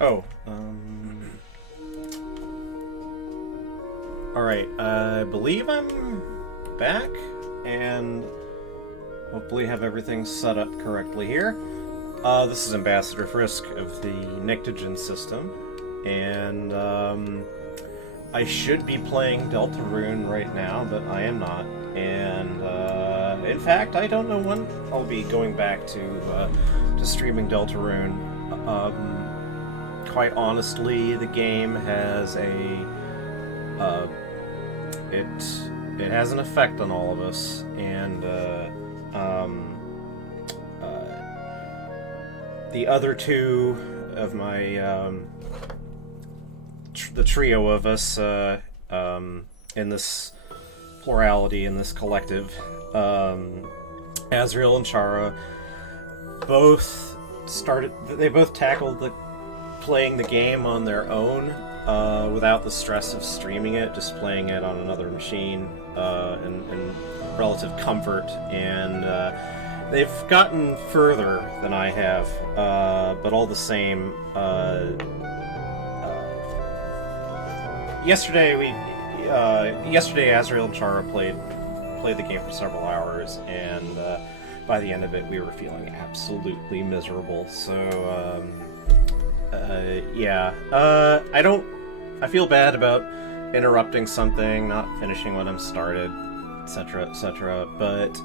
Oh, alright, I believe I'm back, and hopefully have everything set up correctly here. This is Ambassador Frisk of the Nictogen system, and I should be playing Deltarune right now, but I am not. And in fact, I don't know when I'll be going back to streaming Deltarune. Quite honestly, the game has it has an effect on all of us, and the other two of my the trio of us in this plurality, in this collective, Azrael and Chara, they both tackled playing the game on their own without the stress of streaming it, just playing it on another machine in relative comfort, and they've gotten further than I have, but all the same, yesterday Azrael and Chara played the game for several hours, and by the end of it we were feeling absolutely miserable. So yeah, I feel bad about interrupting something, not finishing what I'm started, etc., etc. But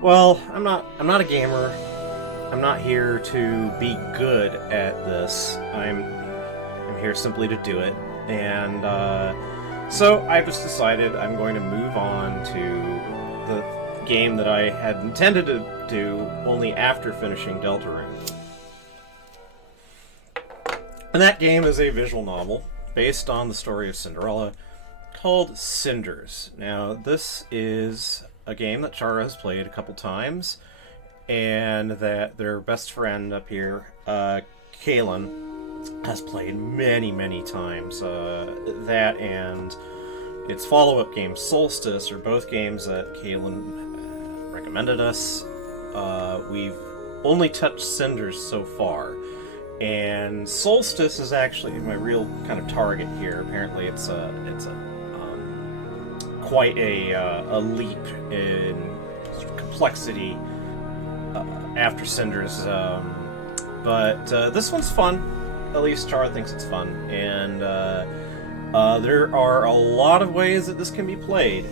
well, I'm not a gamer. I'm not here to be good at this. I'm here simply to do it. And so I just decided I'm going to move on to the game that I had intended to do only after finishing Deltarune. And that game is a visual novel based on the story of Cinderella called Cinders. Now, this is a game that Chara has played a couple times, and that their best friend up here, Kaylin, has played many, many times. That and its follow-up game, Solstice, are both games that Kaylin recommended us. We've only touched Cinders so far, and Solstice is actually my real kind of target here. Apparently, it's quite a leap in complexity after Cinders, but this one's fun. At least Chara thinks it's fun, and there are a lot of ways that this can be played.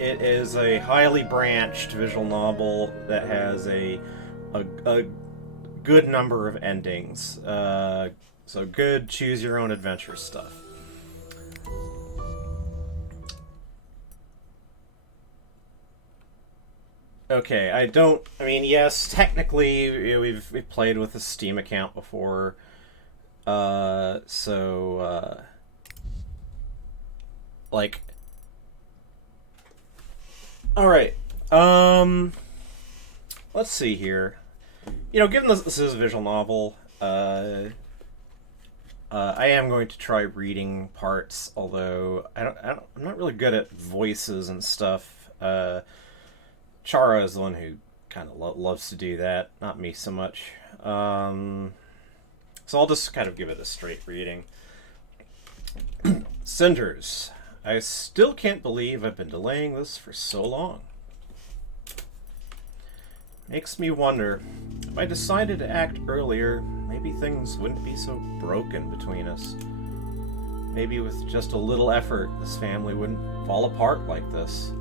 It is a highly branched visual novel that has a good number of endings, so good choose-your-own-adventure stuff. Okay, I mean, yes, technically, we've played with a Steam account before, so, like, alright, let's see here. You know, given this is a visual novel, I am going to try reading parts, although I'm not really good at voices and stuff. Chara is the one who kind of loves to do that, not me so much. So I'll just kind of give it a straight reading. Cinders. I still can't believe I've been delaying this for so long. Makes me wonder, if I decided to act earlier, maybe things wouldn't be so broken between us. Maybe with just a little effort, this family wouldn't fall apart like this.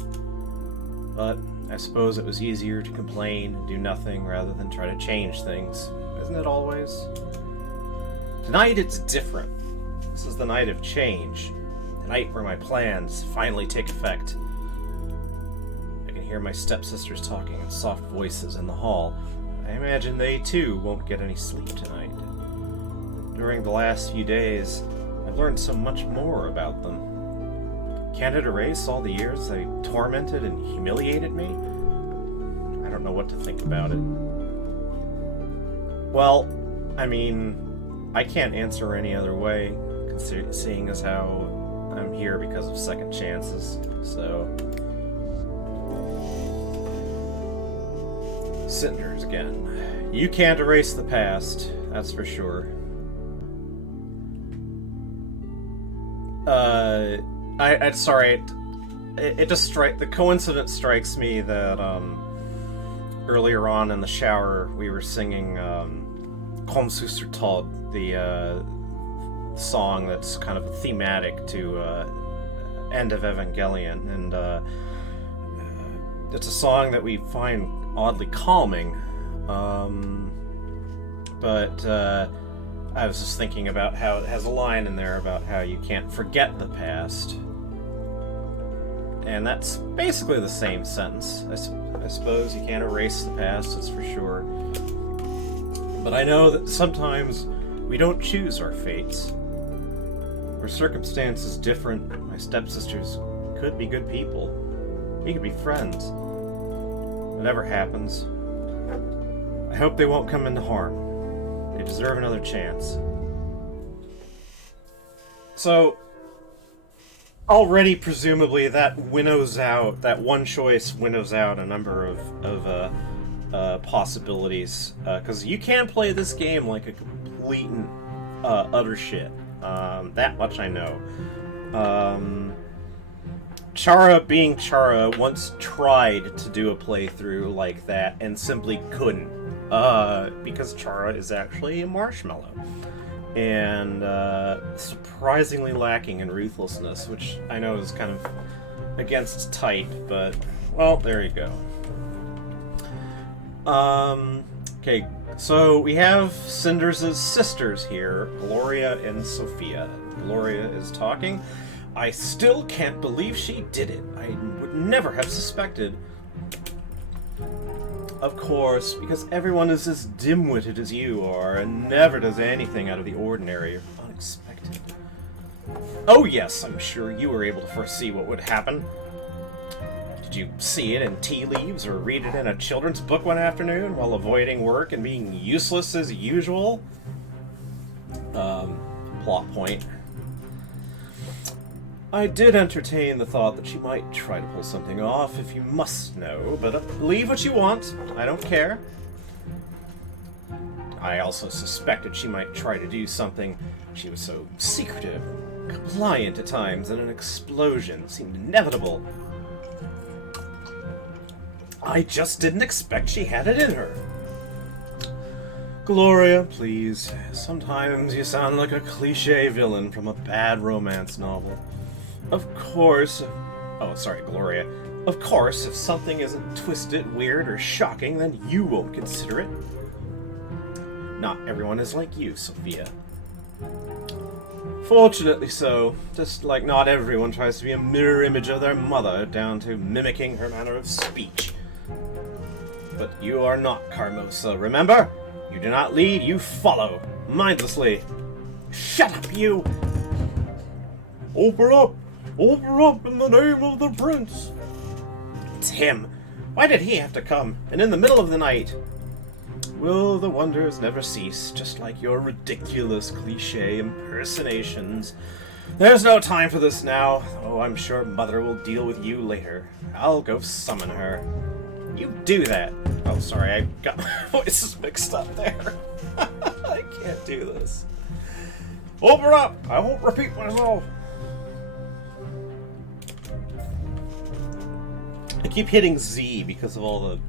But I suppose it was easier to complain and do nothing rather than try to change things, isn't it always? Tonight it's different. This is the night of change. The night where my plans finally take effect. I can hear my stepsisters talking in soft voices in the hall. I imagine they too won't get any sleep tonight. During the last few days, I've learned so much more about them. Can it erase all the years they tormented and humiliated me? I don't know what to think about it. Well, I mean, I can't answer any other way, seeing as how I'm here because of second chances, so... Cinders again. You can't erase the past, that's for sure. Sorry. It just the coincidence strikes me that earlier on in the shower we were singing Comme sur Todd, the song that's kind of thematic to End of Evangelion, and it's a song that we find oddly calming, but I was just thinking about how it has a line in there about how you can't forget the past. And that's basically the same sentence. I suppose you can't erase the past, that's for sure. But I know that sometimes we don't choose our fates. Our circumstances different. My stepsisters could be good people. We could be friends. Whatever happens, I hope they won't come into harm. They deserve another chance. So, already presumably that one choice winnows out a number of possibilities. Because you can play this game like a complete and utter shit. That much I know. Chara, being Chara, once tried to do a playthrough like that and simply couldn't. Because Chara is actually a marshmallow. And surprisingly lacking in ruthlessness, which I know is kind of against type, but, well, there you go. Okay, so we have Cinders' sisters here, Gloria and Sophia. Gloria is talking. I still can't believe she did it. I would never have suspected. Of course, because everyone is as dim-witted as you are, and never does anything out of the ordinary or unexpected. Oh yes, I'm sure you were able to foresee what would happen. Did you see it in tea leaves, or read it in a children's book one afternoon, while avoiding work and being useless as usual? Plot point. I did entertain the thought that she might try to pull something off, if you must know, but believe what you want, I don't care. I also suspected she might try to do something. She was so secretive, compliant at times, and an explosion seemed inevitable. I just didn't expect she had it in her. Gloria, please. Sometimes you sound like a cliché villain from a bad romance novel. Of course... Oh, sorry, Gloria. Of course, if something isn't twisted, weird, or shocking, then you won't consider it. Not everyone is like you, Sophia. Fortunately so. Just like not everyone tries to be a mirror image of their mother, down to mimicking her manner of speech. But you are not Carmosa, remember? You do not lead, you follow. Mindlessly. Shut up, you! Open up! Open up in the name of the prince! It's him. Why did he have to come? And in the middle of the night? Will the wonders never cease, just like your ridiculous cliché impersonations. There's no time for this now. Oh, I'm sure Mother will deal with you later. I'll go summon her. You do that. Oh, sorry, I got my voices mixed up there. I can't do this. Open up! I won't repeat myself. I keep hitting Z because of all the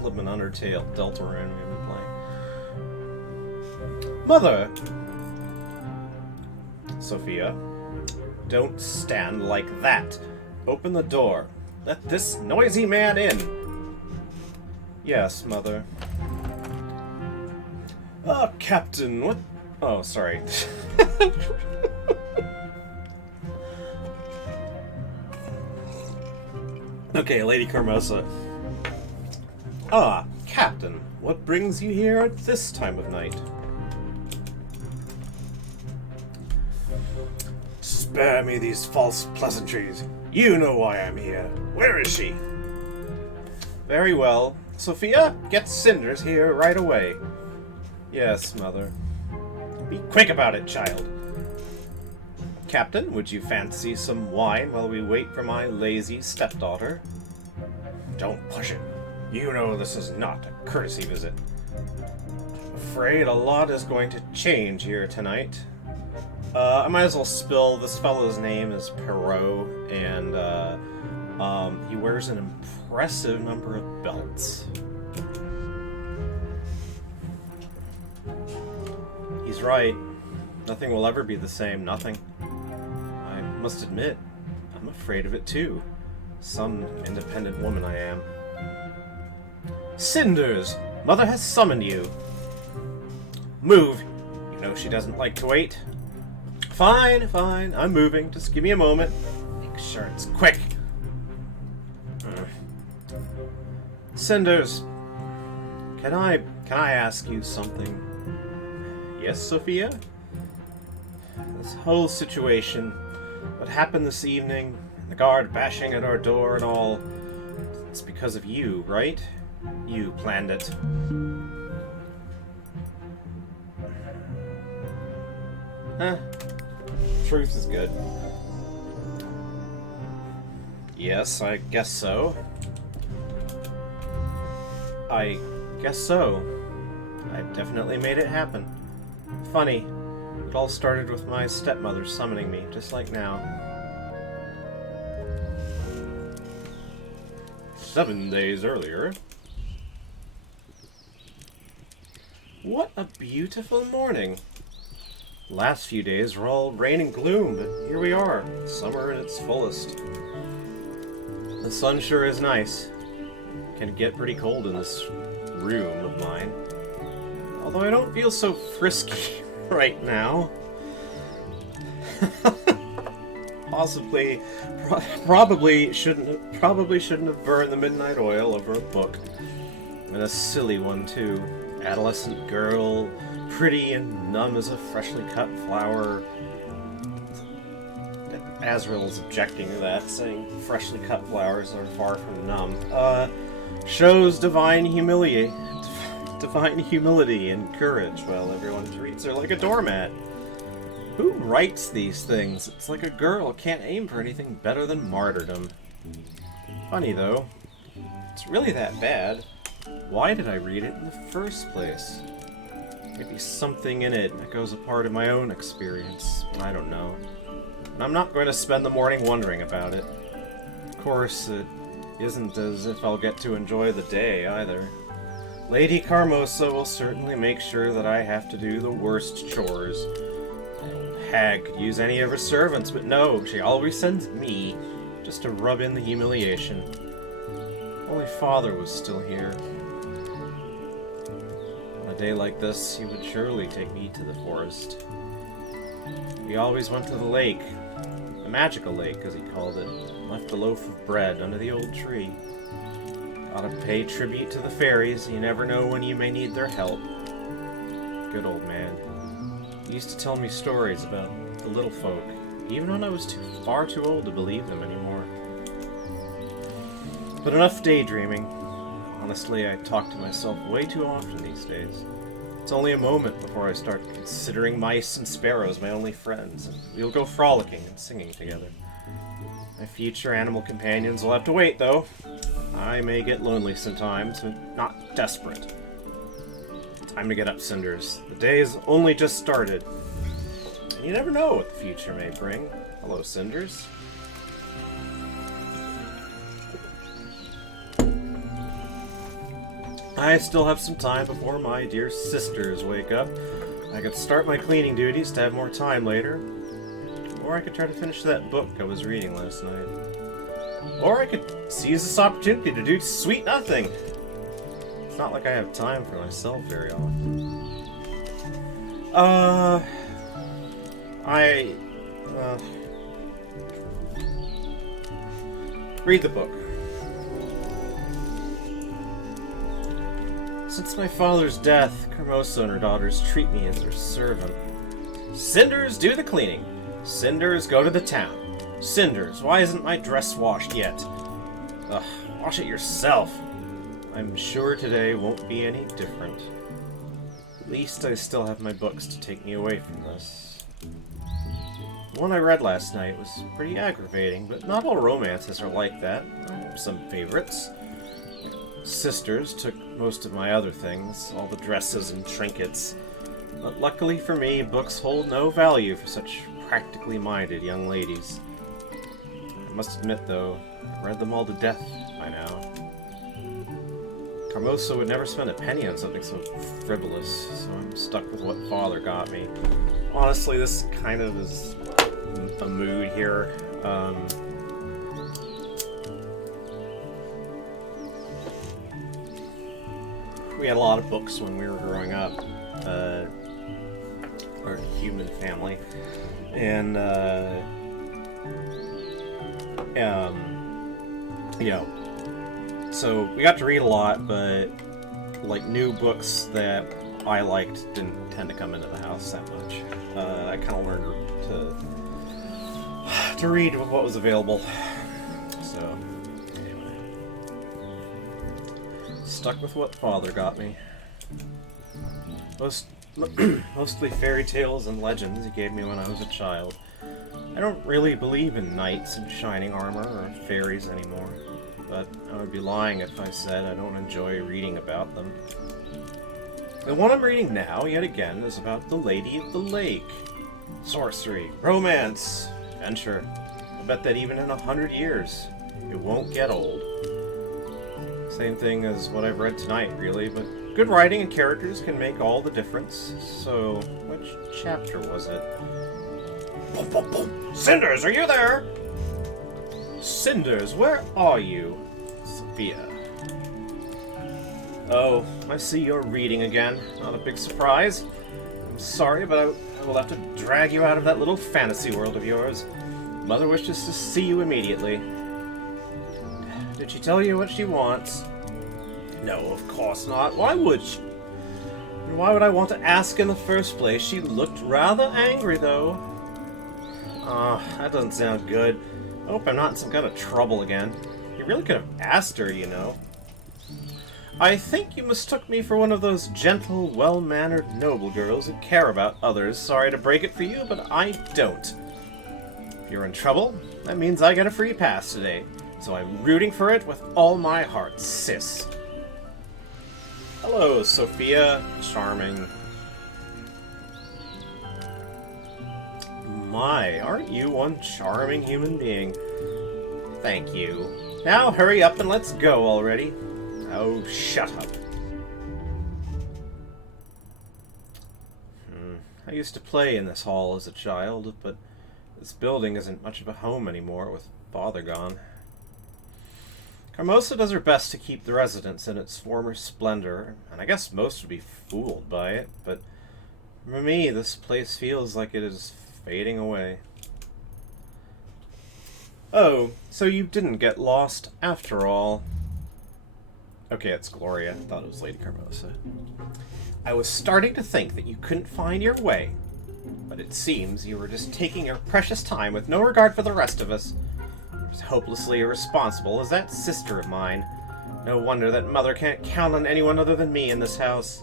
flippin' Undertale Deltarune we've been playing. Mother! Sophia, don't stand like that. Open the door. Let this noisy man in. Yes, Mother. Ah, Captain, what? Oh, sorry. Okay, Lady Carmosa. Ah, Captain, what brings you here at this time of night? Spare me these false pleasantries. You know why I'm here. Where is she? Very well. Sophia, get Cinders here right away. Yes, Mother. Be quick about it, child. Captain, would you fancy some wine while we wait for my lazy stepdaughter? Don't push it. You know this is not a courtesy visit. Afraid a lot is going to change here tonight. I might as well spill this fellow's name is Perot, and he wears an impressive number of belts. He's right. Nothing will ever be the same, nothing. I must admit, I'm afraid of it too. Some independent woman I am. Cinders! Mother has summoned you. Move! You know she doesn't like to wait. Fine, fine, I'm moving. Just give me a moment. Make sure it's quick. Cinders, can I ask you something? Yes, Sophia? This whole situation, what happened this evening, the guard bashing at our door and all, it's because of you, right? You planned it. Truth is good. Yes, I guess so. I guess so. I definitely made it happen. Funny, it all started with my stepmother summoning me, just like now. 7 days earlier. What a beautiful morning. The last few days were all rain and gloom, but here we are, summer at its fullest. The sun sure is nice. Can get pretty cold in this room of mine. Although I don't feel so frisky right now. Probably shouldn't have burned the midnight oil over a book. And a silly one too. Adolescent girl, pretty and numb as a freshly cut flower. Azrael's objecting to that, saying freshly cut flowers are far from numb. Shows divine humility and courage while everyone treats her like a doormat. Who writes these things? It's like a girl can't aim for anything better than martyrdom. Funny though, it's really that bad. Why did I read it in the first place? Maybe something in it echoes a part of my own experience. I don't know. And I'm not going to spend the morning wondering about it. Of course, it isn't as if I'll get to enjoy the day, either. Lady Carmosa will certainly make sure that I have to do the worst chores. The old hag could use any of her servants, but no, she always sends me, just to rub in the humiliation. If only Father was still here. On a day like this, he would surely take me to the forest. We always went to the lake, the magical lake, as he called it, and left a loaf of bread under the old tree. Gotta pay tribute to the fairies. You never know when you may need their help. Good old man. He used to tell me stories about the little folk, even when I was far too old to believe them anymore. But enough daydreaming. Honestly, I talk to myself way too often these days. It's only a moment before I start considering mice and sparrows my only friends, and we'll go frolicking and singing together. My future animal companions will have to wait, though. I may get lonely sometimes, but not desperate. Time to get up, Cinders. The day has only just started. And you never know what the future may bring. Hello, Cinders. I still have some time before my dear sisters wake up. I could start my cleaning duties to have more time later. Or I could try to finish that book I was reading last night. Or I could seize this opportunity to do sweet nothing. It's not like I have time for myself very often. Read the book. Since my father's death, Carmosa and her daughters treat me as their servant. Cinders, do the cleaning. Cinders, go to the town. Cinders, why isn't my dress washed yet? Ugh, wash it yourself. I'm sure today won't be any different. At least I still have my books to take me away from this. The one I read last night was pretty aggravating, but not all romances are like that. I have some favorites. Sisters took most of my other things, all the dresses and trinkets. But luckily for me, books hold no value for such practically minded young ladies. I must admit, though, I've read them all to death by now. Carmosa would never spend a penny on something so frivolous, so I'm stuck with what Father got me. Honestly, this kind of is a mood here. We had a lot of books when we were growing up, our human family, and you know, so we got to read a lot, but like new books that I liked didn't tend to come into the house that much. I kind of learned to read what was available. So anyway, stuck with what Father got me. Mostly fairy tales and legends he gave me when I was a child. I don't really believe in knights in shining armor or fairies anymore, but I would be lying if I said I don't enjoy reading about them. The one I'm reading now, yet again, is about the Lady of the Lake. Sorcery, romance, adventure. I bet that even in 100 years, it won't get old. Same thing as what I've read tonight, really, but good writing and characters can make all the difference. So, which chapter was it? Boom, boom, boom. Cinders, are you there? Cinders, where are you? Sophia. Oh, I see you're reading again. Not a big surprise. I'm sorry, but I will have to drag you out of that little fantasy world of yours. Mother wishes to see you immediately. Did she tell you what she wants? No, of course not. Why would she? And why would I want to ask in the first place? She looked rather angry, though. That doesn't sound good. I hope I'm not in some kind of trouble again. You really could have asked her, you know. I think you mistook me for one of those gentle, well-mannered noble girls who care about others. Sorry to break it for you, but I don't. If you're in trouble, that means I get a free pass today. So I'm rooting for it with all my heart, sis. Hello, Sophia. Charming. My, aren't you one charming human being? Thank you. Now hurry up and let's go already. Oh, shut up. I used to play in this hall as a child, but this building isn't much of a home anymore with Father gone. Carmosa does her best to keep the residence in its former splendor, and I guess most would be fooled by it, but for me, this place feels like it is fading away. Oh, so you didn't get lost after all. Okay, it's Gloria. I thought it was Lady Carmosa. I was starting to think that you couldn't find your way, but it seems you were just taking your precious time with no regard for the rest of us. You're as hopelessly irresponsible as that sister of mine. No wonder that Mother can't count on anyone other than me in this house.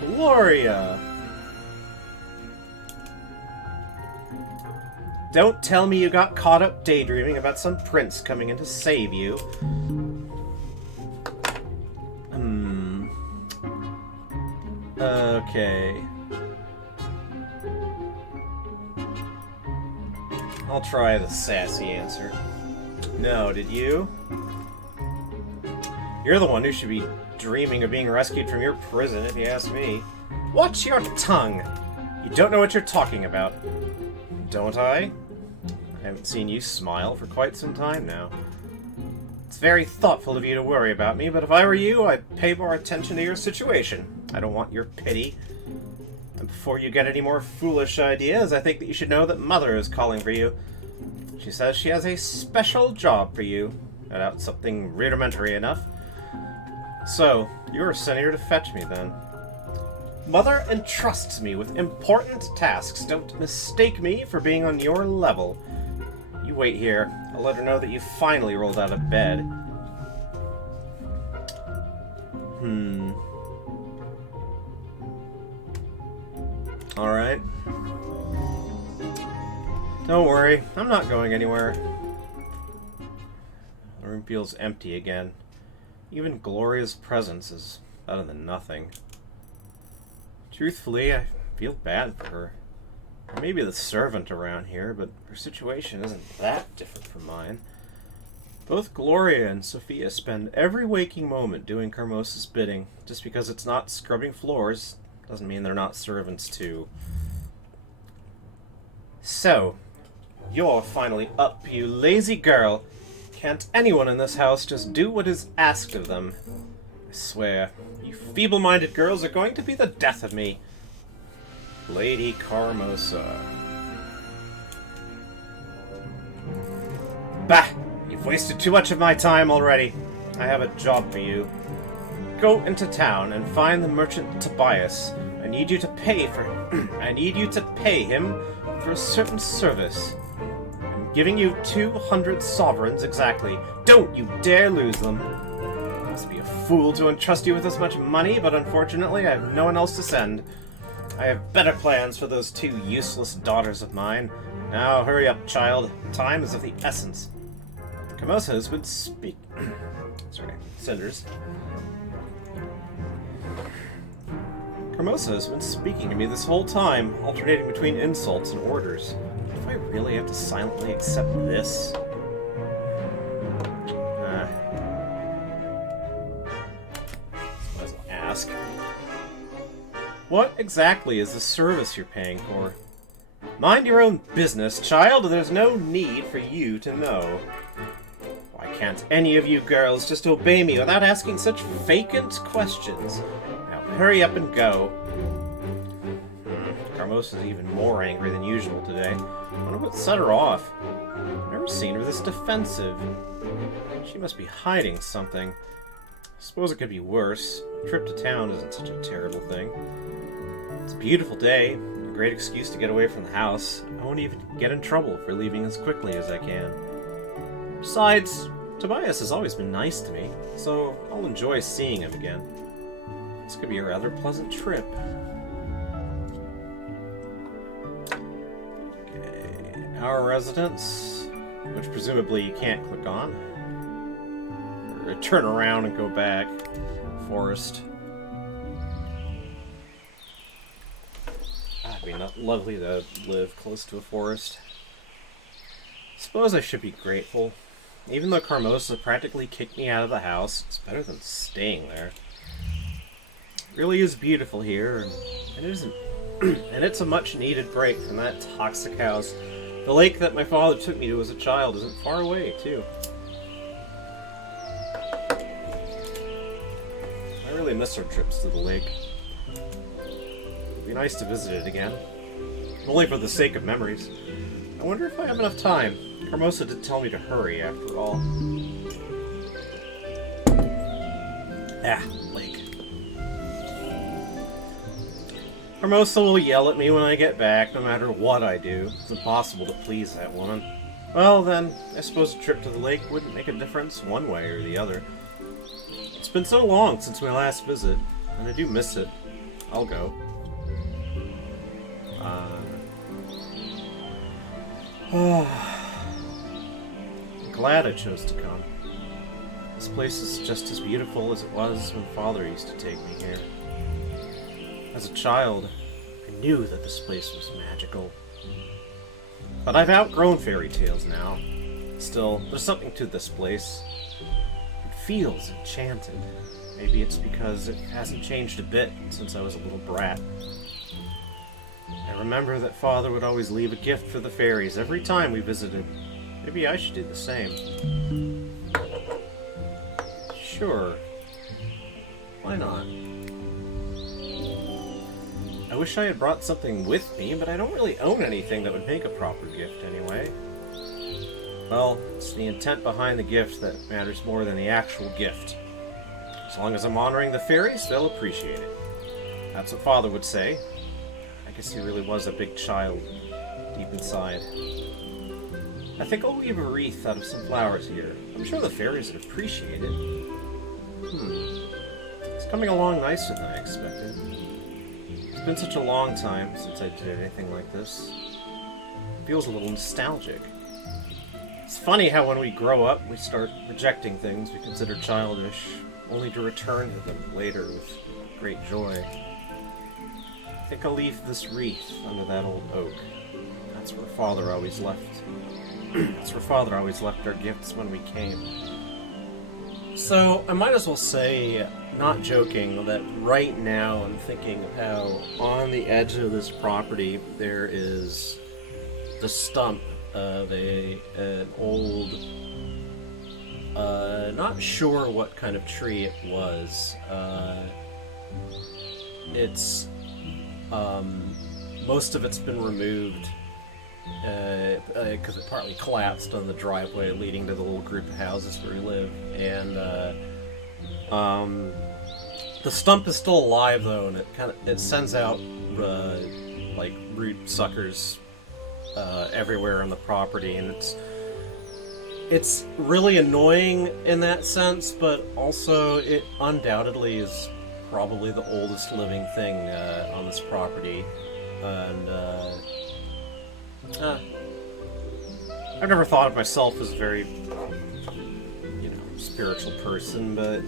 Gloria! Don't tell me you got caught up daydreaming about some prince coming in to save you. Okay. I'll try the sassy answer. No, did you? You're the one who should be dreaming of being rescued from your prison, if you ask me. Watch your tongue! You don't know what you're talking about. Don't I? I haven't seen you smile for quite some time now. It's very thoughtful of you to worry about me, but if I were you, I'd pay more attention to your situation. I don't want your pity. And before you get any more foolish ideas, I think that you should know that Mother is calling for you. She says she has a special job for you. No doubt something rudimentary enough. So, you're sending her to fetch me, then. Mother entrusts me with important tasks. Don't mistake me for being on your level. You wait here. I'll let her know that you finally rolled out of bed. Alright. Don't worry, I'm not going anywhere. The room feels empty again. Even Gloria's presence is better than nothing. Truthfully, I feel bad for her. I may be the servant around here, but her situation isn't that different from mine. Both Gloria and Sophia spend every waking moment doing Carmosa's bidding. Just because it's not scrubbing floors doesn't mean they're not servants too. So, you're finally up, you lazy girl. Can't anyone in this house just do what is asked of them? I swear, you feeble-minded girls are going to be the death of me. Lady Carmosa. Bah! You've wasted too much of my time already. I have a job for you. Go into town and find the merchant Tobias. I need you to pay him for a certain service. I'm giving you 200 sovereigns exactly. Don't you dare lose them. I must be a fool to entrust you with this much money, but unfortunately I have no one else to send. I have better plans for those two useless daughters of mine. Now hurry up, child. Time is of the essence. Carmosa has been Cinders. Carmosa has been speaking to me this whole time, alternating between insults and orders. Do I really have to silently accept this? Might as well ask. What exactly is the service you're paying for? Mind your own business, child. There's no need for you to know. Why can't any of you girls just obey me without asking such vacant questions? Now hurry up and go. Carmosa's even more angry than usual today. I wonder what set her off. I've never seen her this defensive. She must be hiding something. I suppose it could be worse. A trip to town isn't such a terrible thing. It's a beautiful day. A great excuse to get away from the house. I won't even get in trouble for leaving as quickly as I can. Besides, Tobias has always been nice to me, so I'll enjoy seeing him again. This could be a rather pleasant trip. Okay, our residence, which presumably you can't click on. Or turn around and go back. Forest. It'd be lovely to live close to a forest. Suppose I should be grateful. Even though Carmosa practically kicked me out of the house, it's better than staying there. It really is beautiful here, and it isn't, and it's a much-needed break from that toxic house. The lake that my father took me to as a child isn't far away, too. I really miss our trips to the lake. It'd be nice to visit it again. Only for the sake of memories. I wonder if I have enough time. Carmosa did tell me to hurry, after all. Lake. Carmosa will yell at me when I get back, no matter what I do. It's impossible to please that woman. Well, then, I suppose a trip to the lake wouldn't make a difference one way or the other. It's been so long since my last visit, and I do miss it. I'll go. Glad I chose to come. This place is just as beautiful as it was when Father used to take me here. As a child, I knew that this place was magical. But I've outgrown fairy tales now. Still, there's something to this place. It feels enchanted. Maybe it's because it hasn't changed a bit since I was a little brat. I remember that Father would always leave a gift for the fairies every time we visited. Maybe I should do the same. Sure. Why not? I wish I had brought something with me, but I don't really own anything that would make a proper gift anyway. Well, it's the intent behind the gift that matters more than the actual gift. As long as I'm honoring the fairies, they'll appreciate it. That's what Father would say. I guess he really was a big child, deep inside. I think I'll weave a wreath out of some flowers here. I'm sure the fairies would appreciate it. It's coming along nicer than I expected. It's been such a long time since I did anything like this. It feels a little nostalgic. It's funny how when we grow up, we start rejecting things we consider childish, only to return to them later with great joy. I think I'll leave this wreath under that old oak. That's where Father always left. That's where Father always left our gifts when we came. So, I might as well say, not joking, that right now I'm thinking of how on the edge of this property there is the stump of an old, not sure what kind of tree it was. It's, most of it's been removed because it partly collapsed on the driveway leading to the little group of houses where we live, and the stump is still alive though, and it sends out like root suckers everywhere on the property, and it's really annoying in that sense, but also it undoubtedly is probably the oldest living thing on this property, and I've never thought of myself as a very, spiritual person, but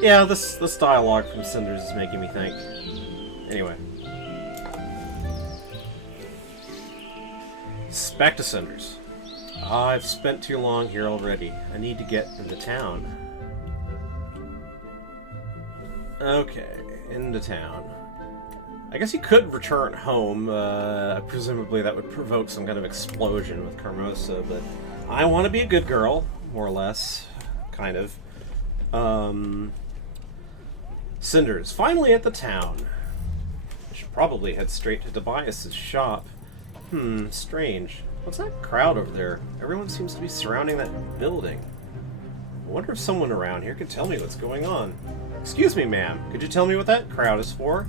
yeah, this dialogue from Cinders is making me think. Anyway, back to Cinders. I've spent too long here already. I need to get into town. Okay, into town. I guess he could return home. Presumably that would provoke some kind of explosion with Carmosa, but I want to be a good girl, more or less. Kind of. Cinders, finally at the town. I should probably head straight to Tobias's shop. Strange. What's that crowd over there? Everyone seems to be surrounding that building. I wonder if someone around here could tell me what's going on. Excuse me, ma'am. Could you tell me what that crowd is for?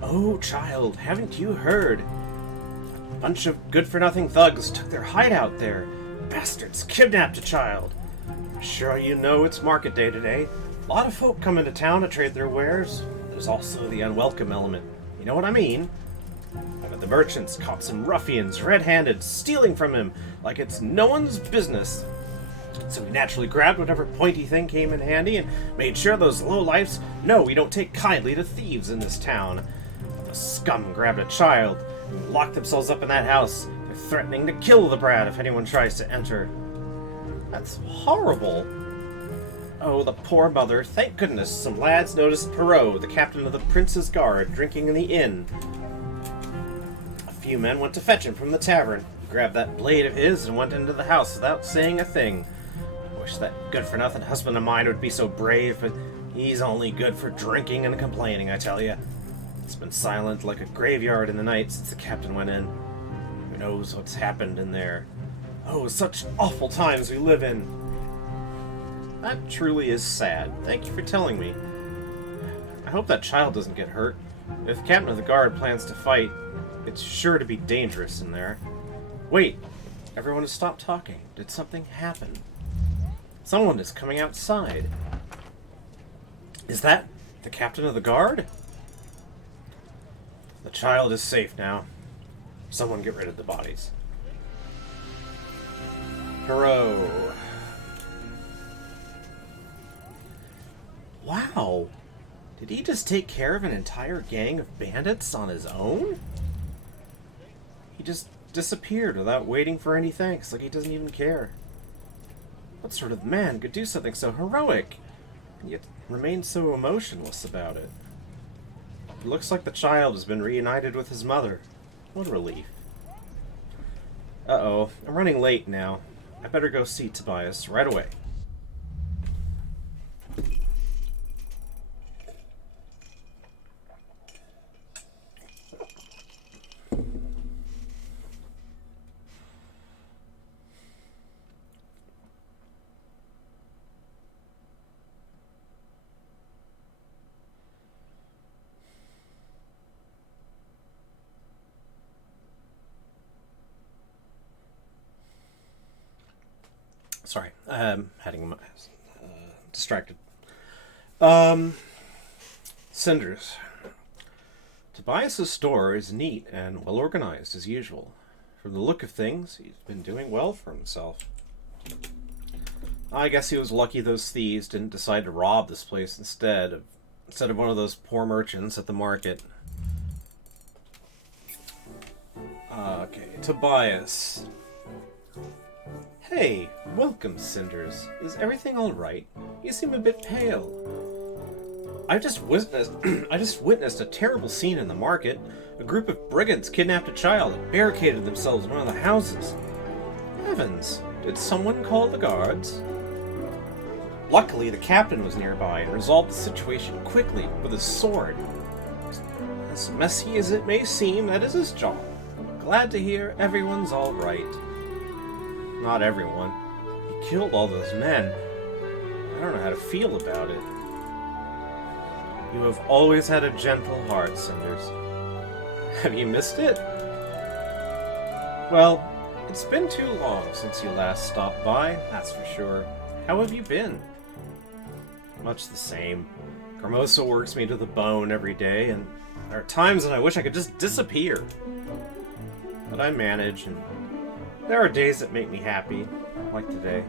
Oh, child, haven't you heard? A bunch of good-for-nothing thugs took their hideout there. Bastards kidnapped a child. I'm sure you know it's market day today. A lot of folk come into town to trade their wares. There's also the unwelcome element. You know what I mean? But the merchants caught some ruffians red-handed stealing from him like it's no one's business. So we naturally grabbed whatever pointy thing came in handy and made sure those lowlifes know we don't take kindly to thieves in this town. The scum grabbed a child and locked themselves up in that house. They're threatening to kill the brat if anyone tries to enter. That's horrible. Oh, the poor mother. Thank goodness some lads noticed Perrault, the captain of the Prince's Guard, drinking in the inn. A few men went to fetch him from the tavern. He grabbed that blade of his and went into the house without saying a thing. I wish that good-for-nothing husband of mine would be so brave, but he's only good for drinking and complaining, I tell you. It's been silent like a graveyard in the night since the captain went in. Who knows what's happened in there? Oh, such awful times we live in. That truly is sad. Thank you for telling me. I hope that child doesn't get hurt. If the captain of the guard plans to fight, it's sure to be dangerous in there. Wait, everyone has stopped talking. Did something happen? Someone is coming outside. Is that the captain of the guard? The child is safe now. Someone get rid of the bodies. Perrault. Wow. Did he just take care of an entire gang of bandits on his own? He just disappeared without waiting for any thanks, like he doesn't even care. What sort of man could do something so heroic, and yet remain so emotionless about it? It looks like the child has been reunited with his mother. What a relief. Uh-oh, I'm running late now. I better go see Tobias right away. Sorry, having my distracted. Cinders. Tobias's store is neat and well organized as usual. From the look of things, he's been doing well for himself. I guess he was lucky those thieves didn't decide to rob this place instead of one of those poor merchants at the market. Okay, Tobias. Hey, welcome, Cinders. Is everything alright? You seem a bit pale. I just witnessed a terrible scene in the market. A group of brigands kidnapped a child and barricaded themselves in one of the houses. Heavens, did someone call the guards? Luckily, the captain was nearby and resolved the situation quickly with his sword. As messy as it may seem, that is his job. Glad to hear everyone's all right. Not everyone. He killed all those men. I don't know how to feel about it. You have always had a gentle heart, Cinders. Have you missed it? Well, it's been too long since you last stopped by, that's for sure. How have you been? Much the same. Carmosa works me to the bone every day, and there are times when I wish I could just disappear. But I manage, and there are days that make me happy, like today.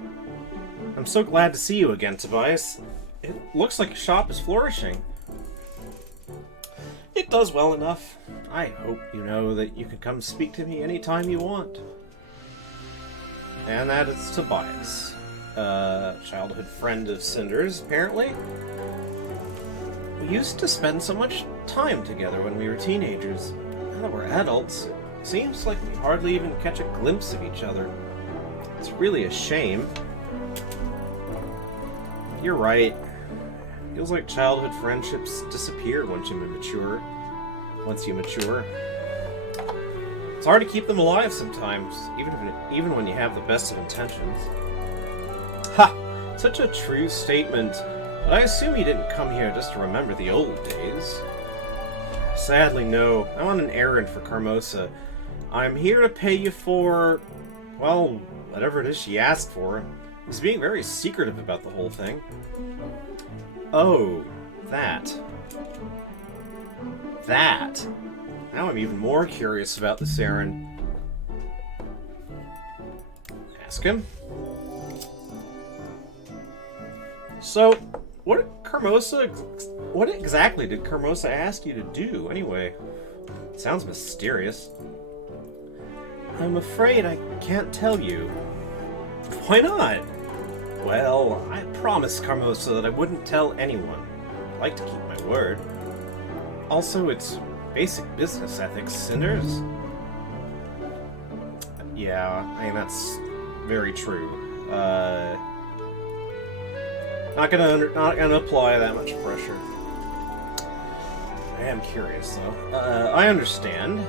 I'm so glad to see you again, Tobias. It looks like your shop is flourishing. It does well enough. I hope you know that you can come speak to me anytime you want. And that is Tobias. Childhood friend of Cinders, apparently. We used to spend so much time together when we were teenagers. Now that we're adults, it seems like we hardly even catch a glimpse of each other. It's really a shame. You're right. Feels like childhood friendships disappear once you mature. It's hard to keep them alive sometimes, even when you have the best of intentions. Ha! Such a true statement, but I assume you didn't come here just to remember the old days. Sadly, no. I'm on an errand for Carmosa. I'm here to pay you for, well, whatever it is she asked for. He's being very secretive about the whole thing. Oh, that. Now I'm even more curious about this errand. Ask him. So, what exactly did Carmosa ask you to do, anyway? It sounds mysterious. I'm afraid I can't tell you. Why not? Well, I promised Carmosa that I wouldn't tell anyone. I'd like to keep my word. Also, it's basic business ethics, Cinders. Yeah, I mean, that's very true. Not gonna apply that much pressure. I am curious, though. I understand.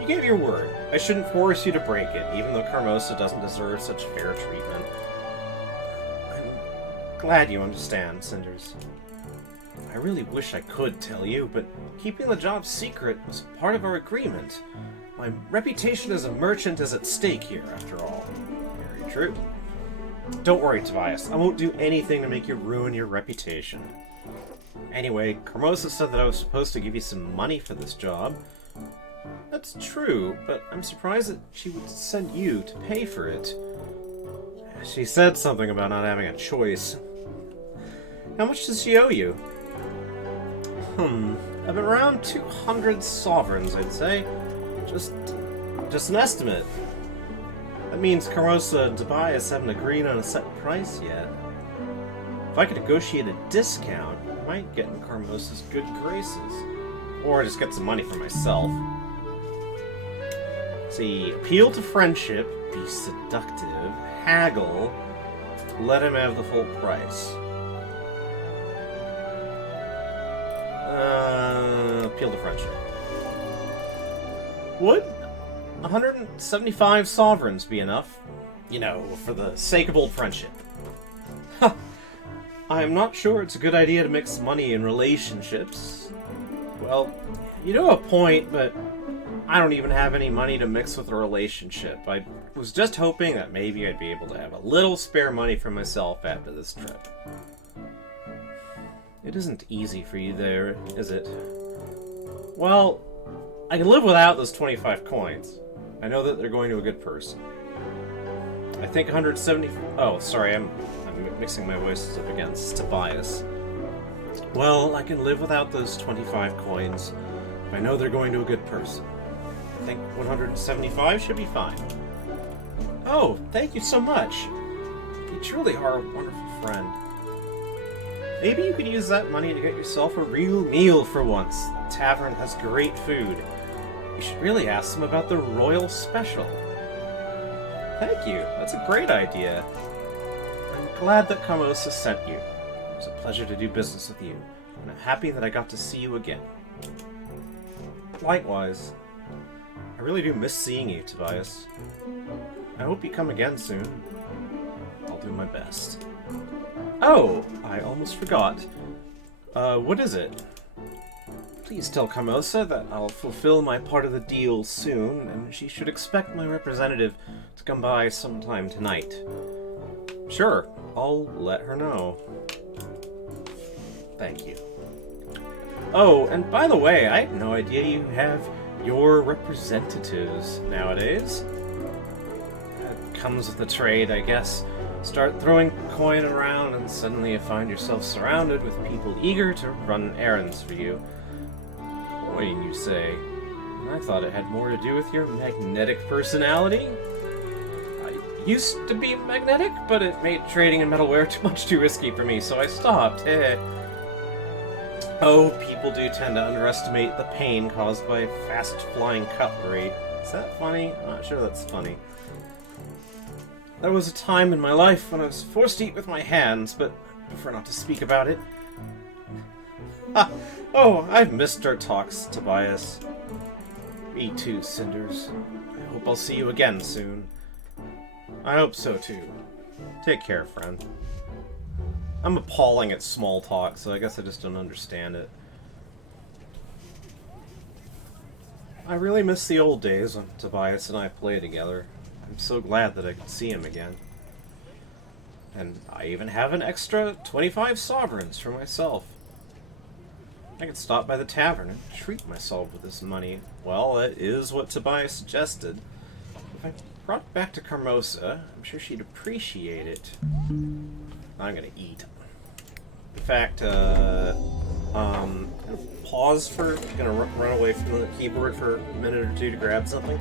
You gave your word. I shouldn't force you to break it, even though Carmosa doesn't deserve such fair treatment. I'm glad you understand, Cinders. I really wish I could tell you, but keeping the job secret was part of our agreement. My reputation as a merchant is at stake here, after all. Very true. Don't worry, Tobias. I won't do anything to make you ruin your reputation. Anyway, Carmosa said that I was supposed to give you some money for this job. That's true, but I'm surprised that she would send you to pay for it. She said something about not having a choice. How much does she owe you? Of around 200 sovereigns, I'd say. Just an estimate. That means Carmosa and Tobias haven't agreed on a set price yet. If I could negotiate a discount, I might get in Carmosa's good graces. Or just get some money for myself. See, appeal to friendship, be seductive, haggle, let him have the full price. Appeal to friendship. Would 175 sovereigns be enough? You know, for the sake of old friendship. Ha! I'm not sure it's a good idea to mix money in relationships. Well, you do have a point, but I don't even have any money to mix with a relationship. I was just hoping that maybe I'd be able to have a little spare money for myself after this trip. It isn't easy for you there, is it? Well, I can live without those 25 coins. I know that they're going to a good person. I think 170... Oh, sorry, I'm I'm mixing my voices up against Tobias. Well, I can live without those 25 coins if I know they're going to a good person. I think 175 should be fine. Oh, thank you so much. You truly are a wonderful friend. Maybe you could use that money to get yourself a real meal for once. The tavern has great food. You should really ask them about the royal special. Thank you. That's a great idea. I'm glad that Camosa sent you. It was a pleasure to do business with you, and I'm happy that I got to see you again. Likewise. I really do miss seeing you, Tobias. I hope you come again soon. I'll do my best. Oh, I almost forgot. What is it? Please tell Camosa that I'll fulfill my part of the deal soon, and she should expect my representative to come by sometime tonight. Sure, I'll let her know. Thank you. Oh, and by the way, I had no idea you have your representatives nowadays. That comes with the trade, I guess. Start throwing coin around and suddenly you find yourself surrounded with people eager to run errands for you. Coin, you say? I thought it had more to do with your magnetic personality. I used to be magnetic, but it made trading in metalware much too risky for me, so I stopped. Oh, people do tend to underestimate the pain caused by fast-flying cutlery. Is that funny? I'm not sure that's funny. There was a time in my life when I was forced to eat with my hands, but I prefer not to speak about it. Oh, I've missed our talks, Tobias. Me too, Cinders. I hope I'll see you again soon. I hope so too. Take care, friend. I'm appalling at small talk, so I guess I just don't understand it. I really miss the old days when Tobias and I played together. I'm so glad that I could see him again. And I even have an extra 25 sovereigns for myself. I could stop by the tavern and treat myself with this money. Well, that is what Tobias suggested. If I brought it back to Camosa, I'm sure she'd appreciate it. I'm gonna eat. In fact, pause for, gonna run away from the keyboard for a minute or two to grab something.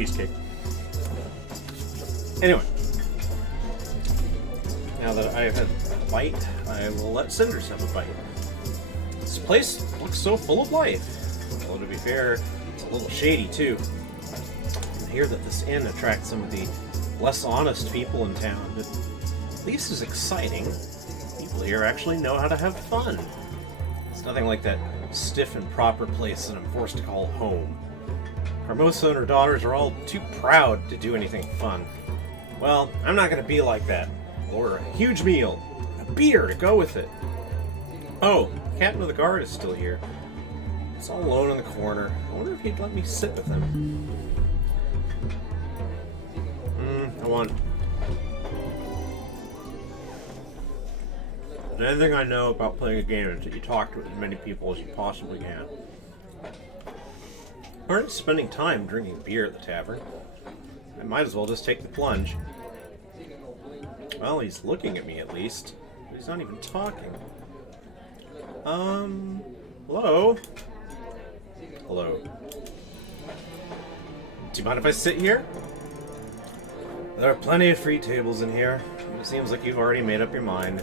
cheesecake. Anyway, now that I've had a bite, I will let Cinders have a bite. This place looks so full of life. Well, to be fair, it's a little shady too. I hear that this inn attracts some of the less honest people in town, but at least it's exciting. People here actually know how to have fun. It's nothing like that stiff and proper place that I'm forced to call home. Hermosa and her daughters are all too proud to do anything fun. Well, I'm not going to be like that. I'll order a huge meal, a beer to go with it. Oh, the captain of the guard is still here. He's all alone in the corner. I wonder if he'd let me sit with him. I want... Anything I know about playing a game is that you talk to as many people as you possibly can. Aren't spending time drinking beer at the tavern. I might as well just take the plunge. Well, he's looking at me at least. But he's not even talking. Hello? Hello. Do you mind if I sit here? There are plenty of free tables in here. It seems like you've already made up your mind.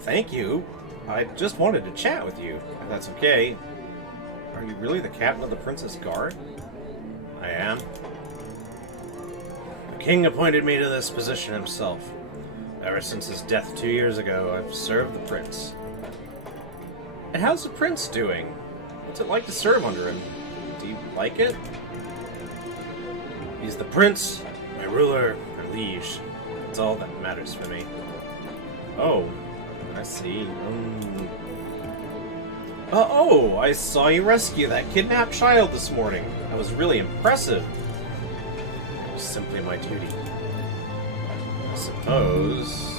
Thank you. I just wanted to chat with you, if that's okay. Are you really the captain of the Princess Guard? I am. The king appointed me to this position himself. Ever since his death 2 years ago, I've served the prince. And how's the prince doing? What's it like to serve under him? Do you like it? He's the prince, my ruler, my liege. That's all that matters for me. Oh, I see. Oh, I saw you rescue that kidnapped child this morning. That was really impressive. It was simply my duty. I suppose...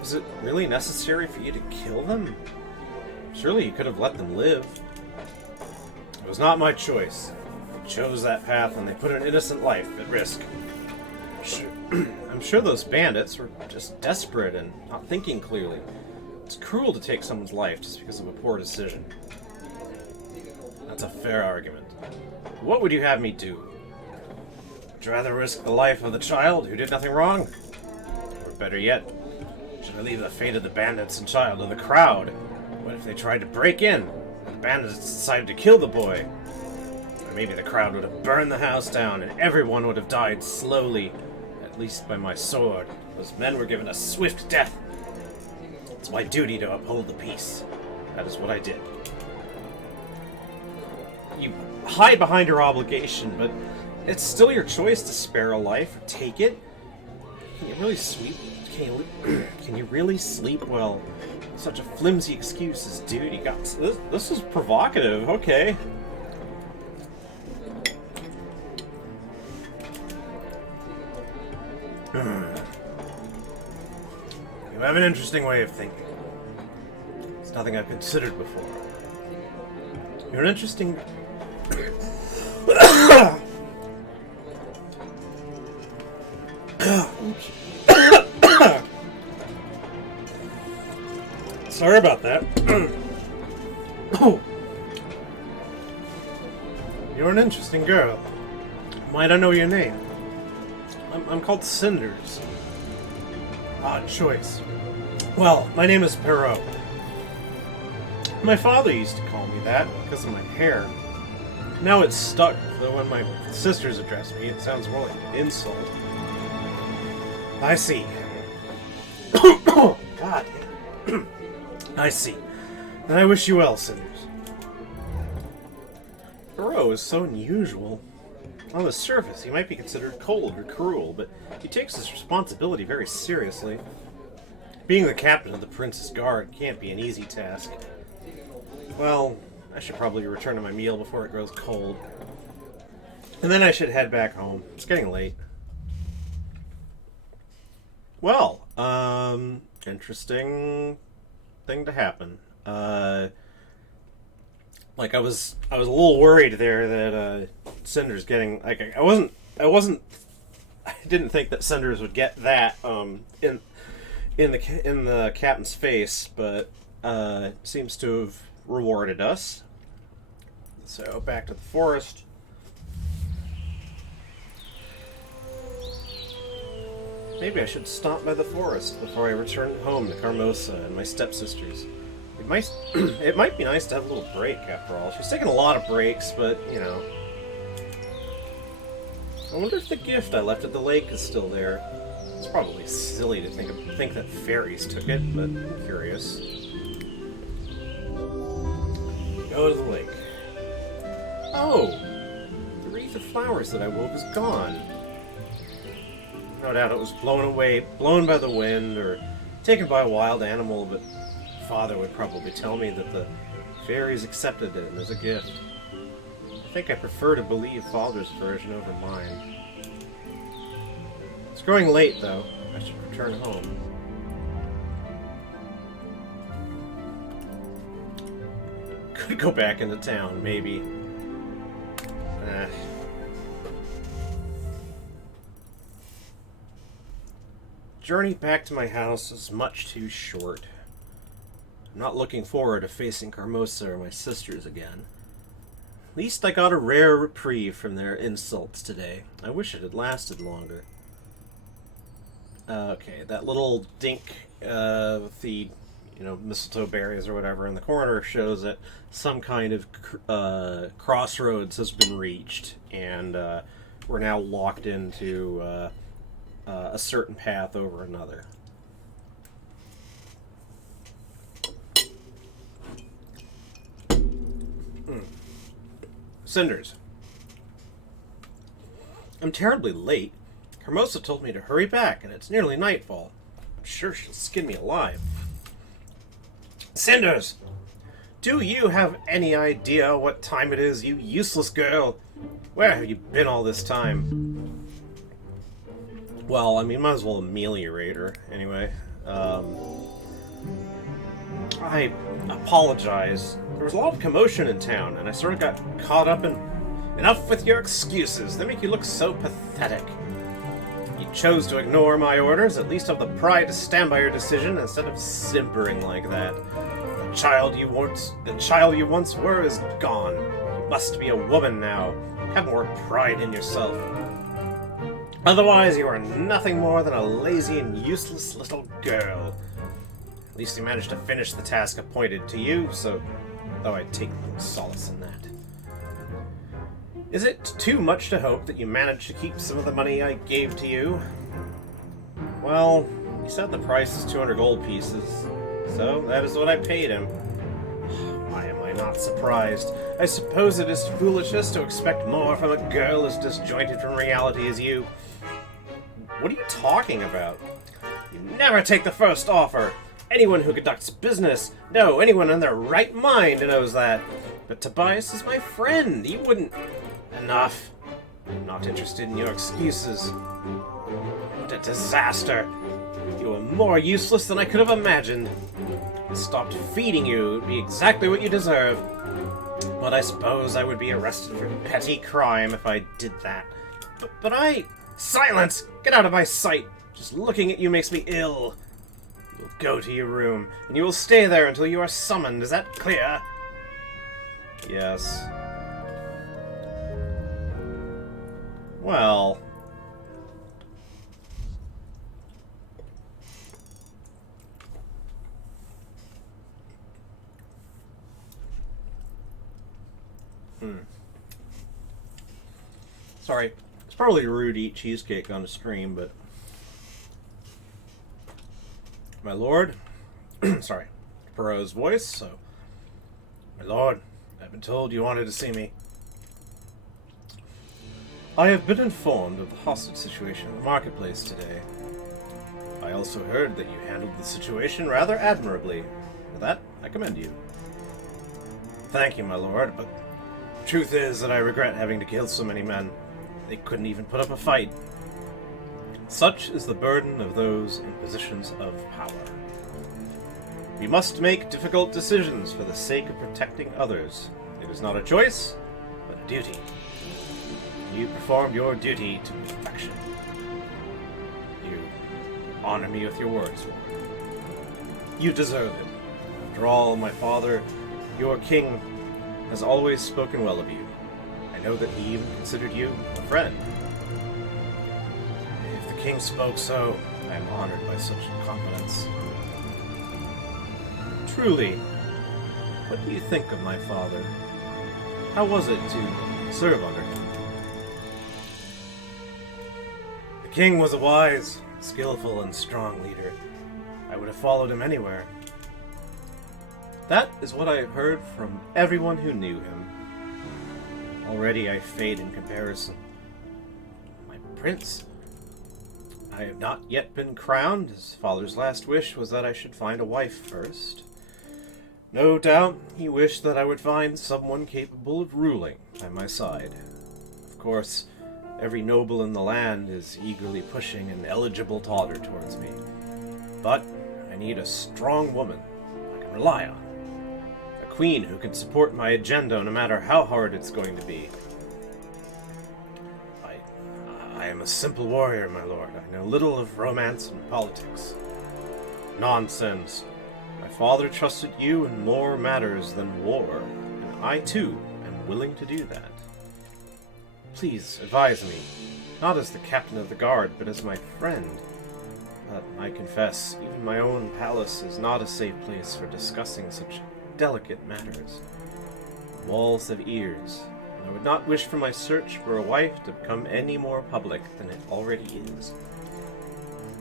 Was it really necessary for you to kill them? Surely you could have let them live. It was not my choice. I chose that path and they put an innocent life at risk. I'm sure those bandits were just desperate and not thinking clearly. It's cruel to take someone's life just because of a poor decision. That's a fair argument. What would you have me do? Would you rather risk the life of the child who did nothing wrong? Or better yet, should I leave the fate of the bandits and child to the crowd? What if they tried to break in? The bandits decided to kill the boy. Or maybe the crowd would have burned the house down and everyone would have died slowly, at least by my sword. Those men were given a swift death. It's my duty to uphold the peace. That is what I did. You hide behind your obligation, but it's still your choice to spare a life or take it. Can you really Can you really sleep well? Such a flimsy excuse as duty. God, this is provocative. Okay. You have an interesting way of thinking. It's nothing I've considered before. You're an interesting... Sorry about that. Oh. You're an interesting girl. Might I know your name? I'm called Cinders. Odd choice. Well, my name is Perot. My father used to call me that because of my hair. Now it's stuck, though when my sisters address me, it sounds more like an insult. I see. God. I see. Then I wish you well, Cinders. Perot is so unusual. On the surface, he might be considered cold or cruel, but he takes his responsibility very seriously. Being the captain of the Prince's Guard can't be an easy task. Well, I should probably return to my meal before it grows cold. And then I should head back home. It's getting late. Well, interesting thing to happen. Like I was a little worried there that Cinders getting like I didn't think that Cinders would get that in the captain's face, but seems to have rewarded us. So back to the forest. Maybe I should stop by the forest before I return home to Carmosa and my stepsisters. It might be nice to have a little break, after all. She's taking a lot of breaks, but, you know. I wonder if the gift I left at the lake is still there. It's probably silly to think that fairies took it, but I'm curious. Go to the lake. Oh! The wreath of flowers that I wove is gone. No doubt it was blown by the wind, or taken by a wild animal, but Father would probably tell me that the fairies accepted it as a gift. I think I prefer to believe Father's version over mine. It's growing late, though. I should return home. Could go back into town, maybe. Journey back to my house is much too short. I'm not looking forward to facing Carmosa or my sisters again. At least I got a rare reprieve from their insults today. I wish it had lasted longer. Okay, that little dink with the, mistletoe berries or whatever in the corner shows that some kind of crossroads has been reached, and we're now locked into a certain path over another. Cinders. I'm terribly late. Carmosa told me to hurry back, and it's nearly nightfall. I'm sure she'll skin me alive. Cinders! Do you have any idea what time it is, you useless girl? Where have you been all this time? Well, I mean, might as well ameliorate her, anyway. I apologize. There was a lot of commotion in town, and I sort of got caught up in... Enough with your excuses. They make you look so pathetic. You chose to ignore my orders. At least have the pride to stand by your decision instead of simpering like that. The child you once were is gone. You must be a woman now. Have more pride in yourself. Otherwise, you are nothing more than a lazy and useless little girl. At least you managed to finish the task appointed to you, so... though I take solace in that. Is it too much to hope that you managed to keep some of the money I gave to you? Well, he said the price is 200 gold pieces, so that is what I paid him. Why am I not surprised? I suppose it is foolishness to expect more from a girl as disjointed from reality as you. What are you talking about? You never take the first offer! Anyone who conducts business, no, anyone in their right mind knows that. But Tobias is my friend. He wouldn't... Enough. I'm not interested in your excuses. What a disaster. You were more useless than I could have imagined. If I stopped feeding you, it would be exactly what you deserve. But I suppose I would be arrested for petty crime if I did that. But I... Silence! Get out of my sight! Just looking at you makes me ill. You'll go to your room, and you will stay there until you are summoned. Is that clear? Yes. Well... Sorry. It's probably rude to eat cheesecake on the stream, but... My lord? Sorry. Perot's voice, so... My lord, I've been told you wanted to see me. I have been informed of the hostage situation in the marketplace today. I also heard that you handled the situation rather admirably. For that, I commend you. Thank you, my lord, but the truth is that I regret having to kill so many men. They couldn't even put up a fight. Such is the burden of those in positions of power. We must make difficult decisions for the sake of protecting others. It is not a choice, but a duty. You performed your duty to perfection. You honor me with your words, Lord. You deserve it. After all, my father, your king, has always spoken well of you. I know that he even considered you a friend. If the king spoke so, I am honored by such confidence. Truly, what do you think of my father? How was it to serve under him? The king was a wise, skillful, and strong leader. I would have followed him anywhere. That is what I have heard from everyone who knew him. Already I fade in comparison. My prince. I have not yet been crowned. His father's last wish was that I should find a wife first. No doubt he wished that I would find someone capable of ruling by my side. Of course, every noble in the land is eagerly pushing an eligible daughter towards me. But I need a strong woman I can rely on. A queen who can support my agenda no matter how hard it's going to be. I am a simple warrior, my lord. I know little of romance and politics. Nonsense. My father trusted you in more matters than war, and I too am willing to do that. Please advise me, not as the captain of the guard, but as my friend. But I confess, even my own palace is not a safe place for discussing such delicate matters. Walls have ears, and I would not wish for my search for a wife to become any more public than it already is.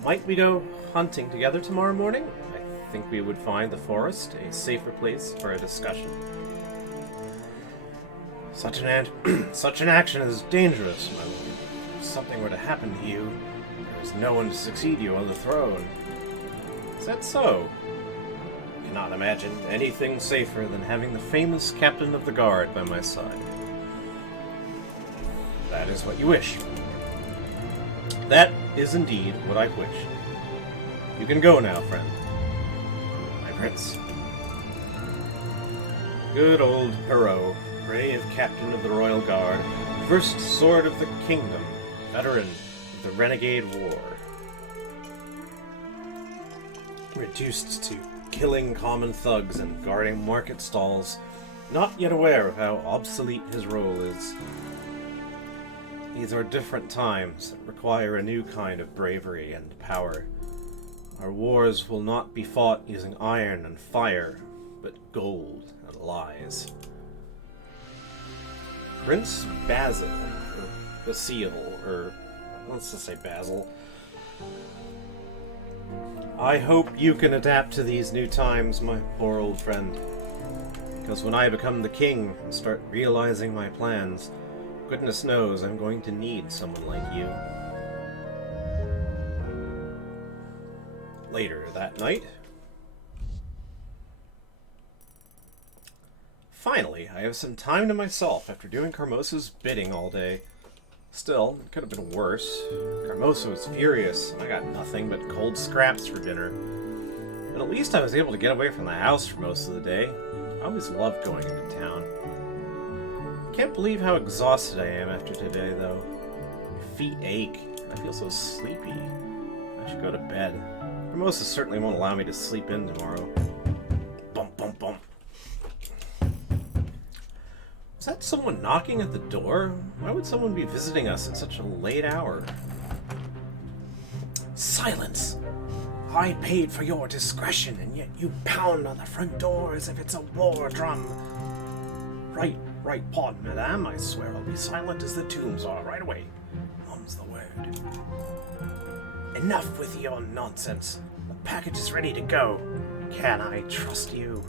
Might we go hunting together tomorrow morning? I think we would find the forest a safer place for a discussion. Such an action is dangerous, my lord. If something were to happen to you, there is no one to succeed you on the throne. Is that so? I cannot imagine anything safer than having the famous captain of the guard by my side. That is what you wish. That is indeed what I wish. You can go now, friend. My prince. Good old Perot, brave captain of the Royal Guard, first sword of the kingdom, veteran of the Renegade War. Reduced to killing common thugs and guarding market stalls, not yet aware of how obsolete his role is. These are different times that require a new kind of bravery and power. Our wars will not be fought using iron and fire, but gold and lies. Prince Basil, or Basile, or let's just say Basil. I hope you can adapt to these new times, my poor old friend. Because when I become the king and start realizing my plans, goodness knows I'm going to need someone like you. Later that night. Finally, I have some time to myself after doing Carmosa's bidding all day. Still, it could have been worse. Carmosa was furious, and I got nothing but cold scraps for dinner. But at least I was able to get away from the house for most of the day. I always loved going into town. I can't believe how exhausted I am after today, though. My feet ache, and I feel so sleepy. I should go to bed. Carmosa certainly won't allow me to sleep in tomorrow. Bump, bump, bump. Was that someone knocking at the door? Why would someone be visiting us at such a late hour? Silence! I paid for your discretion, and yet you pound on the front door as if it's a war drum. Right, pardon, madame. I swear I'll be silent as the tombs are right away. Mum's the word. Enough with your nonsense. The package is ready to go. Can I trust you?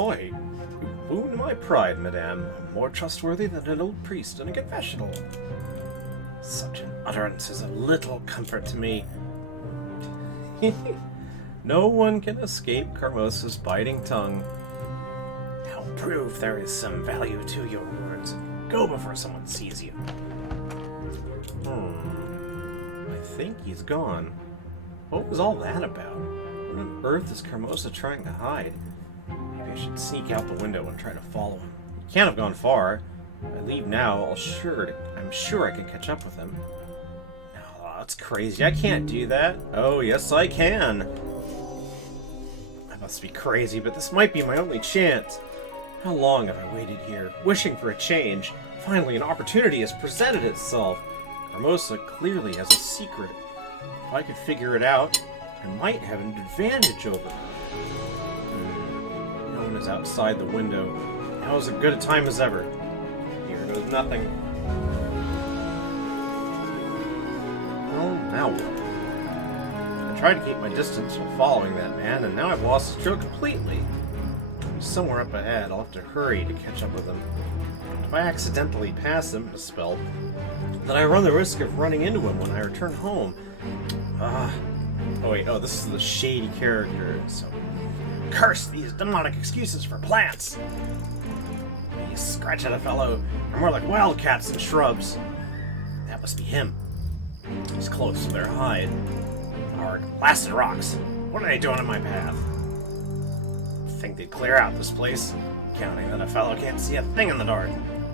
Oi, you wound my pride, madame. I'm more trustworthy than an old priest in a confessional. Such an utterance is of little comfort to me. No one can escape Carmosa's biting tongue. I'll prove there is some value to your words. Go before someone sees you. I think he's gone. What was all that about? What on earth is Carmosa trying to hide? Maybe I should sneak out the window and try to follow him. He can't have gone far. If I leave now, I'm sure I can catch up with him. No, that's crazy. I can't do that. Oh, yes I can. must be crazy, but this might be my only chance. How long have I waited here, wishing for a change? Finally, an opportunity has presented itself. Hermosa clearly has a secret. If I could figure it out, I might have an advantage over her. No one is outside the window. Now is as good a time as ever. Here goes nothing. Well, now what? I tried to keep my distance from following that man, and now I've lost his trail completely. He's somewhere up ahead. I'll have to hurry to catch up with him. If I accidentally pass him, misspelled, then I run the risk of running into him when I return home. Oh wait, no, this is the shady character, so... Curse these demonic excuses for plants! You scratch at a fellow, are more like wildcats than shrubs. That must be him. He's close to their hide. Our blasted rocks. What are they doing in my path? Think they'd clear out this place, counting that a fellow can't see a thing in the dark.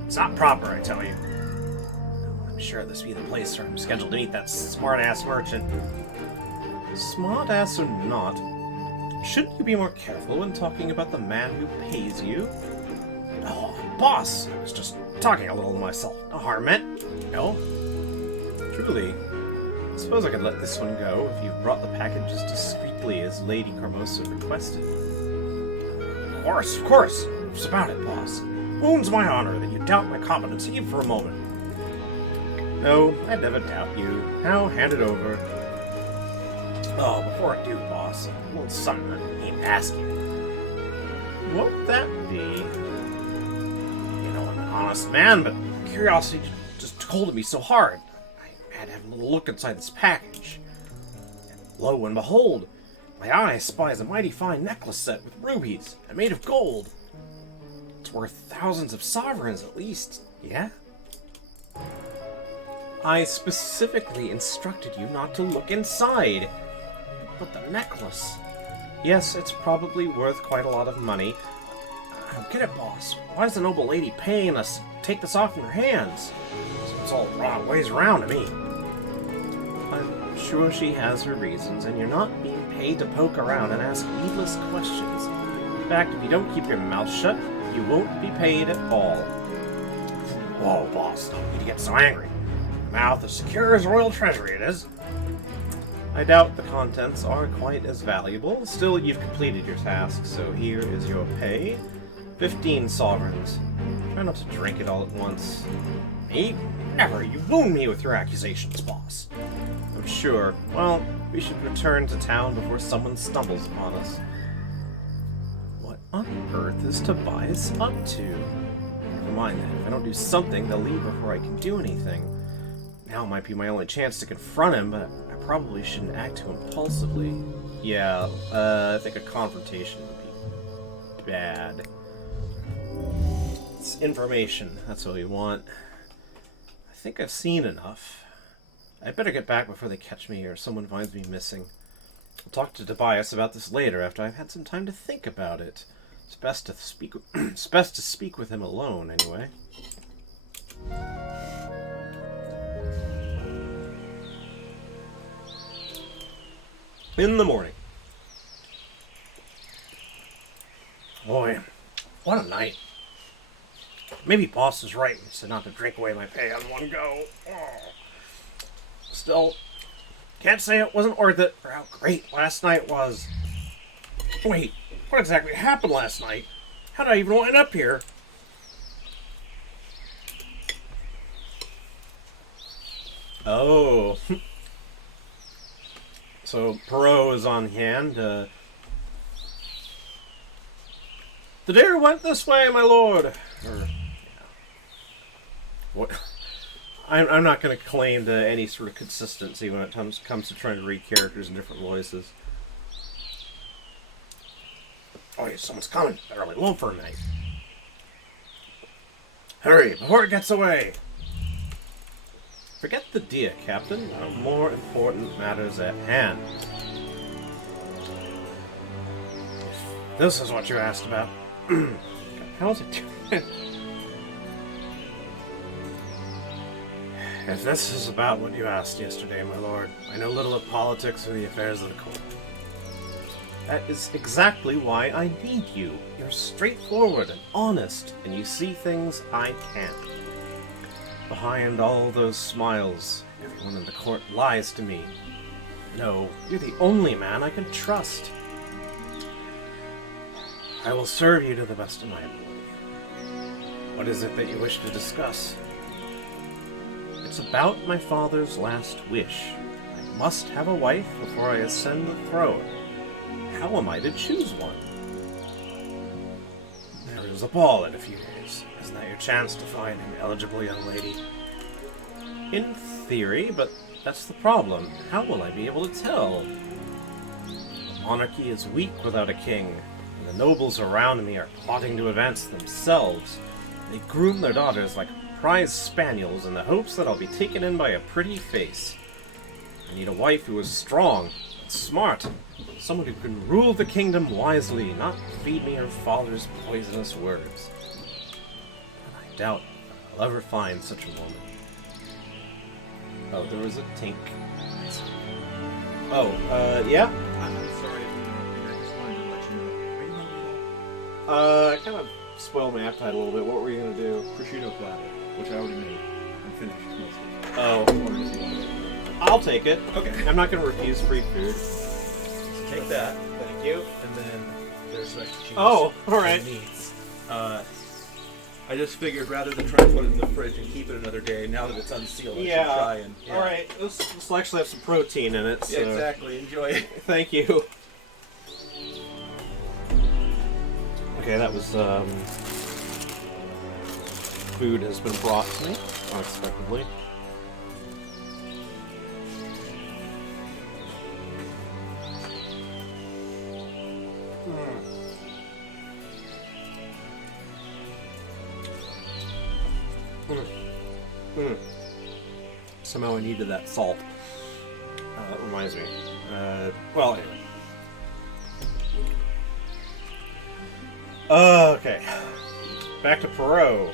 It's not proper, I tell you. I'm sure this be the place where I'm scheduled to meet that smart-ass merchant. Smart-ass or not, shouldn't you be more careful when talking about the man who pays you? Oh, boss, I was just talking a little to myself. No harm meant, you know? Truly, I suppose I could let this one go if you've brought the package as discreetly as Lady Carmosa requested. Of course. What's about it, boss? Wounds my honor that you doubt my competence even for a moment. No, I'd never doubt you. Now, hand it over. Oh, before I do, boss, a little something I need to ask you. What would that be? You know, I'm an honest man, but curiosity just holding me so hard. I had to have a little look inside this package. And lo and behold, my eye spies a mighty fine necklace set with rubies and made of gold. It's worth thousands of sovereigns at least, yeah? I specifically instructed you not to look inside. But the necklace... Yes, it's probably worth quite a lot of money. I don't get it, boss. Why is the noble lady paying us to take this off in her hands? It's all wrong ways around to me. I'm sure she has her reasons, and you're not being paid to poke around and ask needless questions. In fact, if you don't keep your mouth shut, you won't be paid at all. Whoa, boss, don't need to get so angry. Your mouth is secure as royal treasury, it is. I doubt the contents are quite as valuable. Still, you've completed your task, so here is your pay. 15 sovereigns. Try not to drink it all at once. Me? Never! You wound me with your accusations, boss. I'm sure. Well, we should return to town before someone stumbles upon us. What on earth is Tobias up to? Never mind that. If I don't do something, they'll leave before I can do anything. Now might be my only chance to confront him, but I probably shouldn't act too impulsively. Yeah, I think a confrontation would be bad. It's information. That's what we want. I think I've seen enough. I'd better get back before they catch me or someone finds me missing. I'll talk to Tobias about this later after I've had some time to think about it. It's best to speak. It's best to speak with him alone, anyway. In the morning. Boy, what a night. Maybe boss is right when he said not to drink away my pay on one go. Oh. Still, can't say it wasn't worth it for how great last night was. Wait, what exactly happened last night? How did I even wind up here? Oh. So, Perot is on hand. The deer went this way, my lord. Or, yeah. What? I'm not going to claim to any sort of consistency when it comes to trying to read characters in different voices. Oh, yeah, someone's coming. Better leave alone for a minute. Hurry, before it gets away. Forget the deer, Captain. There are more important matters at hand. If this is what you asked about. How's it doing? If this is about what you asked yesterday, my lord, I know little of politics or the affairs of the court. That is exactly why I need you. You're straightforward and honest, and you see things I can't. Behind all those smiles, everyone in the court lies to me. No, you're the only man I can trust. I will serve you to the best of my ability. What is it that you wish to discuss? It's about my father's last wish. I must have a wife before I ascend the throne. How am I to choose one? There is a ball in a few days. Isn't that your chance to find an eligible young lady? In theory, but that's the problem. How will I be able to tell? The monarchy is weak without a king, and the nobles around me are plotting to advance themselves. They groom their daughters like prize spaniels in the hopes that I'll be taken in by a pretty face. I need a wife who is strong and smart, someone who can rule the kingdom wisely, not feed me her father's poisonous words. And I doubt I'll ever find such a woman. Oh, there was a tink. Oh, yeah? I'm sorry if I'm interrupting. I just wanted to let you know. Are you hungry at all? I kind of spoiled my appetite a little bit. What were you going to do? Prosciutto platter, which I already made and finished most of it. Oh. I wondered if you wanted it. I'll take it. Okay. I'm not going to refuse free food. Take that. Thank you. And then there's some extra cheese. Oh, alright. and meats. I just figured rather than try to put it in the fridge and keep it another day, now that it's unsealed, I should try and... Yeah. Alright. This will actually have some protein in it, so... Yeah, exactly. Enjoy it. Thank you. Okay, that was, food has been brought to me, unexpectedly. Somehow I needed that salt. That reminds me. Well, anyway. Okay. Back to Perot.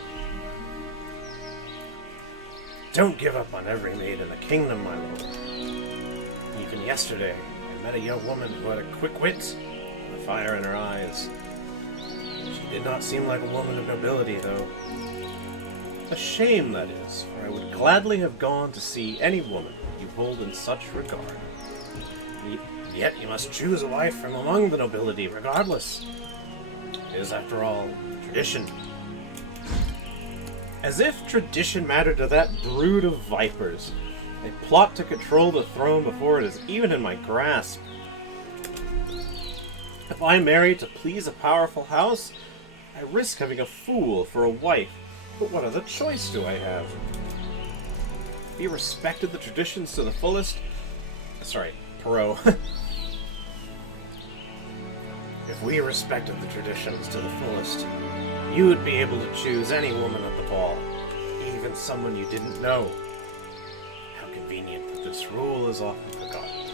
Don't give up on every maid in the kingdom, my lord. Even yesterday, I met a young woman who had a quick wit and a fire in her eyes. She did not seem like a woman of nobility, though. A shame, that is, for I would gladly have gone to see any woman you hold in such regard. Yet you must choose a wife from among the nobility, regardless. It is, after all, tradition. As if tradition mattered to that brood of vipers. They plot to control the throne before it is even in my grasp. If I marry to please a powerful house, I risk having a fool for a wife. But what other choice do I have? If we respected the traditions to the fullest... Sorry, Perot. If we respected the traditions to the fullest, you would be able to choose any woman at the ball, even someone you didn't know. How convenient that this rule is often forgotten.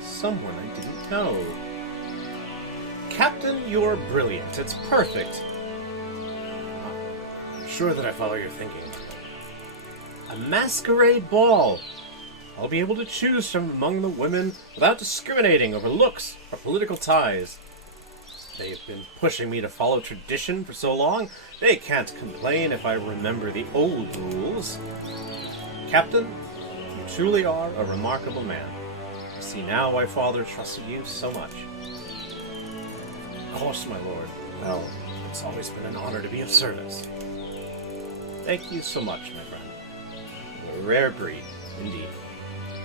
Someone I didn't know. Captain, you're brilliant. It's perfect. I'm sure that I follow your thinking. A masquerade ball. I'll be able to choose from among the women without discriminating over looks or political ties. They've been pushing me to follow tradition for so long, they can't complain if I remember the old rules. Captain, you truly are a remarkable man. I see now why Father trusted you so much. Of course, my lord. Well, it's always been an honor to be of service. Thank you so much, my friend. You're a rare breed, indeed.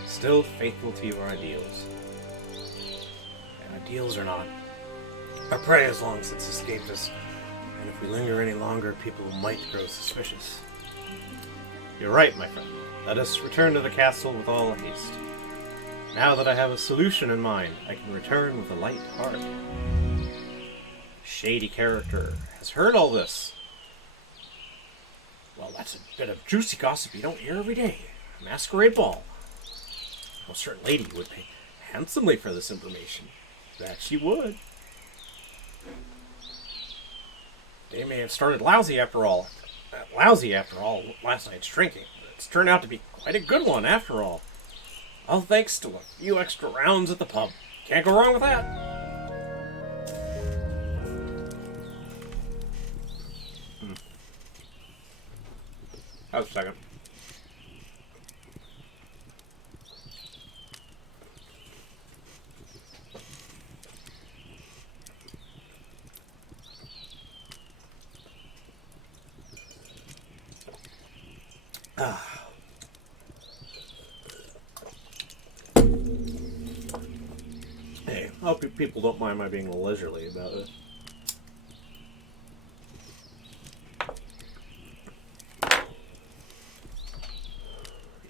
Still faithful to your ideals. And ideals or not, our prey has long since escaped us, and if we linger any longer, people might grow suspicious. You're right, my friend. Let us return to the castle with all haste. Now that I have a solution in mind, I can return with a light heart. Shady character has heard all this. Well, that's a bit of juicy gossip you don't hear every day. A masquerade ball. A certain lady would pay handsomely for this information. That she would. They may have started lousy after all. Last night's drinking. But it's turned out to be quite a good one after all. All thanks to a few extra rounds at the pub. Can't go wrong with that. That was a second. Hey, I hope people don't mind my being leisurely about it.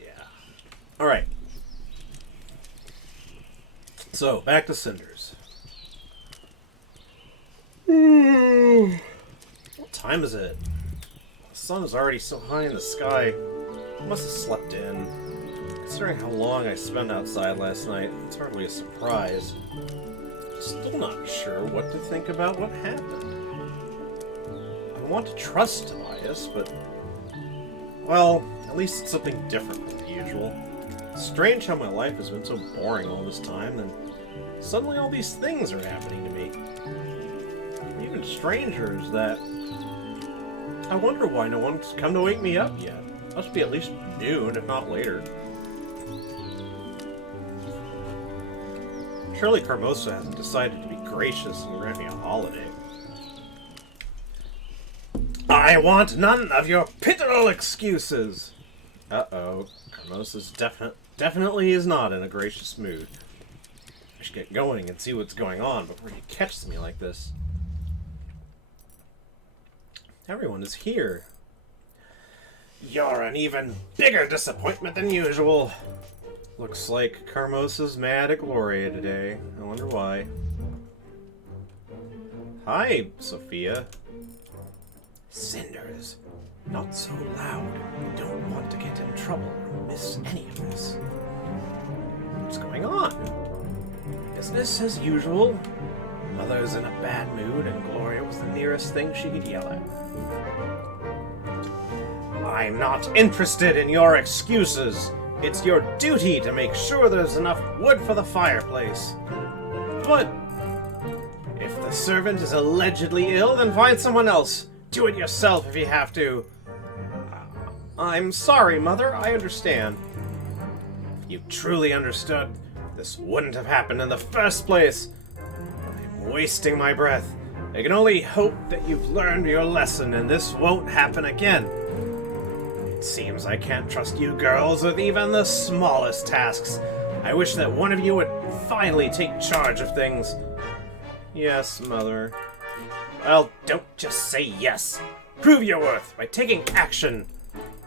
Yeah. Alright. So, back to Cinders. What time is it? The sun is already so high in the sky. I must have slept in. Considering how long I spent outside last night, it's hardly a surprise. Still not sure what to think about what happened. I want to trust Tobias, but... well, at least it's something different than the usual. Strange how my life has been so boring all this time, then suddenly all these things are happening to me. Even strangers that... I wonder why no one's come to wake me up yet. Must be at least noon, if not later. Surely Carmosa hasn't decided to be gracious and grant me a holiday. I want none of your pitiful excuses! Uh-oh. Carmosa's definitely is not in a gracious mood. I should get going and see what's going on before he catches me like this. Everyone is here. You're an even bigger disappointment than usual. Looks like Carmosa's mad at Gloria today. I wonder why. Hi, Sophia. Cinders. Not so loud. I don't want to get in trouble or miss any of this. What's going on? Business as usual. Mother's in a bad mood and Gloria was the nearest thing she could yell at. I'm not interested in your excuses. It's your duty to make sure there's enough wood for the fireplace. But if the servant is allegedly ill, then find someone else. Do it yourself if you have to. I'm sorry, Mother. I understand. If you truly understood, this wouldn't have happened in the first place. I'm wasting my breath. I can only hope that you've learned your lesson and this won't happen again. It seems I can't trust you girls with even the smallest tasks. I wish that one of you would finally take charge of things. Yes, Mother. Well, don't just say yes. Prove your worth by taking action.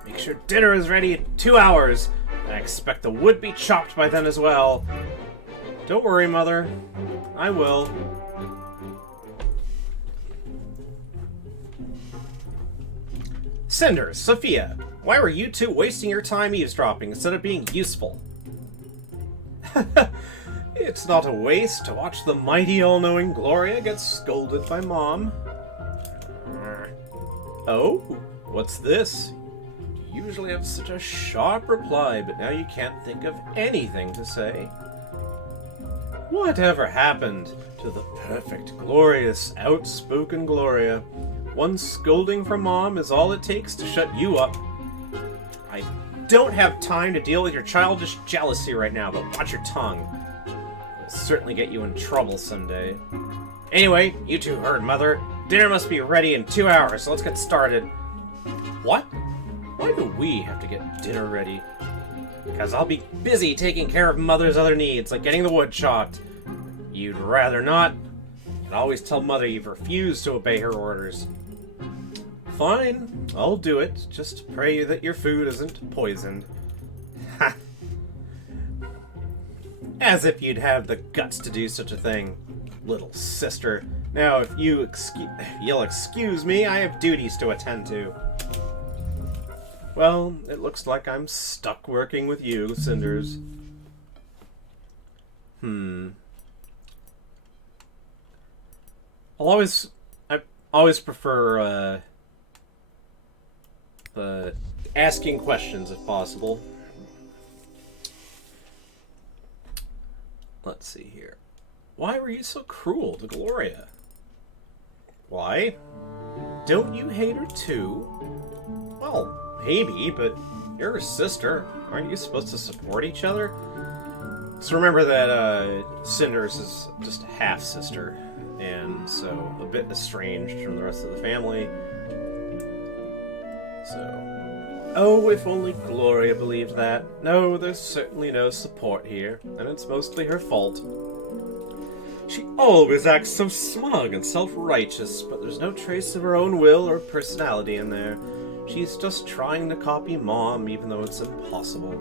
Make sure dinner is ready in 2 hours. I expect the wood be chopped by then as well. Don't worry, Mother. I will. Cinders, Sophia, why were you two wasting your time eavesdropping instead of being useful? It's not a waste to watch the mighty all-knowing Gloria get scolded by Mom. Oh, what's this? You usually have such a sharp reply, but now you can't think of anything to say. Whatever happened to the perfect, glorious, outspoken Gloria? One scolding from Mom is all it takes to shut you up. I don't have time to deal with your childish jealousy right now, but watch your tongue. It'll certainly get you in trouble someday. Anyway, you two heard, Mother. Dinner must be ready in 2 hours, so let's get started. What? Why do we have to get dinner ready? Because I'll be busy taking care of Mother's other needs, like getting the wood chopped. You'd rather not? You can always tell Mother you've refused to obey her orders. Fine, I'll do it. Just pray that your food isn't poisoned. Ha! As if you'd have the guts to do such a thing, little sister. Now, if you'll excuse me, I have duties to attend to. Well, it looks like I'm stuck working with you, Cinders. I always prefer, asking questions if possible. Let's see here. Why were you so cruel to Gloria? Why? Don't you hate her too? Well, maybe, but you're her sister. Aren't you supposed to support each other? So remember that Cinders is just a half-sister, and so a bit estranged from the rest of the family. So, oh, if only Gloria believed that. No, there's certainly no support here, and it's mostly her fault. She always acts so smug and self-righteous, but there's no trace of her own will or personality in there. She's just trying to copy Mom, even though it's impossible.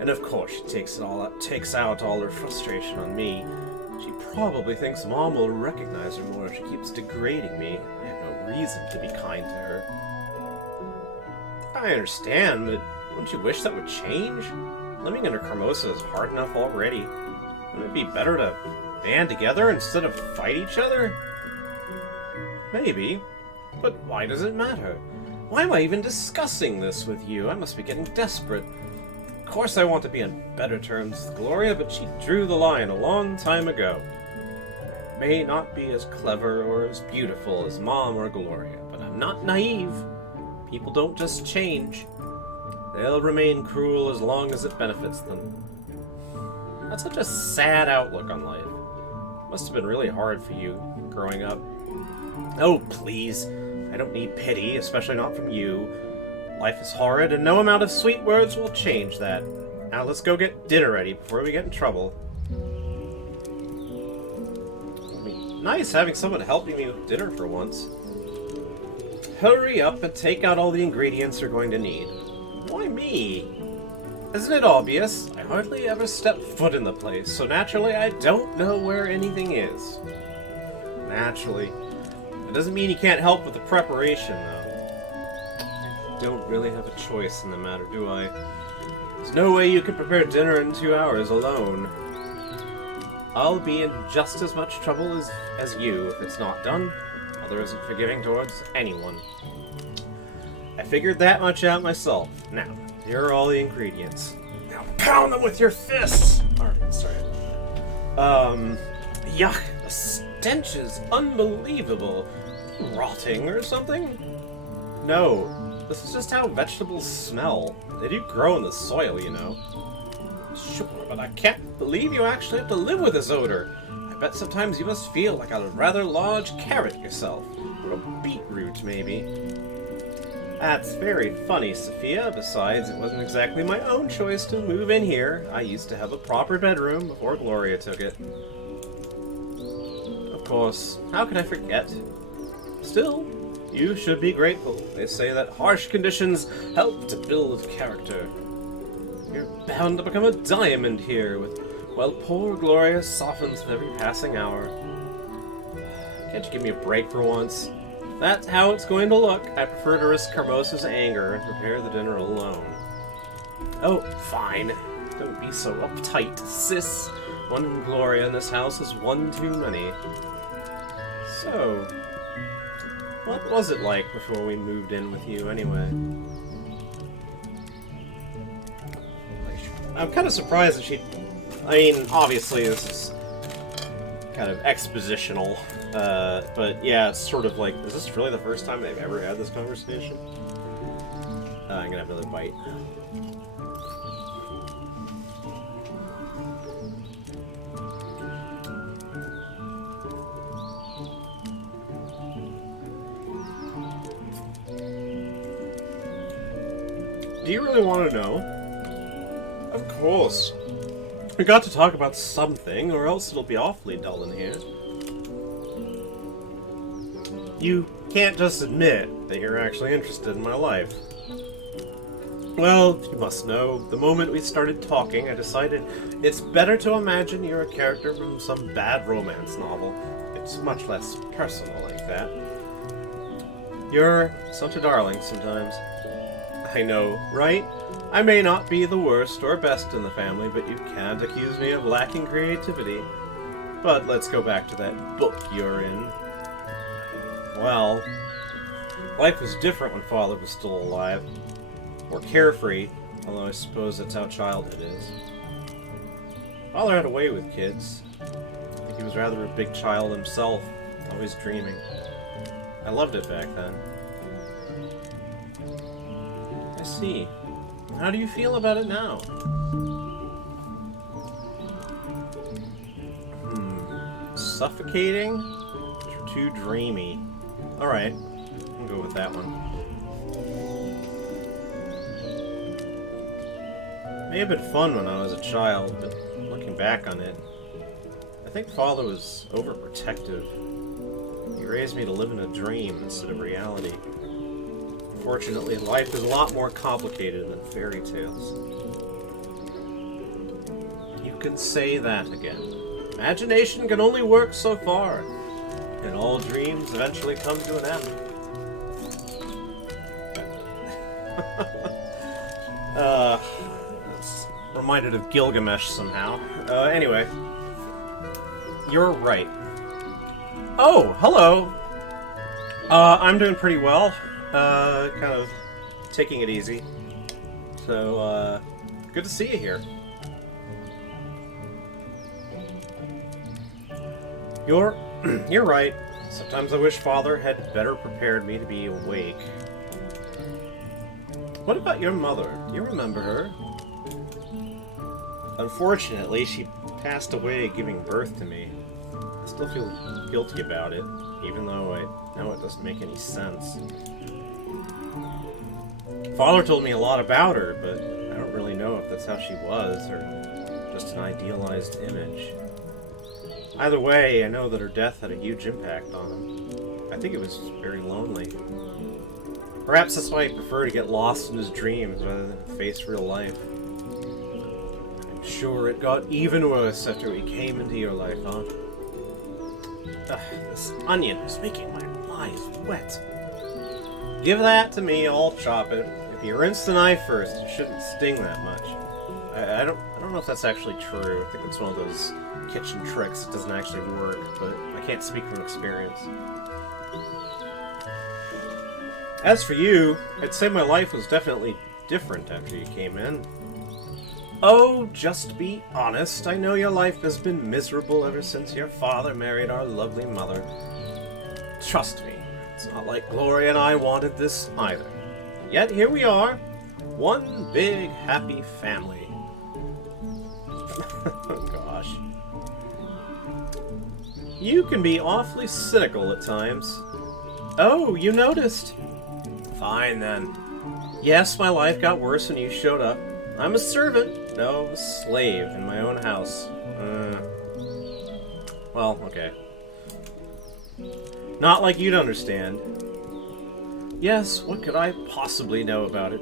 And of course she takes out all her frustration on me. She probably thinks Mom will recognize her more if she keeps degrading me. I have no reason to be kind to her. I understand, but wouldn't you wish that would change? Living under Carmosa is hard enough already. Wouldn't it be better to band together instead of fight each other? Maybe. But why does it matter? Why am I even discussing this with you? I must be getting desperate. Of course I want to be on better terms with Gloria, but she drew the line a long time ago. May not be as clever or as beautiful as Mom or Gloria, but I'm not naive. People don't just change. They'll remain cruel as long as it benefits them. That's such a sad outlook on life. Must have been really hard for you, growing up. Oh, please. I don't need pity, especially not from you. Life is horrid, and no amount of sweet words will change that. Now let's go get dinner ready before we get in trouble. It'll be nice having someone helping me with dinner for once. Hurry up and take out all the ingredients you're going to need. Why me? Isn't it obvious? I hardly ever step foot in the place, so naturally I don't know where anything is. Naturally. It doesn't mean you can't help with the preparation, though. I don't really have a choice in the matter, do I? There's no way you can prepare dinner in 2 hours alone. I'll be in just as much trouble as you if it's not done. Mother isn't forgiving towards anyone. I figured that much out myself. Now, here are all the ingredients. Now pound them with your fists! Alright, sorry. Yuck! The stench is unbelievable. Rotting or something? No, this is just how vegetables smell. They do grow in the soil, you know. Sure, but I can't believe you actually have to live with this odor. I bet sometimes you must feel like a rather large carrot yourself. Or a beetroot, maybe. That's very funny, Sophia. Besides, it wasn't exactly my own choice to move in here. I used to have a proper bedroom before Gloria took it. Of course, how could I forget? Still, you should be grateful. They say that harsh conditions help to build character. You're bound to become a diamond here, while poor Gloria softens with every passing hour. Can't you give me a break for once? That's how it's going to look. I prefer to risk Carmosa's anger and prepare the dinner alone. Oh, fine. Don't be so uptight, sis. One Gloria in this house is one too many. So, what was it like before we moved in with you, anyway? I'm kind of surprised that she... I mean, obviously this is kind of expositional, but yeah, it's sort of like, is this really the first time they've ever had this conversation? I'm gonna have another bite. Do you really want to know? Of course. We got to talk about something, or else it'll be awfully dull in here. You can't just admit that you're actually interested in my life. Well, you must know, the moment we started talking, I decided it's better to imagine you're a character from some bad romance novel. It's much less personal like that. You're such a darling sometimes. I know, right? I may not be the worst or best in the family, but you can't accuse me of lacking creativity. But let's go back to that book you're in. Well, life was different when Father was still alive. Or carefree, although I suppose that's how childhood is. Father had a way with kids. I think He was rather a big child himself, always dreaming. I loved it back then. I see. How do you feel about it now? Suffocating? Or too dreamy? Alright, I'll go with that one. May have been fun when I was a child, but looking back on it, I think Father was overprotective. He raised me to live in a dream instead of reality. Fortunately, life is a lot more complicated than fairy tales. You can say that again. Imagination can only work so far, and all dreams eventually come to an end. That's reminded of Gilgamesh somehow. Anyway. You're right. Oh, hello! I'm doing pretty well. Kind of taking it easy. So, good to see you here. You're right. Sometimes I wish Father had better prepared me to be awake. What about your mother? Do you remember her? Unfortunately, she passed away giving birth to me. I still feel guilty about it, even though I know it doesn't make any sense. Father told me a lot about her, but I don't really know if that's how she was, or just an idealized image. Either way, I know that her death had a huge impact on him. I think it was very lonely. Perhaps that's why he preferred to get lost in his dreams rather than face real life. I'm sure it got even worse after he came into your life, huh? This onion is making my eyes wet. Give that to me, I'll chop it. If you rinse the knife first, it shouldn't sting that much. I don't know if that's actually true. I think it's one of those kitchen tricks that doesn't actually work, but I can't speak from experience. As for you, I'd say my life was definitely different after you came in. Oh, just be honest. I know your life has been miserable ever since your father married our lovely mother. Trust me, it's not like Gloria and I wanted this either. Yet here we are, one big happy family. Oh gosh. You can be awfully cynical at times. Oh, you noticed? Fine then. Yes, my life got worse when you showed up. I'm a servant, no, a slave in my own house. Well, okay. Not like you'd understand. Yes, what could I possibly know about it?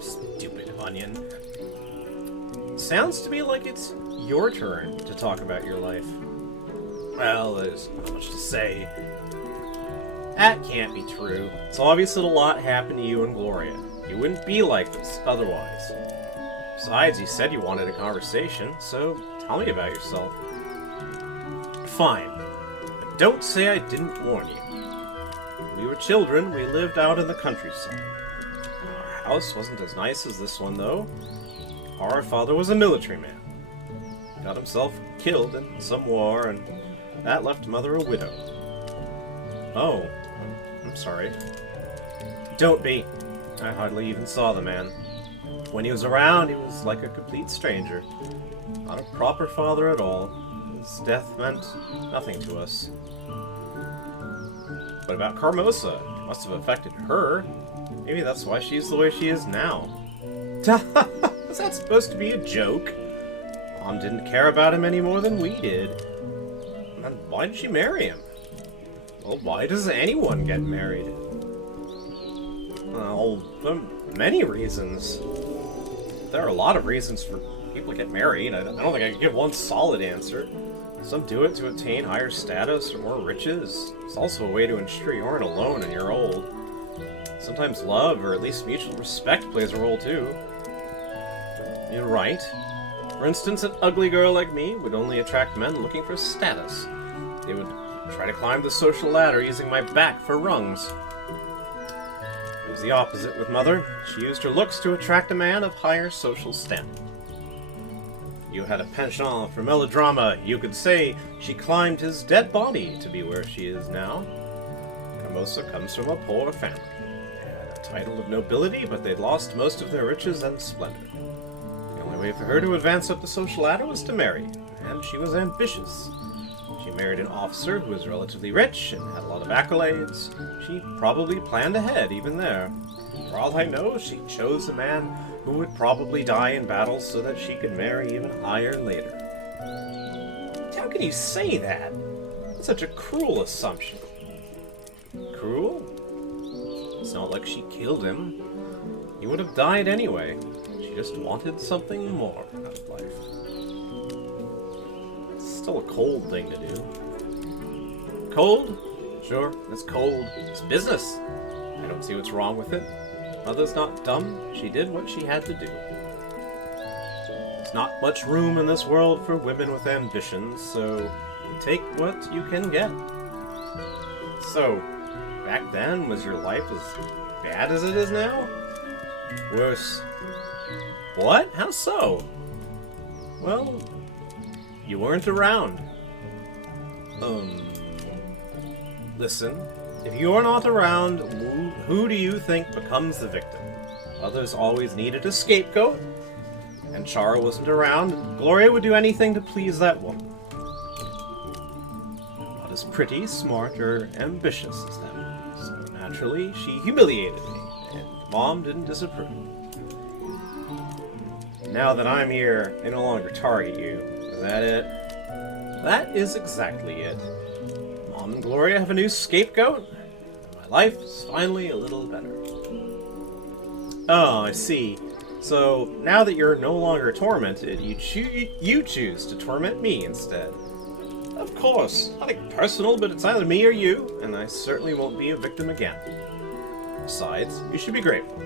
Stupid onion. Sounds to me like it's your turn to talk about your life. Well, there's not much to say. That can't be true. It's obvious that a lot happened to you and Gloria. You wouldn't be like this otherwise. Besides, you said you wanted a conversation, so tell me about yourself. Fine. But don't say I didn't warn you. When we were children, we lived out in the countryside. Our house wasn't as nice as this one, though. Our father was a military man. He got himself killed in some war, and that left Mother a widow. Oh, I'm sorry. Don't be. I hardly even saw the man. When he was around, he was like a complete stranger. Not a proper father at all. His death meant nothing to us. What about Carmosa? It must have affected her. Maybe that's why she's the way she is now. Was that supposed to be a joke? Mom didn't care about him any more than we did. And why did she marry him? Well, why does anyone get married? Well, there are many reasons. There are a lot of reasons for people to get married. I don't think I can give one solid answer. Some do it to attain higher status or more riches. It's also a way to ensure you aren't alone when you're old. Sometimes love, or at least mutual respect, plays a role too. You're right. For instance, an ugly girl like me would only attract men looking for status. They would try to climb the social ladder using my back for rungs. It was the opposite with Mother. She used her looks to attract a man of higher social standing. you had a penchant for melodrama, you could say she climbed his dead body to be where she is now. Carmosa comes from a poor family. They had a title of nobility, but they'd lost most of their riches and splendor. The only way for her to advance up the social ladder was to marry, and she was ambitious. She married an officer who was relatively rich and had a lot of accolades. She probably planned ahead, even there. For all I know, she chose a man who would probably die in battle so that she could marry even higher later. How can you say that? That's such a cruel assumption. Cruel? It's not like she killed him. He would have died anyway. She just wanted something more out of life. It's still a cold thing to do. Cold? Sure, it's cold. It's business. I don't see what's wrong with it. Mother's not dumb. She did what she had to do. There's not much room in this world for women with ambitions, so you take what you can get. So, back then, was your life as bad as it is now? Worse. What? How so? Well, you weren't around. Listen. If you're not around, who do you think becomes the victim? Others always needed a scapegoat. And Chara wasn't around. Gloria would do anything to please that woman. Not as pretty, smart, or ambitious as them. So naturally, she humiliated me, and Mom didn't disapprove. Now that I'm here, they no longer target you. Is that it? That is exactly it. Mom and Gloria have a new scapegoat, and my life is finally a little better. Oh, I see. So, now that you're no longer tormented, you choose to torment me instead. Of course. Nothing personal, but it's either me or you, and I certainly won't be a victim again. Besides, you should be grateful.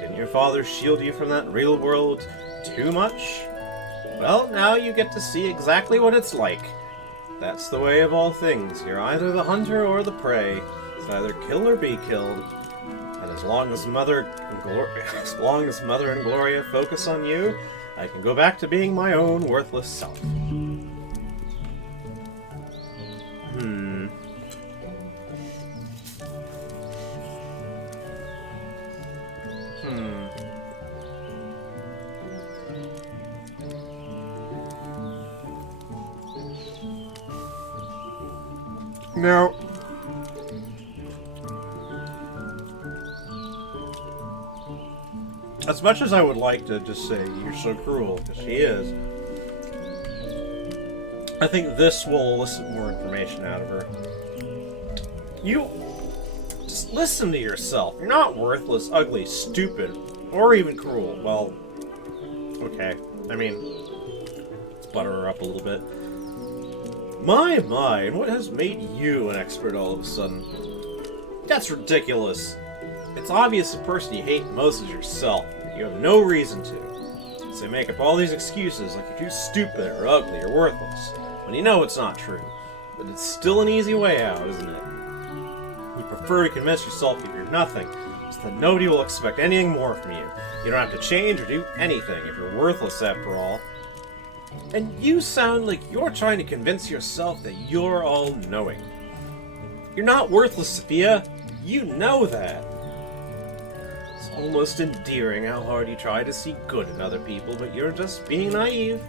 Didn't your father shield you from that real world too much? Well, now you get to see exactly what it's like. That's the way of all things. You're either the hunter or the prey. It's either kill or be killed. And as long as Mother and Gloria focus on you, I can go back to being my own worthless self. Now, as much as I would like to just say you're so cruel, because she is, I think this will elicit more information out of her. You just listen to yourself. You're not worthless, ugly, stupid, or even cruel. Well, okay. I mean, let's butter her up a little bit. My, and what has made you an expert all of a sudden? That's ridiculous. It's obvious the person you hate most is yourself. You have no reason to. So you make up all these excuses like you're too stupid or ugly or worthless, when you know it's not true. But it's still an easy way out, isn't it? You prefer to convince yourself that you're nothing, so that nobody will expect anything more from you. You don't have to change or do anything if you're worthless after all. And you sound like you're trying to convince yourself that you're all-knowing. You're not worthless, Sophia. You know that. It's almost endearing how hard you try to see good in other people, but you're just being naive.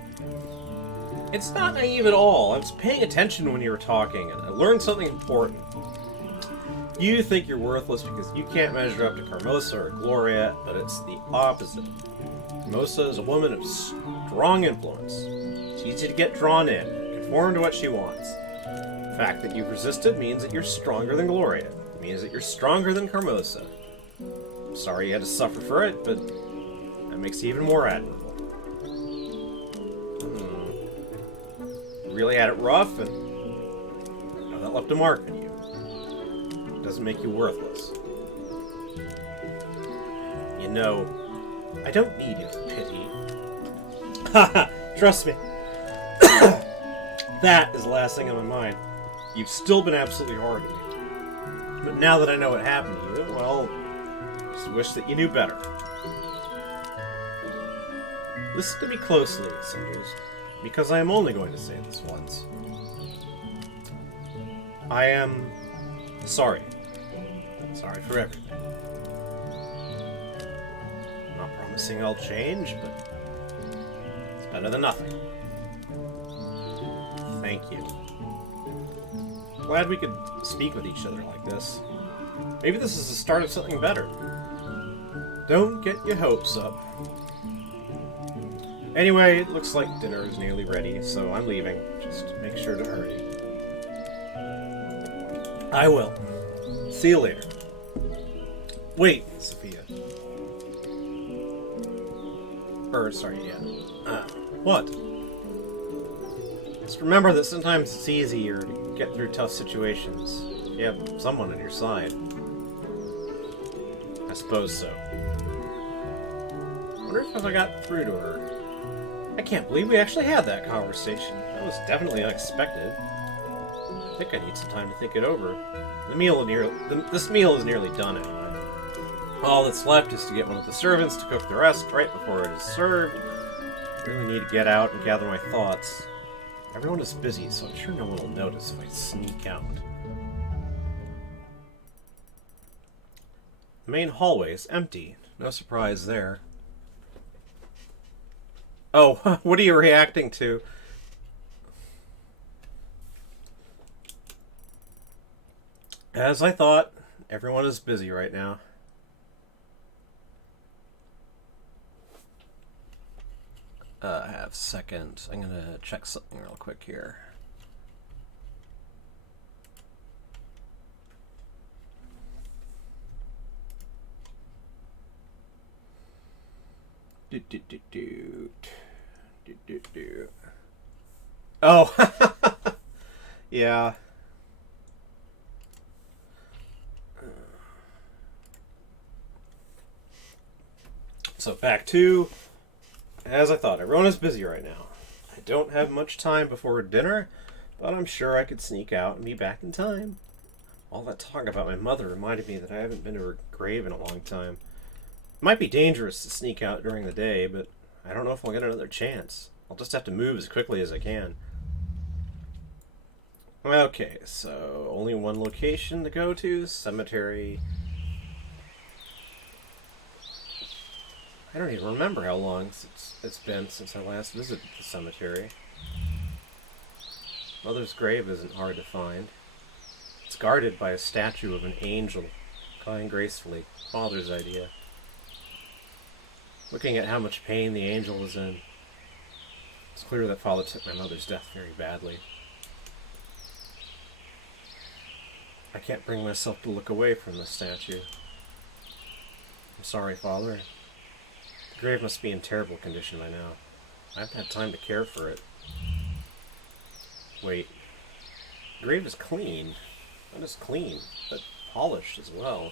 It's not naive at all. I was paying attention when you were talking, and I learned something important. You think you're worthless because you can't measure up to Carmosa or Gloria, but it's the opposite. Carmosa is a woman of strong influence. It's easy to get drawn in, conform to what she wants. The fact that you've resisted means that you're stronger than Gloria. It means that you're stronger than Carmosa. I'm sorry you had to suffer for it, but that makes you even more admirable. You really had it rough, and that left a mark on you. It doesn't make you worthless. You know, I don't need your pity. Haha, trust me. That is the last thing on my mind. You've still been absolutely horrid to me. But now that I know what happened to you, well, I just wish that you knew better. Listen to me closely, Cinders. because I am only going to say this once. I am sorry. Sorry for everything. I'm not promising I'll change, but it's better than nothing. Thank you. Glad we could speak with each other like this. Maybe this is the start of something better. Don't get your hopes up. Anyway, it looks like dinner is nearly ready, so I'm leaving. Just make sure to hurry. I will. See you later. Wait, Sophia. Sorry, yeah. What? Just remember that sometimes it's easier to get through tough situations if you have someone on your side. I suppose so. I wonder if I got through to her. I can't believe we actually had that conversation. That was definitely unexpected. I think I need some time to think it over. This meal is nearly done anyway. All that's left is to get one of the servants to cook the rest right before it is served. I really need to get out and gather my thoughts. Everyone is busy, so I'm sure no one will notice if I sneak out. The main hallway is empty. No surprise there. Oh, what are you reacting to? As I thought, everyone is busy right now. Have a second. I'm gonna check something real quick here. Oh, yeah. So back to, as I thought, everyone is busy right now. I don't have much time before dinner, but I'm sure I could sneak out and be back in time. All that talk about my mother reminded me that I haven't been to her grave in a long time. It might be dangerous to sneak out during the day, but I don't know if I'll get another chance. I'll just have to move as quickly as I can. Okay, so only one location to go to, cemetery. I don't even remember how long it's been since I last visited the cemetery. Mother's grave isn't hard to find. It's guarded by a statue of an angel, crying gracefully. Father's idea. Looking at how much pain the angel was in, it's clear that Father took my mother's death very badly. I can't bring myself to look away from the statue. I'm sorry, Father. The grave must be in terrible condition by now. I haven't had time to care for it. Wait. The grave is clean. Not just clean, but polished as well.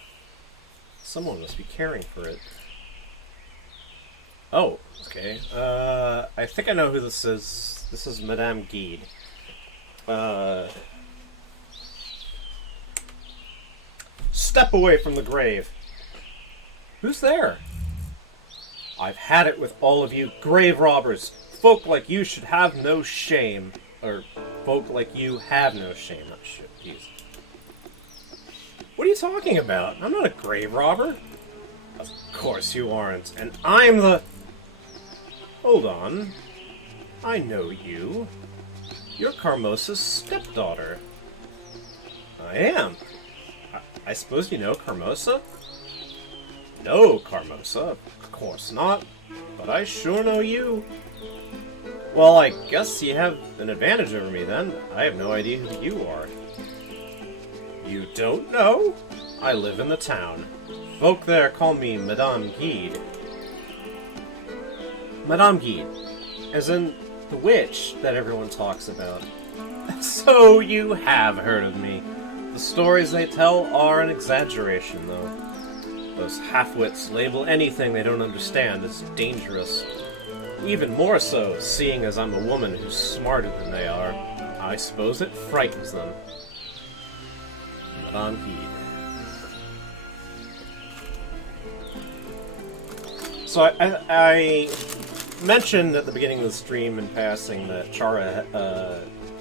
Someone must be caring for it. Oh, okay. I think I know who this is. This is Madame Guide. Step away from the grave. Who's there? I've had it with all of you grave robbers. Folk like you should have no shame. Or, folk like you have no shame. Not shit, jeez. What are you talking about? I'm not a grave robber. Of course you aren't. And I'm the... Hold on. I know you. You're Carmosa's stepdaughter. I am. I suppose you know Carmosa? No, Carmosa. Of course not. But I sure know you. Well, I guess you have an advantage over me then. I have no idea who you are. You don't know? I live in the town. Folk there call me Madame Guide. Madame Guide, as in the witch that everyone talks about. So you have heard of me. The stories they tell are an exaggeration, though. Those half-wits label anything they don't understand as dangerous. Even more so, seeing as I'm a woman who's smarter than they are. I suppose it frightens them. Madame Guide. So I mentioned at the beginning of the stream in passing that Chara,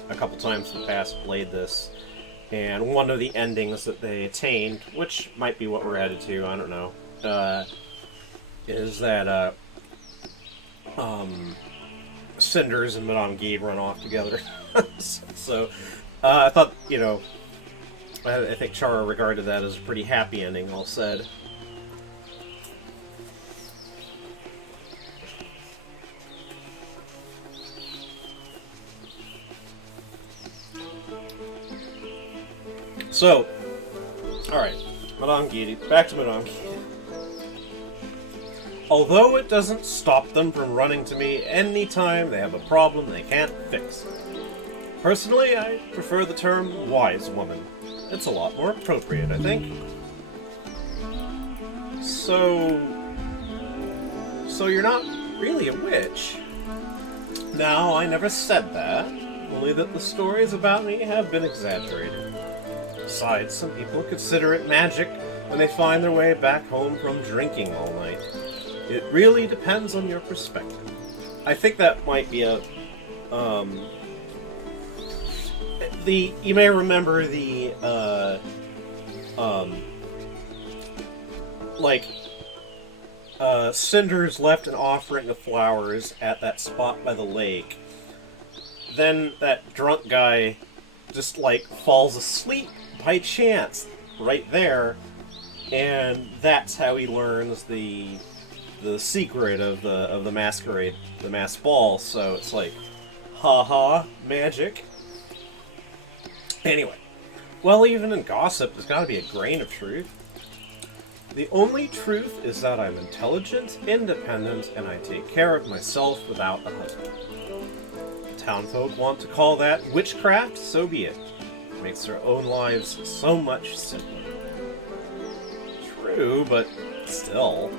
a couple times in the past, played this, and one of the endings that they attained, which might be what we're headed to, I don't know, is that Cinders and Madame Guide run off together. So, I thought, you know, I think Chara regarded that as a pretty happy ending, all said. So, alright, Madame Guide, back to Madame Guide. Although it doesn't stop them from running to me anytime they have a problem they can't fix. Personally, I prefer the term wise woman. It's a lot more appropriate, I think. So you're not really a witch? No, I never said that. Only that the stories about me have been exaggerated. Besides, some people consider it magic when they find their way back home from drinking all night. It really depends on your perspective. I think that might be a, you may remember the, Cinders left an offering of flowers at that spot by the lake. Then that drunk guy just, like, falls asleep by chance right there, and that's how he learns the secret of the masquerade, the masked ball. So it's like, haha, magic. Anyway, well, even in gossip, there's got to be a grain of truth. The only truth is that I'm intelligent, independent, and I take care of myself without a husband. Townfolk want to call that witchcraft, so be it. It makes their own lives so much simpler. True, but still.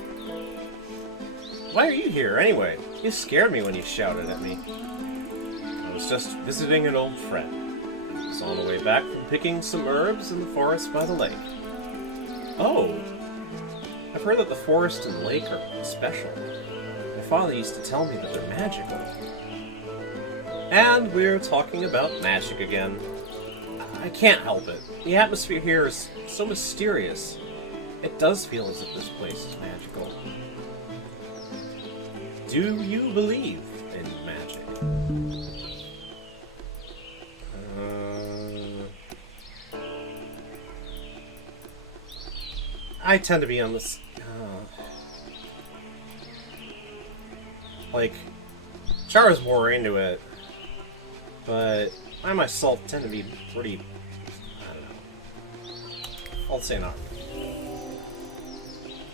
Why are you here, anyway? You scared me when you shouted at me. I was just visiting an old friend. I was on the way back from picking some herbs in the forest by the lake. Oh, I've heard that the forest and lake are special. My father used to tell me that they're magical. And we're talking about magic again. I can't help it. The atmosphere here is so mysterious. It does feel as if this place is magical. Do you believe in magic? I tend to be on this... like, Chara's more into it, but I myself tend to be pretty... I don't know. I'll say not.